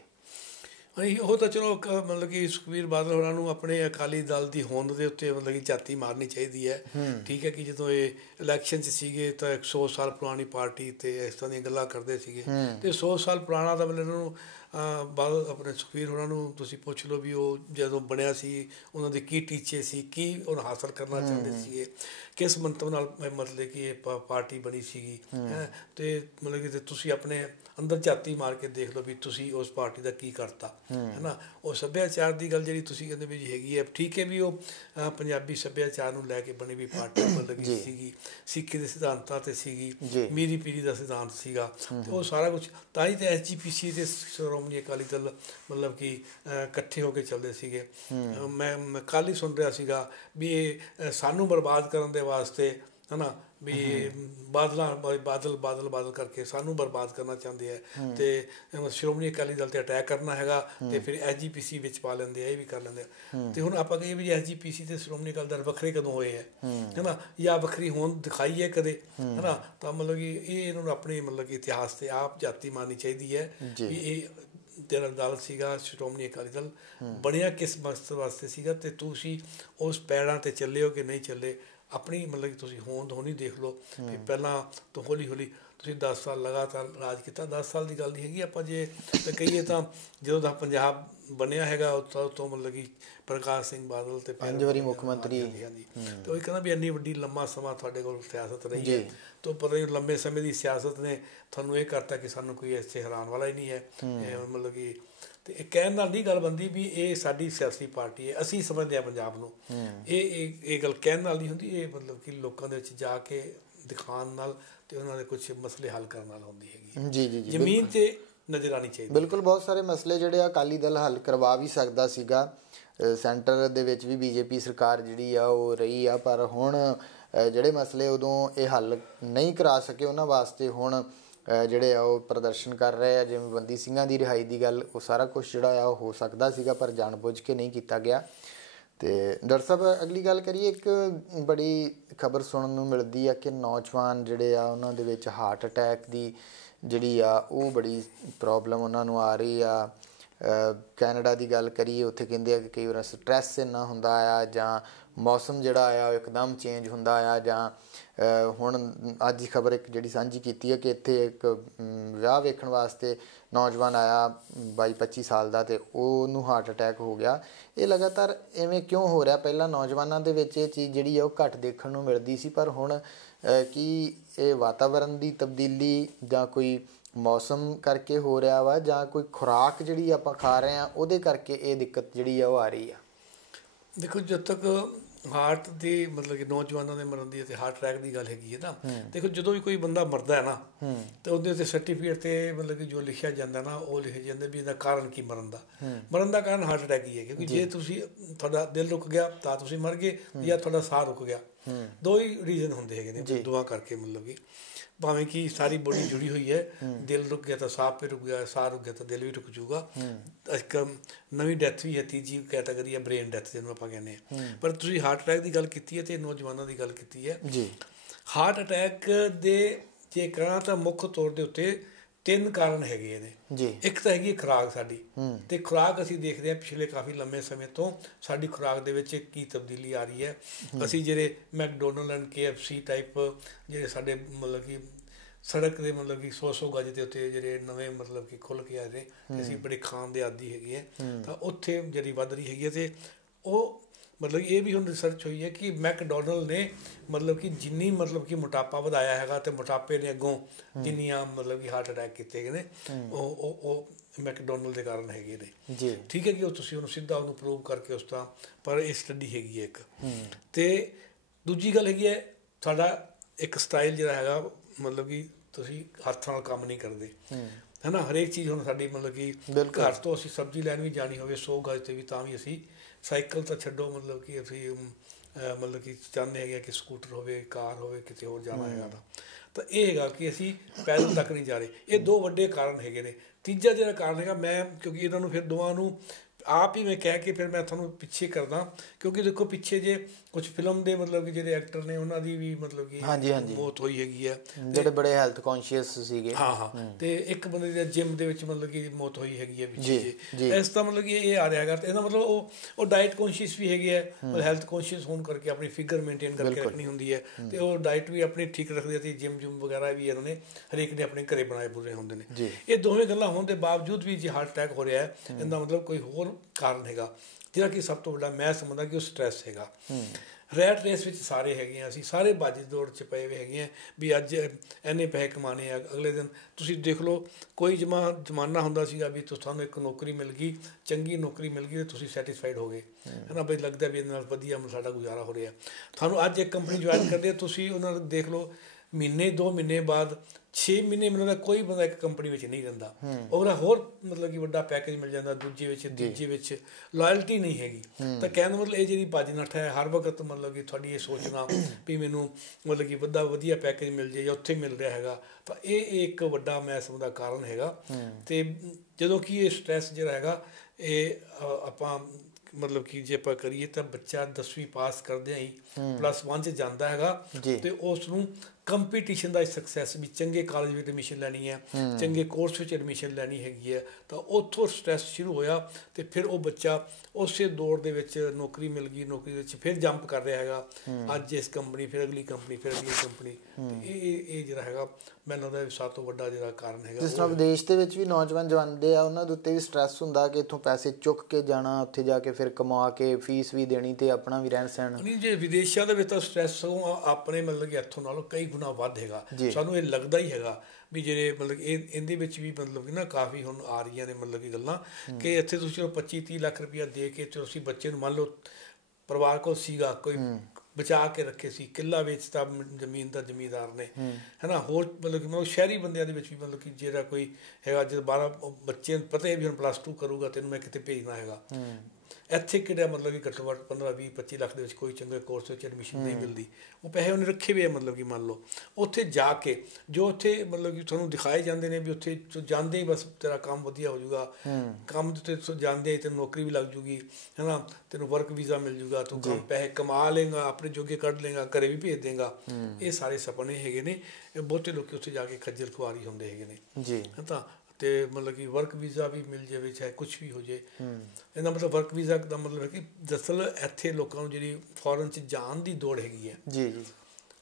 ਉਹ ਤਾਂ ਚਲੋ ਮਤਲਬ ਕਿ ਸੁਖਬੀਰ ਬਾਦਲ ਹੋਰਾਂ ਨੂੰ ਆਪਣੇ ਅਕਾਲੀ ਦਲ ਦੀ ਹੋਂਦ ਦੇ ਉੱਤੇ ਮਤਲਬ ਕਿ ਝਾਤੀ ਮਾਰਨੀ ਚਾਹੀਦੀ ਹੈ। ਠੀਕ ਹੈ ਕਿ ਜਦੋਂ ਇਹ ਇਲੈਕਸ਼ਨ 'ਚ ਸੀਗੇ ਤਾਂ 100 ਸਾਲ ਪੁਰਾਣੀ ਪਾਰਟੀ ਅਤੇ ਇਸ ਤਰ੍ਹਾਂ ਦੀਆਂ ਗੱਲਾਂ ਕਰਦੇ ਸੀਗੇ, ਅਤੇ 100 ਸਾਲ ਪੁਰਾਣਾ ਤਾਂ ਮਤਲਬ ਇਹਨਾਂ ਨੂੰ ਬਾਦਲ ਆਪਣੇ ਸੁਖਬੀਰ ਹੋਰਾਂ ਨੂੰ ਤੁਸੀਂ ਪੁੱਛ ਲਓ ਵੀ ਉਹ ਜਦੋਂ ਬਣਿਆ ਸੀ ਉਹਨਾਂ ਦੇ ਕੀ ਟੀਚੇ ਸੀ, ਕੀ ਉਹ ਹਾਸਲ ਕਰਨਾ ਚਾਹੁੰਦੇ ਸੀਗੇ, ਕਿਸ ਮੰਤਵ ਨਾਲ ਮਤਲਬ ਕਿ ਇਹ ਪਾਰਟੀ ਬਣੀ ਸੀਗੀ ਹੈ। ਅਤੇ ਮਤਲਬ ਕਿ ਤੁਸੀਂ ਆਪਣੇ ਅੰਦਰ ਝਾਤੀ ਮਾਰ ਕੇ ਦੇਖ ਲਓ ਵੀ ਤੁਸੀਂ ਉਸ ਪਾਰਟੀ ਦਾ ਕੀ ਕਰਤਾ ਹੈ ਨਾ। ਉਹ ਸੱਭਿਆਚਾਰ ਦੀ ਗੱਲ ਜਿਹੜੀ ਤੁਸੀਂ ਕਹਿੰਦੇ ਵੀ ਹੈਗੀ ਹੈ, ਠੀਕ ਹੈ ਵੀ ਉਹ ਪੰਜਾਬੀ ਸੱਭਿਆਚਾਰ ਨੂੰ ਲੈ ਕੇ ਬਣੀ ਵੀ ਪਾਰਟੀ ਮਤਲਬ ਕਿ ਸੀਗੀ, ਸਿੱਖੀ ਦੇ ਸਿਧਾਂਤਾਂ 'ਤੇ ਸੀਗੀ, ਮੀਰੀ ਪੀਰੀ ਦਾ ਸਿਧਾਂਤ ਸੀਗਾ, ਅਤੇ ਉਹ ਸਾਰਾ ਕੁਛ ਤਾਂ ਹੀ ਤਾਂ SGPC ਅਤੇ ਸ਼੍ਰੋਮਣੀ ਅਕਾਲੀ ਦਲ ਮਤਲਬ ਕਿ ਇਕੱਠੇ ਹੋ ਕੇ ਚੱਲਦੇ ਸੀਗੇ। ਮੈਂ ਕੱਲ੍ਹ ਹੀ ਸੁਣ ਰਿਹਾ ਸੀਗਾ ਵੀ ਇਹ ਸਾਨੂੰ ਬਰਬਾਦ ਕਰਨ ਦੇ ਵਾਸਤੇ ਹੈ ਨਾ ਵੀ ਬਾਦਲ ਕਰਕੇ ਸਾਨੂੰ ਬਰਬਾਦ ਕਰਨਾ ਚਾਹੁੰਦੇ ਹੈ, ਅਤੇ ਸ਼੍ਰੋਮਣੀ ਅਕਾਲੀ ਦਲ 'ਤੇ ਅਟੈਕ ਕਰਨਾ ਹੈਗਾ, ਅਤੇ ਫਿਰ SGPC ਵਿੱਚ ਪਾ ਲੈਂਦੇ ਆ, ਇਹ ਵੀ ਕਰ ਲੈਂਦੇ ਆ। ਅਤੇ ਹੁਣ ਆਪਾਂ ਕਹੀਏ ਵੀ SGPC ਅਤੇ ਸ਼੍ਰੋਮਣੀ ਅਕਾਲੀ ਦਲ ਵੱਖਰੇ ਕਦੋਂ ਹੋਏ ਹੈ ਨਾ, ਜਾਂ ਵੱਖਰੀ ਹੋਣ ਦਿਖਾਈ ਹੈ ਕਦੇ ਹੈ ਨਾ, ਤਾਂ ਮਤਲਬ ਕਿ ਇਹਨਾਂ ਨੂੰ ਆਪਣੇ ਮਤਲਬ ਕਿ ਇਤਿਹਾਸ 'ਤੇ ਆਪ ਝਾਤੀ ਮਾਰਨੀ ਚਾਹੀਦੀ ਹੈ ਵੀ ਇਹ ਤੇਰਾ ਦਲ ਸੀਗਾ ਸ਼੍ਰੋਮਣੀ ਅਕਾਲੀ ਦਲ ਬਣਿਆ ਕਿਸ ਮਕਸਦ ਵਾਸਤੇ ਸੀਗਾ, ਅਤੇ ਤੁਸੀਂ ਉਸ ਪੈੜਾਂ 'ਤੇ ਚੱਲੇ ਹੋ ਕਿ ਨਹੀਂ ਚੱਲੇ। ਆਪਣੀ ਮਤਲਬ ਕਿ ਤੁਸੀਂ ਹੋਂਦ ਹੋਣੀ ਦੇਖ ਲਓ ਵੀ ਪਹਿਲਾਂ ਤੋਂ ਹੌਲੀ ਹੌਲੀ ਤੁਸੀਂ 10 ਸਾਲ ਲਗਾਤਾਰ ਰਾਜ ਕੀਤਾ। 10 ਸਾਲ ਦੀ ਗੱਲ ਨਹੀਂ ਹੈਗੀ, ਆਪਾਂ ਜੇ ਕਹੀਏ ਤਾਂ ਜਦੋਂ ਦਾ ਪੰਜਾਬ ਬਣਿਆ ਹੈਗਾ ਉਸ ਤੋਂ ਮਤਲਬ ਕਿ ਪ੍ਰਕਾਸ਼ ਸਿੰਘ ਬਾਦਲ ਅਤੇ 5 ਵਾਰੀ ਮੁੱਖ ਮੰਤਰੀ। ਹਾਂਜੀ, ਅਤੇ ਉਹ ਕਹਿੰਦਾ ਵੀ ਇੰਨੀ ਵੱਡੀ ਲੰਮਾ ਸਮਾਂ ਤੁਹਾਡੇ ਕੋਲ ਸਿਆਸਤ ਰਹੀ ਹੈ, ਤਾਂ ਪਤਾ ਨਹੀਂ ਲੰਬੇ ਸਮੇਂ ਦੀ ਸਿਆਸਤ ਨੇ ਤੁਹਾਨੂੰ ਇਹ ਕਰਤਾ ਕਿ ਸਾਨੂੰ ਕੋਈ ਇੱਥੇ ਹੈਰਾਨ ਵਾਲਾ ਹੀ ਨਹੀਂ ਹੈ ਮਤਲਬ ਕਿ। ਅਤੇ ਇਹ ਕਹਿਣ ਨਾਲ ਨਹੀਂ ਗੱਲ ਬਣਦੀ ਵੀ ਇਹ ਸਾਡੀ ਸਿਆਸੀ ਪਾਰਟੀ ਹੈ, ਅਸੀਂ ਸਮਝਦੇ ਹਾਂ ਪੰਜਾਬ ਨੂੰ। ਇਹ ਗੱਲ ਕਹਿਣ ਨਾਲ ਨਹੀਂ ਹੁੰਦੀ, ਇਹ ਮਤਲਬ ਕਿ ਲੋਕਾਂ ਦੇ ਵਿੱਚ ਜਾ ਕੇ ਦਿਖਾਉਣ ਨਾਲ ਅਤੇ ਉਹਨਾਂ ਦੇ ਕੁਛ ਮਸਲੇ ਹੱਲ ਕਰਨ ਨਾਲ ਹੁੰਦੀ ਹੈਗੀ। ਜੀ ਜ਼ਮੀਨ 'ਤੇ ਨਜ਼ਰ ਆਉਣੀ ਚਾਹੀਦੀ। ਬਿਲਕੁਲ, ਬਹੁਤ ਸਾਰੇ ਮਸਲੇ ਜਿਹੜੇ ਆ ਅਕਾਲੀ ਦਲ ਹੱਲ ਕਰਵਾ ਵੀ ਸਕਦਾ ਸੀਗਾ। ਸੈਂਟਰ ਦੇ ਵਿੱਚ ਵੀ BJP ਸਰਕਾਰ ਜਿਹੜੀ ਆ ਉਹ ਰਹੀ ਆ, ਪਰ ਹੁਣ ਜਿਹੜੇ ਮਸਲੇ ਉਦੋਂ ਇਹ ਹੱਲ ਨਹੀਂ ਕਰਾ ਸਕੇ ਉਹਨਾਂ ਵਾਸਤੇ ਹੁਣ ਜਿਹੜੇ ਆ ਉਹ ਪ੍ਰਦਰਸ਼ਨ ਕਰ ਰਹੇ ਆ। ਜਿਵੇਂ ਬੰਦੀ ਸਿੰਘਾਂ ਦੀ ਰਿਹਾਈ ਦੀ ਗੱਲ, ਉਹ ਸਾਰਾ ਕੁਛ ਜਿਹੜਾ ਆ ਉਹ ਹੋ ਸਕਦਾ ਸੀਗਾ ਪਰ ਜਾਣਬੁੱਝ ਕੇ ਨਹੀਂ ਕੀਤਾ ਗਿਆ। ਅਤੇ ਡਾਕਟਰ ਸਾਹਿਬ ਅਗਲੀ ਗੱਲ ਕਰੀਏ, ਇੱਕ ਬੜੀ ਖਬਰ ਸੁਣਨ ਨੂੰ ਮਿਲਦੀ ਆ ਕਿ ਨੌਜਵਾਨ ਜਿਹੜੇ ਆ ਉਹਨਾਂ ਦੇ ਵਿੱਚ ਹਾਰਟ ਅਟੈਕ ਦੀ ਜਿਹੜੀ ਆ ਉਹ ਬੜੀ ਪ੍ਰੋਬਲਮ ਉਹਨਾਂ ਨੂੰ ਆ ਰਹੀ ਆ। ਕੈਨੇਡਾ ਦੀ ਗੱਲ ਕਰੀਏ, ਉੱਥੇ ਕਹਿੰਦੇ ਆ ਕਿ ਕਈ ਵਾਰ ਸਟਰੈਸ ਇੰਨਾ ਹੁੰਦਾ ਆ, ਜਾਂ ਮੌਸਮ ਜਿਹੜਾ ਆ ਉਹ ਇੱਕਦਮ ਚੇਂਜ ਹੁੰਦਾ ਆ, ਜਾਂ ਹੁਣ ਅੱਜ ਦੀ ਖਬਰ ਇੱਕ ਜਿਹੜੀ ਸਾਂਝੀ ਕੀਤੀ ਹੈ ਕਿ ਇੱਥੇ ਇੱਕ ਵਿਆਹ ਵੇਖਣ ਵਾਸਤੇ ਨੌਜਵਾਨ ਆਇਆ 22-25 ਸਾਲ ਦਾ, ਅਤੇ ਉਹਨੂੰ ਹਾਰਟ ਅਟੈਕ ਹੋ ਗਿਆ। ਇਹ ਲਗਾਤਾਰ ਇਵੇਂ ਕਿਉਂ ਹੋ ਰਿਹਾ? ਪਹਿਲਾਂ ਨੌਜਵਾਨਾਂ ਦੇ ਵਿੱਚ ਇਹ ਚੀਜ਼ ਜਿਹੜੀ ਆ ਉਹ ਘੱਟ ਦੇਖਣ ਨੂੰ ਮਿਲਦੀ ਸੀ, ਪਰ ਹੁਣ ਕੀ ਇਹ ਵਾਤਾਵਰਨ ਦੀ ਤਬਦੀਲੀ ਜਾਂ ਕੋਈ ਮੌਸਮ ਕਰਕੇ ਹੋ ਰਿਹਾ ਵਾ, ਜਾਂ ਕੋਈ ਖੁਰਾਕ ਜਿਹੜੀ ਆਪਾਂ ਖਾ ਰਹੇ ਹਾਂ ਉਹਦੇ ਕਰਕੇ ਇਹ ਦਿੱਕਤ ਜਿਹੜੀ ਆ ਉਹ ਆ ਰਹੀ ਆ? ਦੇਖੋ, ਜਦ ਤੱਕ ਹਾਰਟ ਦੀ ਮਤਲਬ ਕਿ ਨੌਜਵਾਨਾਂ ਦੇ ਮਰਨ ਦੀ ਅਤੇ ਹਾਰਟ ਅਟੈਕ ਦੀ ਗੱਲ ਹੈਗੀ ਹੈ ਨਾ, ਦੇਖੋ ਜਦੋਂ ਵੀ ਕੋਈ ਬੰਦਾ ਮਰਦਾ ਹੈ ਨਾ ਅਤੇ ਉਹਦੇ ਉੱਤੇ ਸਰਟੀਫਿਕੇਟ 'ਤੇ ਮਤਲਬ ਕਿ ਜੋ ਲਿਖਿਆ ਜਾਂਦਾ ਨਾ, ਉਹ ਲਿਖਿਆ ਜਾਂਦਾ ਵੀ ਇਹਦਾ ਕਾਰਨ ਕੀ ਮਰਨ ਦਾ ਕਾਰਨ ਹਾਰਟ ਅਟੈਕ ਹੀ ਹੈ। ਕਿਉਂਕਿ ਜੇ ਤੁਹਾਡਾ ਦਿਲ ਰੁਕ ਗਿਆ ਤਾਂ ਤੁਸੀਂ ਮਰ ਗਏ, ਜਾਂ ਤੁਹਾਡਾ ਸਾਹ ਰੁਕ ਗਿਆ, ਦੋ ਹੀ ਰੀਜ਼ਨ ਹੁੰਦੇ ਹੈਗੇ ਨੇ ਦੁਆ ਕਰਕੇ। ਮਤਲਬ ਕਿ ਭਾਵੇਂ ਕਿ ਸਾਰੀ ਬੋਡੀ ਜੁੜੀ ਹੋਈ ਹੈ, ਦਿਲ ਰੁਕ ਗਿਆ ਤਾਂ ਸਾਹ ਪੇ ਰੁਕ ਗਿਆ, ਸਾਹ ਰੁਕ ਗਿਆ ਤਾਂ ਦਿਲ ਵੀ ਰੁਕ ਜੂਗਾ। ਇੱਕ ਨਵੀਂ ਡੈਥ ਵੀ ਹੈ, ਤੀਜੀ ਕੈਟਾਗਰੀ ਹੈ ਬ੍ਰੇਨ ਡੈਥ ਜਿਹਨੂੰ ਆਪਾਂ ਕਹਿੰਦੇ ਹਾਂ। ਪਰ ਤੁਸੀਂ ਹਾਰਟ ਅਟੈਕ ਦੀ ਗੱਲ ਕੀਤੀ ਹੈ ਅਤੇ ਨੌਜਵਾਨਾਂ ਦੀ ਗੱਲ ਕੀਤੀ ਹੈ। ਹਾਰਟ ਅਟੈਕ ਦੇ ਜੇ ਕਰਾਂ ਤਾਂ ਮੁੱਖ ਤੌਰ ਦੇ ਉੱਤੇ 3 ਕਾਰਨ ਹੈਗੇ ਨੇ। ਇੱਕ ਤਾਂ ਹੈਗੀ ਖੁਰਾਕ ਸਾਡੀ, ਅਤੇ ਖੁਰਾਕ ਅਸੀਂ ਦੇਖਦੇ ਹਾਂ ਪਿਛਲੇ ਕਾਫੀ ਲੰਬੇ ਸਮੇਂ ਤੋਂ ਸਾਡੀ ਖੁਰਾਕ ਦੇ ਵਿੱਚ ਕੀ ਤਬਦੀਲੀ ਆ ਰਹੀ ਹੈ। ਅਸੀਂ ਜਿਹੜੇ ਮੈਕਡੋਨਲਡ ਐਂਡ KFC ਟਾਈਪ ਜਿਹੜੇ ਸਾਡੇ ਮਤਲਬ ਕਿ ਸੜਕ ਦੇ ਮਤਲਬ ਕਿ 100 ਗਜ ਦੇ ਉੱਤੇ ਜਿਹੜੇ ਨਵੇਂ ਮਤਲਬ ਕਿ ਖੁੱਲ੍ਹ ਕੇ ਆ ਰਹੇ, ਅਸੀਂ ਬੜੇ ਖਾਣ ਦੇ ਆਦੀ ਹੈਗੇ ਹੈ, ਤਾਂ ਉੱਥੇ ਜਿਹੜੀ ਵੱਧ ਰਹੀ ਹੈਗੀ ਹੈ। ਅਤੇ ਉਹ ਮਤਲਬ ਇਹ ਵੀ ਹੁਣ ਰਿਸਰਚ ਹੋਈ ਹੈ ਕਿ ਮੈਕਡੋਨਲਡ ਨੇ ਮਤਲਬ ਕਿ ਜਿੰਨੀ ਮਤਲਬ ਕਿ ਮੋਟਾਪਾ ਵਧਾਇਆ ਹੈਗਾ, ਅਤੇ ਮੋਟਾਪੇ ਨੇ ਅੱਗੋਂ ਜਿੰਨੀਆਂ ਮਤਲਬ ਕਿ ਹਾਰਟ ਅਟੈਕ ਕੀਤੇ ਗਏ ਨੇ ਉਹ ਮੈਕਡੋਨਲਡ ਦੇ ਕਾਰਨ ਹੈਗੇ ਨੇ। ਠੀਕ ਹੈ ਕਿ ਉਹ ਤੁਸੀਂ ਉਹਨੂੰ ਸਿੱਧਾ ਉਹਨੂੰ ਪ੍ਰੂਵ ਕਰਕੇ ਉਸ ਦਾ, ਪਰ ਇਹ ਸਟੱਡੀ ਹੈਗੀ ਹੈ ਇੱਕ। ਅਤੇ ਦੂਜੀ ਗੱਲ ਹੈਗੀ ਹੈ ਸਾਡਾ ਇੱਕ ਸਟਾਈਲ ਜਿਹੜਾ ਹੈਗਾ, ਮਤਲਬ ਕਿ ਤੁਸੀਂ ਹੱਥ ਨਾਲ ਕੰਮ ਨਹੀਂ ਕਰਦੇ ਹੈ ਨਾ। ਹਰੇਕ ਚੀਜ਼ ਹੁਣ ਸਾਡੀ ਮਤਲਬ ਕਿ ਘਰ ਤੋਂ ਅਸੀਂ ਸਬਜ਼ੀ ਲੈਣ ਵੀ ਜਾਣੀ ਹੋਵੇ 100 ਗਜ 'ਤੇ ਵੀ ਤਾਂ ਵੀ ਅਸੀਂ ਸਾਈਕਲ ਤਾਂ ਛੱਡੋ, ਮਤਲਬ ਕਿ ਅਸੀਂ ਮਤਲਬ ਕਿ ਚਾਹੁੰਦੇ ਹੈਗੇ ਕਿ ਸਕੂਟਰ ਹੋਵੇ, ਕਾਰ ਹੋਵੇ, ਕਿਤੇ ਹੋਰ ਜਾਣਾ ਹੈਗਾ ਤਾਂ ਇਹ ਹੈਗਾ ਕਿ ਅਸੀਂ ਪੈਦਲ ਤੱਕ ਨਹੀਂ ਜਾ ਰਹੇ। ਇਹ 2 ਵੱਡੇ ਕਾਰਨ ਹੈਗੇ ਨੇ। ਤੀਜਾ ਜਿਹੜਾ ਕਾਰਨ ਹੈਗਾ, ਮੈਂ ਕਿਉਂਕਿ ਇਹਨਾਂ ਨੂੰ ਫਿਰ ਦੋਵਾਂ ਨੂੰ ਆਪ ਹੀ ਮੈਂ ਕਹਿ ਕੇ ਫਿਰ ਮੈਂ ਤੁਹਾਨੂੰ ਪਿੱਛੇ ਕਰਦਾ, ਕਿਉਂਕਿ ਦੇਖੋ ਪਿੱਛੇ ਜੇ ਕੁਝ ਫਿਲਮ ਦੇ ਮਤਲਬ ਕਿ ਜਿਹੜੇ ਐਕਟਰ ਨੇ ਉਹਨਾਂ ਦੀ ਵੀ ਮਤਲਬ ਕਿ ਮੌਤ ਹੋਈ ਹੈਗੀ ਆ, ਜਿਹੜੇ ਬੜੇ ਹੈਲਥ ਕੌਨਸ਼ੀਅਸ ਸੀਗੇ। ਹਾਂ ਤੇ ਇੱਕ ਬੰਦੇ ਦੀ ਜਿਮ ਦੇ ਵਿੱਚ ਮਤਲਬ ਕਿ ਮੌਤ ਹੋਈ ਹੈਗੀ ਹੈ ਪਿੱਛੇ ਜੇ। ਇਸ ਦਾ ਮਤਲਬ ਕਿ ਇਹ ਆ ਰਿਹਾ ਹੈਗਾ, ਤੇ ਇਹਦਾ ਮਤਲਬ ਉਹ ਡਾਈਟ ਕੌਨਸ਼ੀਅਸ ਵੀ ਹੈਗੇ ਹੈ, ਹੈਲਥ ਕੌਨਸ਼ੀਅਸ ਹੋਣ ਕਰਕੇ ਆਪਣੀ ਫਿਗਰ ਮੇਨਟੇਨ ਕਰਕੇ ਰੱਖਣੀ ਹੁੰਦੀ ਹੈ, ਤੇ ਉਹ ਡਾਈਟ ਵੀ ਆਪਣੀ ਠੀਕ ਰੱਖਦੇ ਤੇ ਜਿਮ ਜੁਮ ਵਗੈਰਾ ਵੀ ਇਹਨਾਂ ਨੇ ਹਰੇਕ ਨੇ ਆਪਣੇ ਘਰੇ ਬਣਾਏ ਬੁਰੇ ਹੁੰਦੇ ਨੇ। ਇਹ ਦੋਵੇਂ ਗੱਲਾਂ ਹੋਣ ਦੇ ਬਾਵਜੂਦ ਵੀ ਜੇ ਹਾਰਟ ਅਟੈਕ ਹੋ ਰਿਹਾ ਹੈ, ਇਹਦਾ ਮਤਲਬ ਕੋਈ ਹੋਰ ਕਾਰਨ ਹੈਗਾ, ਜਿਹੜਾ ਕਿ ਸਭ ਤੋਂ ਵੱਡਾ ਮੈਂ ਸਮਝਦਾ ਕਿ ਉਹ ਸਟ੍ਰੈਸ ਹੈਗਾ। ਰੈਟ ਰੇਸ ਵਿੱਚ ਸਾਰੇ ਹੈਗੇ ਆ, ਅਸੀਂ ਸਾਰੇ ਬਾਜੀ ਦੌੜ 'ਚ ਪਏ ਹੋਏ ਹੈਗੇ ਆ ਵੀ ਅੱਜ ਇੰਨੇ ਪੈਸੇ ਕਮਾਉਣੇ ਆ, ਅਗਲੇ ਦਿਨ ਤੁਸੀਂ ਦੇਖ ਲਓ ਕੋਈ ਜ਼ਮਾਨਾ ਹੁੰਦਾ ਸੀਗਾ ਵੀ ਤੁਹਾਨੂੰ ਇੱਕ ਨੌਕਰੀ ਮਿਲ ਗਈ, ਚੰਗੀ ਨੌਕਰੀ ਮਿਲ ਗਈ, ਤੇ ਤੁਸੀਂ ਸੈਟਿਸਫਾਈਡ ਹੋ ਗਏ, ਹੈ ਨਾ, ਬਈ ਲੱਗਦਾ ਵੀ ਇਹਦੇ ਨਾਲ ਵਧੀਆ ਸਾਡਾ ਗੁਜ਼ਾਰਾ ਹੋ ਰਿਹਾ। ਤੁਹਾਨੂੰ ਅੱਜ ਇੱਕ ਕੰਪਨੀ ਜੁਆਇਨ ਕਰਦੇ ਆ, ਤੁਸੀਂ ਉਹਨਾਂ ਨੂੰ ਦੇਖ ਲਓ ਮਹੀਨੇ 2 ਮਹੀਨੇ ਬਾਅਦ 6 ਮਹੀਨੇ ਮੈਨੂੰ ਲੱਗਦਾ ਕੋਈ ਬੰਦਾ ਇੱਕ ਕੰਪਨੀ ਵਿੱਚ ਨਹੀਂ ਰਹਿੰਦਾ, ਉਹਦਾ ਹੋਰ ਮਤਲਬ ਕਿ ਵੱਡਾ ਪੈਕੇਜ ਮਿਲ ਜਾਂਦਾ, ਦੂਜੇ ਵਿੱਚ ਤੀਜੇ ਵਿੱਚ ਲਾਇਲਟੀ ਨਹੀਂ ਹੈਗੀ। ਤਾਂ ਕਹਿਣ ਦਾ ਮਤਲਬ ਇਹ ਜਿਹੜੀ ਭੱਜ ਨੱਠ ਹੈ ਹਰ ਵਕਤ ਮਤਲਬ ਕਿ ਤੁਹਾਡੀ ਇਹ ਸੋਚਣਾ ਵੀ ਮੈਨੂੰ ਮਤਲਬ ਕਿ ਵਧੀਆ ਪੈਕੇਜ ਮਿਲ ਜੇ ਜਾਂ ਉੱਥੇ ਮਿਲ ਰਿਹਾ ਹੈਗਾ, ਤਾਂ ਇਹ ਇੱਕ ਵੱਡਾ ਮੈਂ ਸਮਝਦਾ ਕਾਰਨ ਹੈਗਾ। ਅਤੇ ਜਦੋਂ ਕਿ ਇਹ ਸਟ੍ਰੈਸ ਜਿਹੜਾ ਹੈਗਾ ਇਹ ਆਪਾਂ ਮਤਲਬ ਕਿ ਜੇ ਆਪਾਂ ਕਰੀਏ ਤਾਂ ਬੱਚਾ 10ਵੀਂ ਪਾਸ ਕਰਦਿਆਂ ਹੀ +1 'ਚ ਜਾਂਦਾ ਹੈਗਾ, ਅਤੇ ਉਸ ਨੂੰ ਕੰਪੀਟੀਸ਼ਨ ਦਾ ਸਕਸੈਸ ਵੀ ਚੰਗੇ ਕਾਲਜ ਵਿੱਚ ਐਡਮਿਸ਼ਨ ਲੈਣੀ ਹੈ, ਚੰਗੇ ਕੋਰਸ ਵਿੱਚ ਐਡਮਿਸ਼ਨ ਲੈਣੀ ਹੈਗੀ ਹੈ, ਤਾਂ ਉੱਥੋਂ ਸਟ੍ਰੈਸ ਸ਼ੁਰੂ ਹੋਇਆ, ਅਤੇ ਫਿਰ ਉਹ ਬੱਚਾ ਉਸੇ ਦੌੜ ਦੇ ਵਿੱਚ ਨੌਕਰੀ ਮਿਲ ਗਈ, ਨੌਕਰੀ ਵਿੱਚ ਫਿਰ ਜੰਪ ਕਰ ਰਿਹਾ ਹੈਗਾ, ਅੱਜ ਇਸ ਕੰਪਨੀ ਫਿਰ ਅਗਲੀ ਕੰਪਨੀ ਫਿਰ ਅਗਲੀ ਕੰਪਨੀ। ਇਹ ਜਿਹੜਾ ਹੈਗਾ ਮੈਨੂੰ ਲੱਗਦਾ ਸਭ ਤੋਂ ਵੱਡਾ ਜਿਹੜਾ ਕਾਰਨ ਹੈਗਾ। ਜਿਸ ਤਰ੍ਹਾਂ ਵਿਦੇਸ਼ ਦੇ ਵਿੱਚ ਵੀ ਨੌਜਵਾਨ ਜਾਂਦੇ ਆ, ਉਹਨਾਂ ਦੇ ਉੱਤੇ ਵੀ ਸਟ੍ਰੈਸ ਹੁੰਦਾ ਕਿ ਇੱਥੋਂ ਪੈਸੇ ਚੁੱਕ ਕੇ ਜਾਣਾ, ਉੱਥੇ ਜਾ ਕੇ ਫਿਰ ਕਮਾ ਕੇ ਫੀਸ ਵੀ ਦੇਣੀ ਅਤੇ ਆਪਣਾ ਵੀ ਰਹਿਣ ਸਹਿਣ। ਨਹੀਂ, ਜੇ ਵਿਦੇਸ਼ਾਂ ਦੇ ਵਿੱਚ ਤਾਂ ਸਟ੍ਰੈਸ ਆਪਣੇ ਮਤਲਬ ਕਿ ਇੱਥੋਂ ਨਾਲੋਂ ਕਈ ਗੁਣਾ ਵੱਧ ਹੈਗਾ, ਸਾਨੂੰ ਇਹ ਲੱਗਦਾ ਹੀ ਹੈਗਾ ਵੀ ਜਿਹੜੇ ਮਤਲਬ ਇਹਦੇ ਵਿੱਚ ਵੀ ਮਤਲਬ ਕਿ ਨਾ ਕਾਫੀ ਹੁਣ ਆ ਰਹੀਆਂ ਨੇ ਮਤਲਬ ਕਿ ਗੱਲਾਂ ਕਿ ਇੱਥੇ ਤੁਸੀਂ 25-30 ਲੱਖ ਰੁਪਈਆ ਦੇ ਕੇ ਤੁਸੀਂ ਬੱਚੇ ਨੂੰ ਮੰਨ ਲਓ ਪਰਿਵਾਰ ਕੋਲ ਸੀਗਾ, ਕੋਈ ਬਚਾ ਕੇ ਰੱਖੇ ਸੀ, ਕਿੱਲਾ ਵੇਚਤਾ ਜ਼ਮੀਨ ਦਾ ਜ਼ਮੀਂਦਾਰ ਨੇ, ਹੈ ਨਾ, ਹੋਰ ਮਤਲਬ ਸ਼ਹਿਰੀ ਬੰਦਿਆਂ ਦੇ ਵਿੱਚ ਵੀ ਮਤਲਬ ਕਿ ਜਿਹੜਾ ਕੋਈ ਹੈਗਾ ਜਦ 12 ਬੱਚੇ ਨੂੰ ਪਤਾ ਹੈ ਵੀ ਹੁਣ +2 ਕਰੂਗਾ ਤੈਨੂੰ ਮੈਂ ਕਿਤੇ ਭੇਜਣਾ ਹੈਗਾ, ਇੱਥੇ ਕਿਹੜਾ ਮਤਲਬ ਕਿ ਘੱਟੋ ਘੱਟ 15-20-25 ਲੱਖ ਦੇ ਵਿੱਚ ਕੋਈ ਚੰਗੇ ਕੋਰਸ ਵਿੱਚ ਐਡਮਿਸ਼ਨ ਨਹੀਂ ਮਿਲਦੀ, ਉਹ ਪੈਸੇ ਉਹਨੇ ਰੱਖੇ ਹੋਏ ਆ, ਮਤਲਬ ਕਿ ਮੰਨ ਲਓ ਉੱਥੇ ਜਾ ਕੇ ਜੋ ਉੱਥੇ ਮਤਲਬ ਕਿ ਤੁਹਾਨੂੰ ਦਿਖਾਏ ਜਾਂਦੇ ਨੇ ਵੀ ਉੱਥੇ ਜਾਂਦੇ ਹੀ ਬਸ ਤੇਰਾ ਕੰਮ ਵਧੀਆ ਹੋ ਜਾਊਗਾ, ਕੰਮ ਦੇ ਉੱਤੇ ਜਾਂਦੇ ਤੈਨੂੰ ਨੌਕਰੀ ਵੀ ਲੱਗ ਜੂਗੀ, ਹੈ ਨਾ, ਤੈਨੂੰ ਵਰਕ ਵੀਜ਼ਾ ਮਿਲ ਜੂਗਾ, ਤੂੰ ਕੰਮ ਪੈਸੇ ਕਮਾ ਲਏਗਾ, ਆਪਣੇ ਜੋਗੇ ਕੱਢ ਲਏਗਾ, ਘਰੇ ਵੀ ਭੇਜ ਦੇਗਾ। ਇਹ ਸਾਰੇ ਸੁਪਨੇ ਹੈਗੇ ਨੇ, ਬਹੁਤੇ ਲੋਕ ਉੱਥੇ ਜਾ ਕੇ ਖੱਜਲ ਖੁਆਰੀ ਹੁੰਦੇ ਹੈਗੇ ਨੇ, ਤਾਂ ਅਤੇ ਮਤਲਬ ਕਿ ਵਰਕ ਵੀਜ਼ਾ ਵੀ ਮਿਲ ਜਾਵੇ, ਚਾਹੇ ਕੁਛ ਵੀ ਹੋ ਜਾਵੇ। ਇਹਦਾ ਮਤਲਬ ਵਰਕ ਵੀਜ਼ਾ ਦਾ ਮਤਲਬ ਹੈ ਕਿ ਦਰਅਸਲ ਇੱਥੇ ਲੋਕਾਂ ਨੂੰ ਜਿਹੜੀ ਫੋਰਨ 'ਚ ਜਾਣ ਦੀ ਦੌੜ ਹੈਗੀ ਹੈ,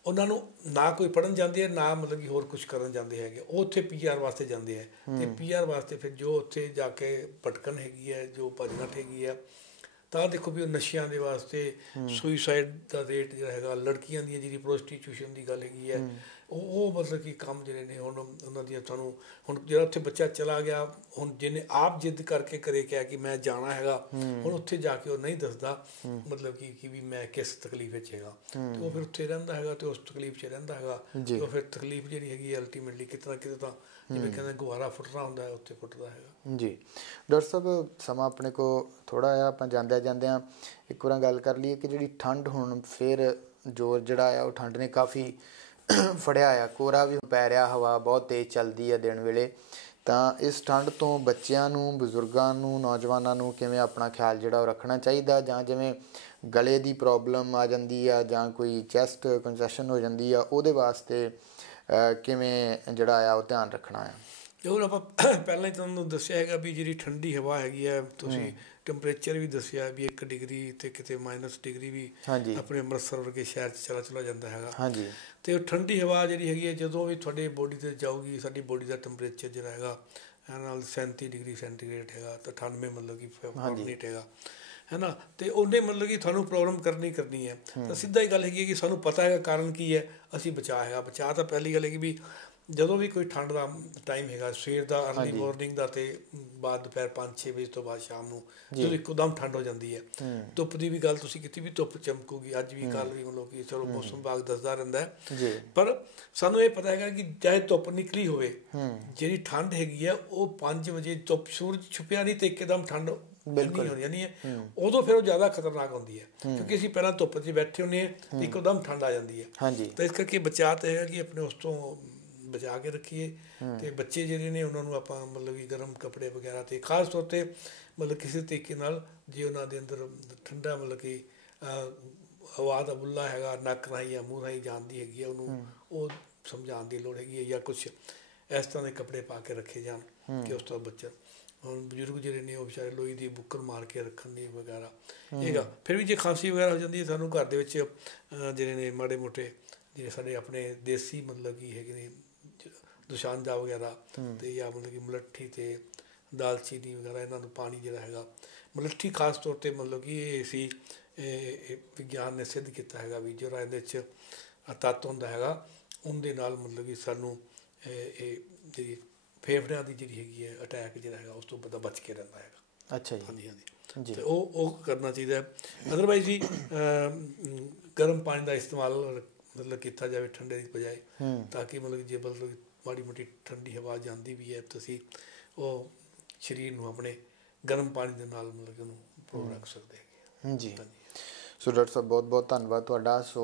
ਉਹਨਾਂ ਨੂੰ ਨਾ ਕੋਈ ਪੜ੍ਹਨ ਜਾਂਦੇ ਹੈ, ਨਾ ਮਤਲਬ ਕਿ ਹੋਰ ਕੁਛ ਕਰਨ ਜਾਂਦੇ ਹੈਗੇ, ਉਹ ਉੱਥੇ PR ਵਾਸਤੇ ਜਾਂਦੇ ਹੈ, ਅਤੇ PR ਵਾਸਤੇ ਫਿਰ ਜੋ ਉੱਥੇ ਜਾ ਕੇ ਭਟਕਣ ਹੈਗੀ ਹੈ, ਜੋ ਭੱਜ ਨੱਠ ਹੈਗੀ ਹੈ, ਤਾਂ ਦੇਖੋ ਵੀ ਉਹ ਨਸ਼ਿਆਂ ਦੇ ਵਾਸਤੇ ਸੁਈਸਾਈਡ ਦਾ ਰੇਟ ਜਿਹੜਾ ਹੈਗਾ, ਲੜਕੀਆਂ ਦੀਆਂ ਜਿਹੜੀ ਪ੍ਰੋਸਟੀਟਿਊਸ਼ਨ ਦੀ ਗੱਲ ਹੈਗੀ ਹੈ, ਉਹ ਮਤਲਬ ਕਿ ਕੰਮ ਜਿਹੜੇ ਨੇ ਹੁਣ ਉਹਨਾਂ ਦੀਆਂ ਤੁਹਾਨੂੰ ਹੁਣ ਜਿਹੜਾ ਉੱਥੇ ਬੱਚਾ ਚਲਾ ਗਿਆ, ਹੁਣ ਜਿਹਨੇ ਆਪ ਜਿੱਦ ਕਰਕੇ ਘਰੇ ਕਿਹਾ ਕਿ ਮੈਂ ਜਾਣਾ ਹੈਗਾ, ਹੁਣ ਉੱਥੇ ਜਾ ਕੇ ਉਹ ਨਹੀਂ ਦੱਸਦਾ ਮਤਲਬ ਕਿ ਵੀ ਮੈਂ ਕਿਸ ਤਕਲੀਫ ਵਿੱਚ ਹੈਗਾ, ਅਤੇ ਉਹ ਫਿਰ ਉੱਥੇ ਰਹਿੰਦਾ ਹੈਗਾ, ਅਤੇ ਉਸ ਤਕਲੀਫ 'ਚ ਰਹਿੰਦਾ ਹੈਗਾ, ਅਤੇ ਉਹ ਫਿਰ ਤਕਲੀਫ ਜਿਹੜੀ ਹੈਗੀ ਅਲਟੀਮੇਟਲੀ ਕਿਤੇ ਨਾ ਕਿਤੇ ਤਾਂ ਜਿਵੇਂ ਕਹਿੰਦੇ ਗੁਬਾਰਾ ਫੁੱਟਣਾ ਹੁੰਦਾ ਹੈ, ਉੱਥੇ ਫੁੱਟਦਾ ਹੈਗਾ। ਜੀ ਡਾਕਟਰ ਸਾਹਿਬ, ਸਮਾਂ ਆਪਣੇ ਕੋਲ ਥੋੜ੍ਹਾ ਜਿਹਾ, ਆਪਾਂ ਜਾਂਦਿਆਂ ਇੱਕ ਵਾਰ ਗੱਲ ਕਰ ਲਈਏ ਕਿ ਜਿਹੜੀ ਠੰਡ ਹੁਣ ਫਿਰ ਜ਼ੋਰ ਜਿਹੜਾ ਆ ਉਹ ਠੰਡ ਨੇ ਕਾਫੀ ਫੜਿਆ ਆ, ਕੋਹਰਾ ਵੀ ਪੈ ਰਿਹਾ, ਹਵਾ ਬਹੁਤ ਤੇਜ਼ ਚੱਲਦੀ ਹੈ ਦਿਨ ਵੇਲੇ, ਤਾਂ ਇਸ ਠੰਡ ਤੋਂ ਬੱਚਿਆਂ ਨੂੰ, ਬਜ਼ੁਰਗਾਂ ਨੂੰ, ਨੌਜਵਾਨਾਂ ਨੂੰ ਕਿਵੇਂ ਆਪਣਾ ਖਿਆਲ ਜਿਹੜਾ ਉਹ ਰੱਖਣਾ ਚਾਹੀਦਾ, ਜਾਂ ਜਿਵੇਂ ਗਲੇ ਦੀ ਪ੍ਰੋਬਲਮ ਆ ਜਾਂਦੀ ਆ ਜਾਂ ਕੋਈ ਚੈਸਟ ਕੰਜੈਸ਼ਨ ਹੋ ਜਾਂਦੀ ਆ, ਉਹਦੇ ਵਾਸਤੇ ਕਿਵੇਂ ਜਿਹੜਾ ਆ ਉਹ ਧਿਆਨ ਰੱਖਣਾ ਆ? ਹੋਰ ਆਪਾਂ ਪਹਿਲਾਂ ਹੀ ਤੁਹਾਨੂੰ ਦੱਸਿਆ ਹੈਗਾ ਵੀ ਜਿਹੜੀ ਠੰਡੀ ਹਵਾ ਹੈਗੀ ਹੈ, ਤੁਸੀਂ ਟੈਂਪਰੇਚਰ ਵੀ ਦੱਸਿਆ ਵੀ 1 ਡਿਗਰੀ ਅਤੇ ਕਿਤੇ -ਡਿਗਰੀ ਵੀ ਆਪਣੇ ਅੰਮ੍ਰਿਤਸਰ ਵਰਗੇ ਸ਼ਹਿਰ 'ਚ ਚਲਾ ਜਾਂਦਾ ਹੈਗਾ, ਅਤੇ ਉਹ ਠੰਡੀ ਹਵਾ ਜਿਹੜੀ ਹੈਗੀ ਹੈ ਜਦੋਂ ਵੀ ਤੁਹਾਡੇ ਬੋਡੀ 'ਤੇ ਜਾਊਗੀ, ਸਾਡੀ ਬੋਡੀ ਦਾ ਟੈਂਪਰੇਚਰ ਜਿਹੜਾ ਹੈਗਾ ਨਾਲ 37 ਡਿਗਰੀ ਸੈਂਟੀਗ੍ਰੇਡ ਹੈਗਾ, ਤਾਂ 98 ਮਤਲਬ ਕਿ ਫਾਰਨਹੀਟ ਹੈਗਾ, ਹੈ ਨਾ, ਅਤੇ ਉਹਨੇ ਮਤਲਬ ਕਿ ਤੁਹਾਨੂੰ ਪ੍ਰੋਬਲਮ ਕਰਨੀ ਹੈ। ਤਾਂ ਸਿੱਧਾ ਹੀ ਗੱਲ ਹੈਗੀ ਕਿ ਸਾਨੂੰ ਪਤਾ ਹੈਗਾ ਕਾਰਨ ਕੀ ਹੈ, ਅਸੀਂ ਬਚਾਅ ਹੈਗਾ। ਬਚਾਅ ਤਾਂ ਪਹਿਲੀ ਗੱਲ ਹੈਗੀ ਵੀ ਜਦੋਂ ਵੀ ਕੋਈ ਠੰਡ ਦਾ ਟਾਈਮ ਹੈਗਾ, ਸਵੇਰ ਦਾ ਅਰਲੀ ਮੋਰਨਿੰਗ ਦਾ, ਅਤੇ ਬਾਅਦ ਦੁਪਹਿਰ 5-6 ਵਜੇ ਤੋਂ ਬਾਅਦ ਸ਼ਾਮ ਨੂੰ ਜਦੋਂ ਇੱਕੋਦਮ ਠੰਡ ਹੋ ਜਾਂਦੀ ਹੈ, ਧੁੱਪ ਦੀ ਵੀ ਗੱਲ ਤੁਸੀਂ ਕੀਤੀ ਵੀ ਧੁੱਪ ਚਮਕੂਗੀ, ਅੱਜ ਵੀ ਕੱਲ੍ਹ ਵੀ ਮਤਲਬ ਕਿ ਚਲੋ ਮੌਸਮ ਵਿਭਾਗ ਦੱਸਦਾ ਰਹਿੰਦਾ ਹੈ, ਪਰ ਸਾਨੂੰ ਇਹ ਪਤਾ ਹੈਗਾ ਕਿ ਚਾਹੇ ਧੁੱਪ ਨਿਕਲੀ ਹੋਵੇ, ਜਿਹੜੀ ਠੰਡ ਹੈਗੀ ਹੈ ਉਹ 5 ਵਜੇ ਧੁੱਪ ਸੂਰਜ ਛੁਪਿਆ ਨਹੀਂ ਅਤੇ ਇੱਕਦਮ ਠੰਡ ਨਹੀਂ ਹੋ ਜਾਂਦੀ ਹੈ, ਉਦੋਂ ਫਿਰ ਉਹ ਜ਼ਿਆਦਾ ਖਤਰਨਾਕ ਹੁੰਦੀ ਹੈ, ਕਿਉਂਕਿ ਅਸੀਂ ਪਹਿਲਾਂ ਧੁੱਪ 'ਚ ਬੈਠੇ ਹੁੰਦੇ ਹਾਂ ਅਤੇ ਇੱਕੋਦਮ ਠੰਡ ਆ ਜਾਂਦੀ ਹੈ। ਤਾਂ ਇਸ ਕਰਕੇ ਬਚਾਅ ਤਾਂ ਹੈਗਾ ਕਿ ਆਪਣੇ ਉਸ ਤੋਂ ਬਚਾ ਕੇ ਰੱਖੀਏ, ਅਤੇ ਬੱਚੇ ਜਿਹੜੇ ਨੇ ਉਹਨਾਂ ਨੂੰ ਆਪਾਂ ਮਤਲਬ ਕਿ ਗਰਮ ਕੱਪੜੇ ਵਗੈਰਾ, ਅਤੇ ਖਾਸ ਤੌਰ 'ਤੇ ਮਤਲਬ ਕਿਸੇ ਤਰੀਕੇ ਨਾਲ ਜੇ ਉਹਨਾਂ ਦੇ ਅੰਦਰ ਠੰਡਾ ਮਤਲਬ ਕਿ ਹਵਾ ਦਾ ਬੁੱਲਾ ਹੈਗਾ ਨੱਕ ਰਾਹੀਂ ਜਾਂ ਮੂੰਹ ਰਾਹੀਂ ਜਾਂਦੀ ਹੈਗੀ ਹੈ, ਉਹਨੂੰ ਉਹ ਸਮਝਾਉਣ ਦੀ ਲੋੜ ਹੈਗੀ ਹੈ, ਜਾਂ ਕੁਛ ਇਸ ਤਰ੍ਹਾਂ ਦੇ ਕੱਪੜੇ ਪਾ ਕੇ ਰੱਖੇ ਜਾਣ ਕਿ ਉਸ ਤੋਂ ਬੱਚਾ। ਹੁਣ ਬਜ਼ੁਰਗ ਜਿਹੜੇ ਨੇ ਉਹ ਵਿਚਾਰੇ ਲੋਹੇ ਦੀ ਬੁੱਕਰ ਮਾਰ ਕੇ ਰੱਖਣ ਦੀ ਵਗੈਰਾ ਹੈਗਾ। ਫਿਰ ਵੀ ਜੇ ਖਾਂਸੀ ਵਗੈਰਾ ਹੋ ਜਾਂਦੀ ਹੈ, ਸਾਨੂੰ ਘਰ ਦੇ ਵਿੱਚ ਜਿਹੜੇ ਨੇ ਮਾੜੇ ਮੋਟੇ ਜਿਹੜੇ ਸਾਡੇ ਆਪਣੇ ਦੇਸੀ ਮਤਲਬ ਕਿ ਹੈਗੇ ਨੇ ਦੁਸ਼ਾਂਜਾ ਵਗੈਰਾ ਅਤੇ ਜਾਂ ਮਤਲਬ ਕਿ ਮਲੱਠੀ ਅਤੇ ਦਾਲਚੀਨੀ ਵਗੈਰਾ, ਇਹਨਾਂ ਨੂੰ ਪਾਣੀ ਜਿਹੜਾ ਹੈਗਾ ਮਲੱਠੀ ਖਾਸ ਤੌਰ 'ਤੇ ਮਤਲਬ ਕਿ ਇਹ ਸੀ ਵਿਗਿਆਨ ਨੇ ਸਿੱਧ ਕੀਤਾ ਹੈਗਾ ਵੀ ਜਿਹੜਾ ਇਹਦੇ 'ਚ ਤੱਤ ਹੁੰਦਾ ਹੈਗਾ ਉਹਦੇ ਨਾਲ ਮਤਲਬ ਕਿ ਸਾਨੂੰ ਇਹ ਜਿਹੜੀ ਫੇਫੜਿਆਂ ਦੀ ਜਿਹੜੀ ਹੈਗੀ ਹੈ ਅਟੈਕ ਜਿਹੜਾ ਹੈਗਾ ਉਸ ਤੋਂ ਪਤਾ ਬਚ ਕੇ ਰਹਿੰਦਾ ਹੈਗਾ। ਅੱਛਾ ਜੀ। ਹਾਂਜੀ ਹਾਂਜੀ, ਅਤੇ ਉਹ ਕਰਨਾ ਚਾਹੀਦਾ। ਅਦਰਵਾਈਜ਼ ਜੀ ਗਰਮ ਪਾਣੀ ਦਾ ਇਸਤੇਮਾਲ ਮਤਲਬ ਕੀਤਾ ਜਾਵੇ ਠੰਡੇ ਦੀ ਬਜਾਏ, ਤਾਂ ਕਿ ਮਤਲਬ ਜੇ ਮਤਲਬ ਮਾੜੀ ਮੋਟੀ ਠੰਡੀ ਹਵਾ ਜਾਂਦੀ ਵੀ ਹੈ ਤੁਸੀਂ ਉਹ ਸਰੀਰ ਨੂੰ ਆਪਣੇ ਗਰਮ ਪਾਣੀ ਦੇ ਨਾਲ ਮਤਲਬ ਕਿ ਉਹਨੂੰ ਪ੍ਰੋ ਰੱਖ ਸਕਦੇ ਹੈਗੇ। ਜੀ ਸੋ ਡਾਕਟਰ ਸਾਹਿਬ ਬਹੁਤ ਬਹੁਤ ਧੰਨਵਾਦ ਤੁਹਾਡਾ। ਸੋ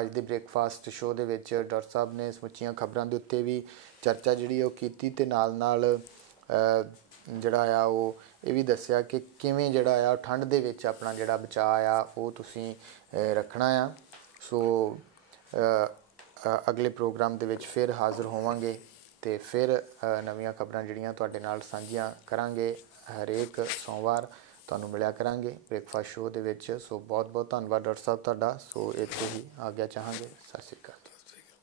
ਅੱਜ ਦੇ ਬ੍ਰੇਕਫਾਸਟ ਸ਼ੋਅ ਦੇ ਵਿੱਚ ਡਾਕਟਰ ਸਾਹਿਬ ਨੇ ਸਮੁੱਚੀਆਂ ਖਬਰਾਂ ਦੇ ਉੱਤੇ ਵੀ ਚਰਚਾ ਜਿਹੜੀ ਉਹ ਕੀਤੀ, ਅਤੇ ਨਾਲ ਜਿਹੜਾ ਆ ਉਹ ਇਹ ਵੀ ਦੱਸਿਆ ਕਿ ਕਿਵੇਂ ਜਿਹੜਾ ਆ ਠੰਡ ਦੇ ਵਿੱਚ ਆਪਣਾ ਜਿਹੜਾ ਬਚਾਅ ਆ ਉਹ ਤੁਸੀਂ ਰੱਖਣਾ ਆ। ਸੋ ਅਗਲੇ ਪ੍ਰੋਗਰਾਮ ਦੇ ਵਿੱਚ ਫਿਰ ਹਾਜ਼ਰ ਹੋਵਾਂਗੇ ਅਤੇ ਫਿਰ ਨਵੀਆਂ ਖਬਰਾਂ ਜਿਹੜੀਆਂ ਤੁਹਾਡੇ ਨਾਲ ਸਾਂਝੀਆਂ ਕਰਾਂਗੇ। ਹਰੇਕ ਸੋਮਵਾਰ ਤੁਹਾਨੂੰ ਮਿਲਿਆ ਕਰਾਂਗੇ ਬ੍ਰੇਕਫਾਸਟ ਸ਼ੋਅ ਦੇ ਵਿੱਚ। ਸੋ ਬਹੁਤ ਬਹੁਤ ਧੰਨਵਾਦ ਡਾਕਟਰ ਸਾਹਿਬ ਤੁਹਾਡਾ। ਸੋ ਇੱਥੇ ਹੀ ਆਗਿਆ ਚਾਹਾਂਗੇ। ਸਤਿ ਸ਼੍ਰੀ ਅਕਾਲ।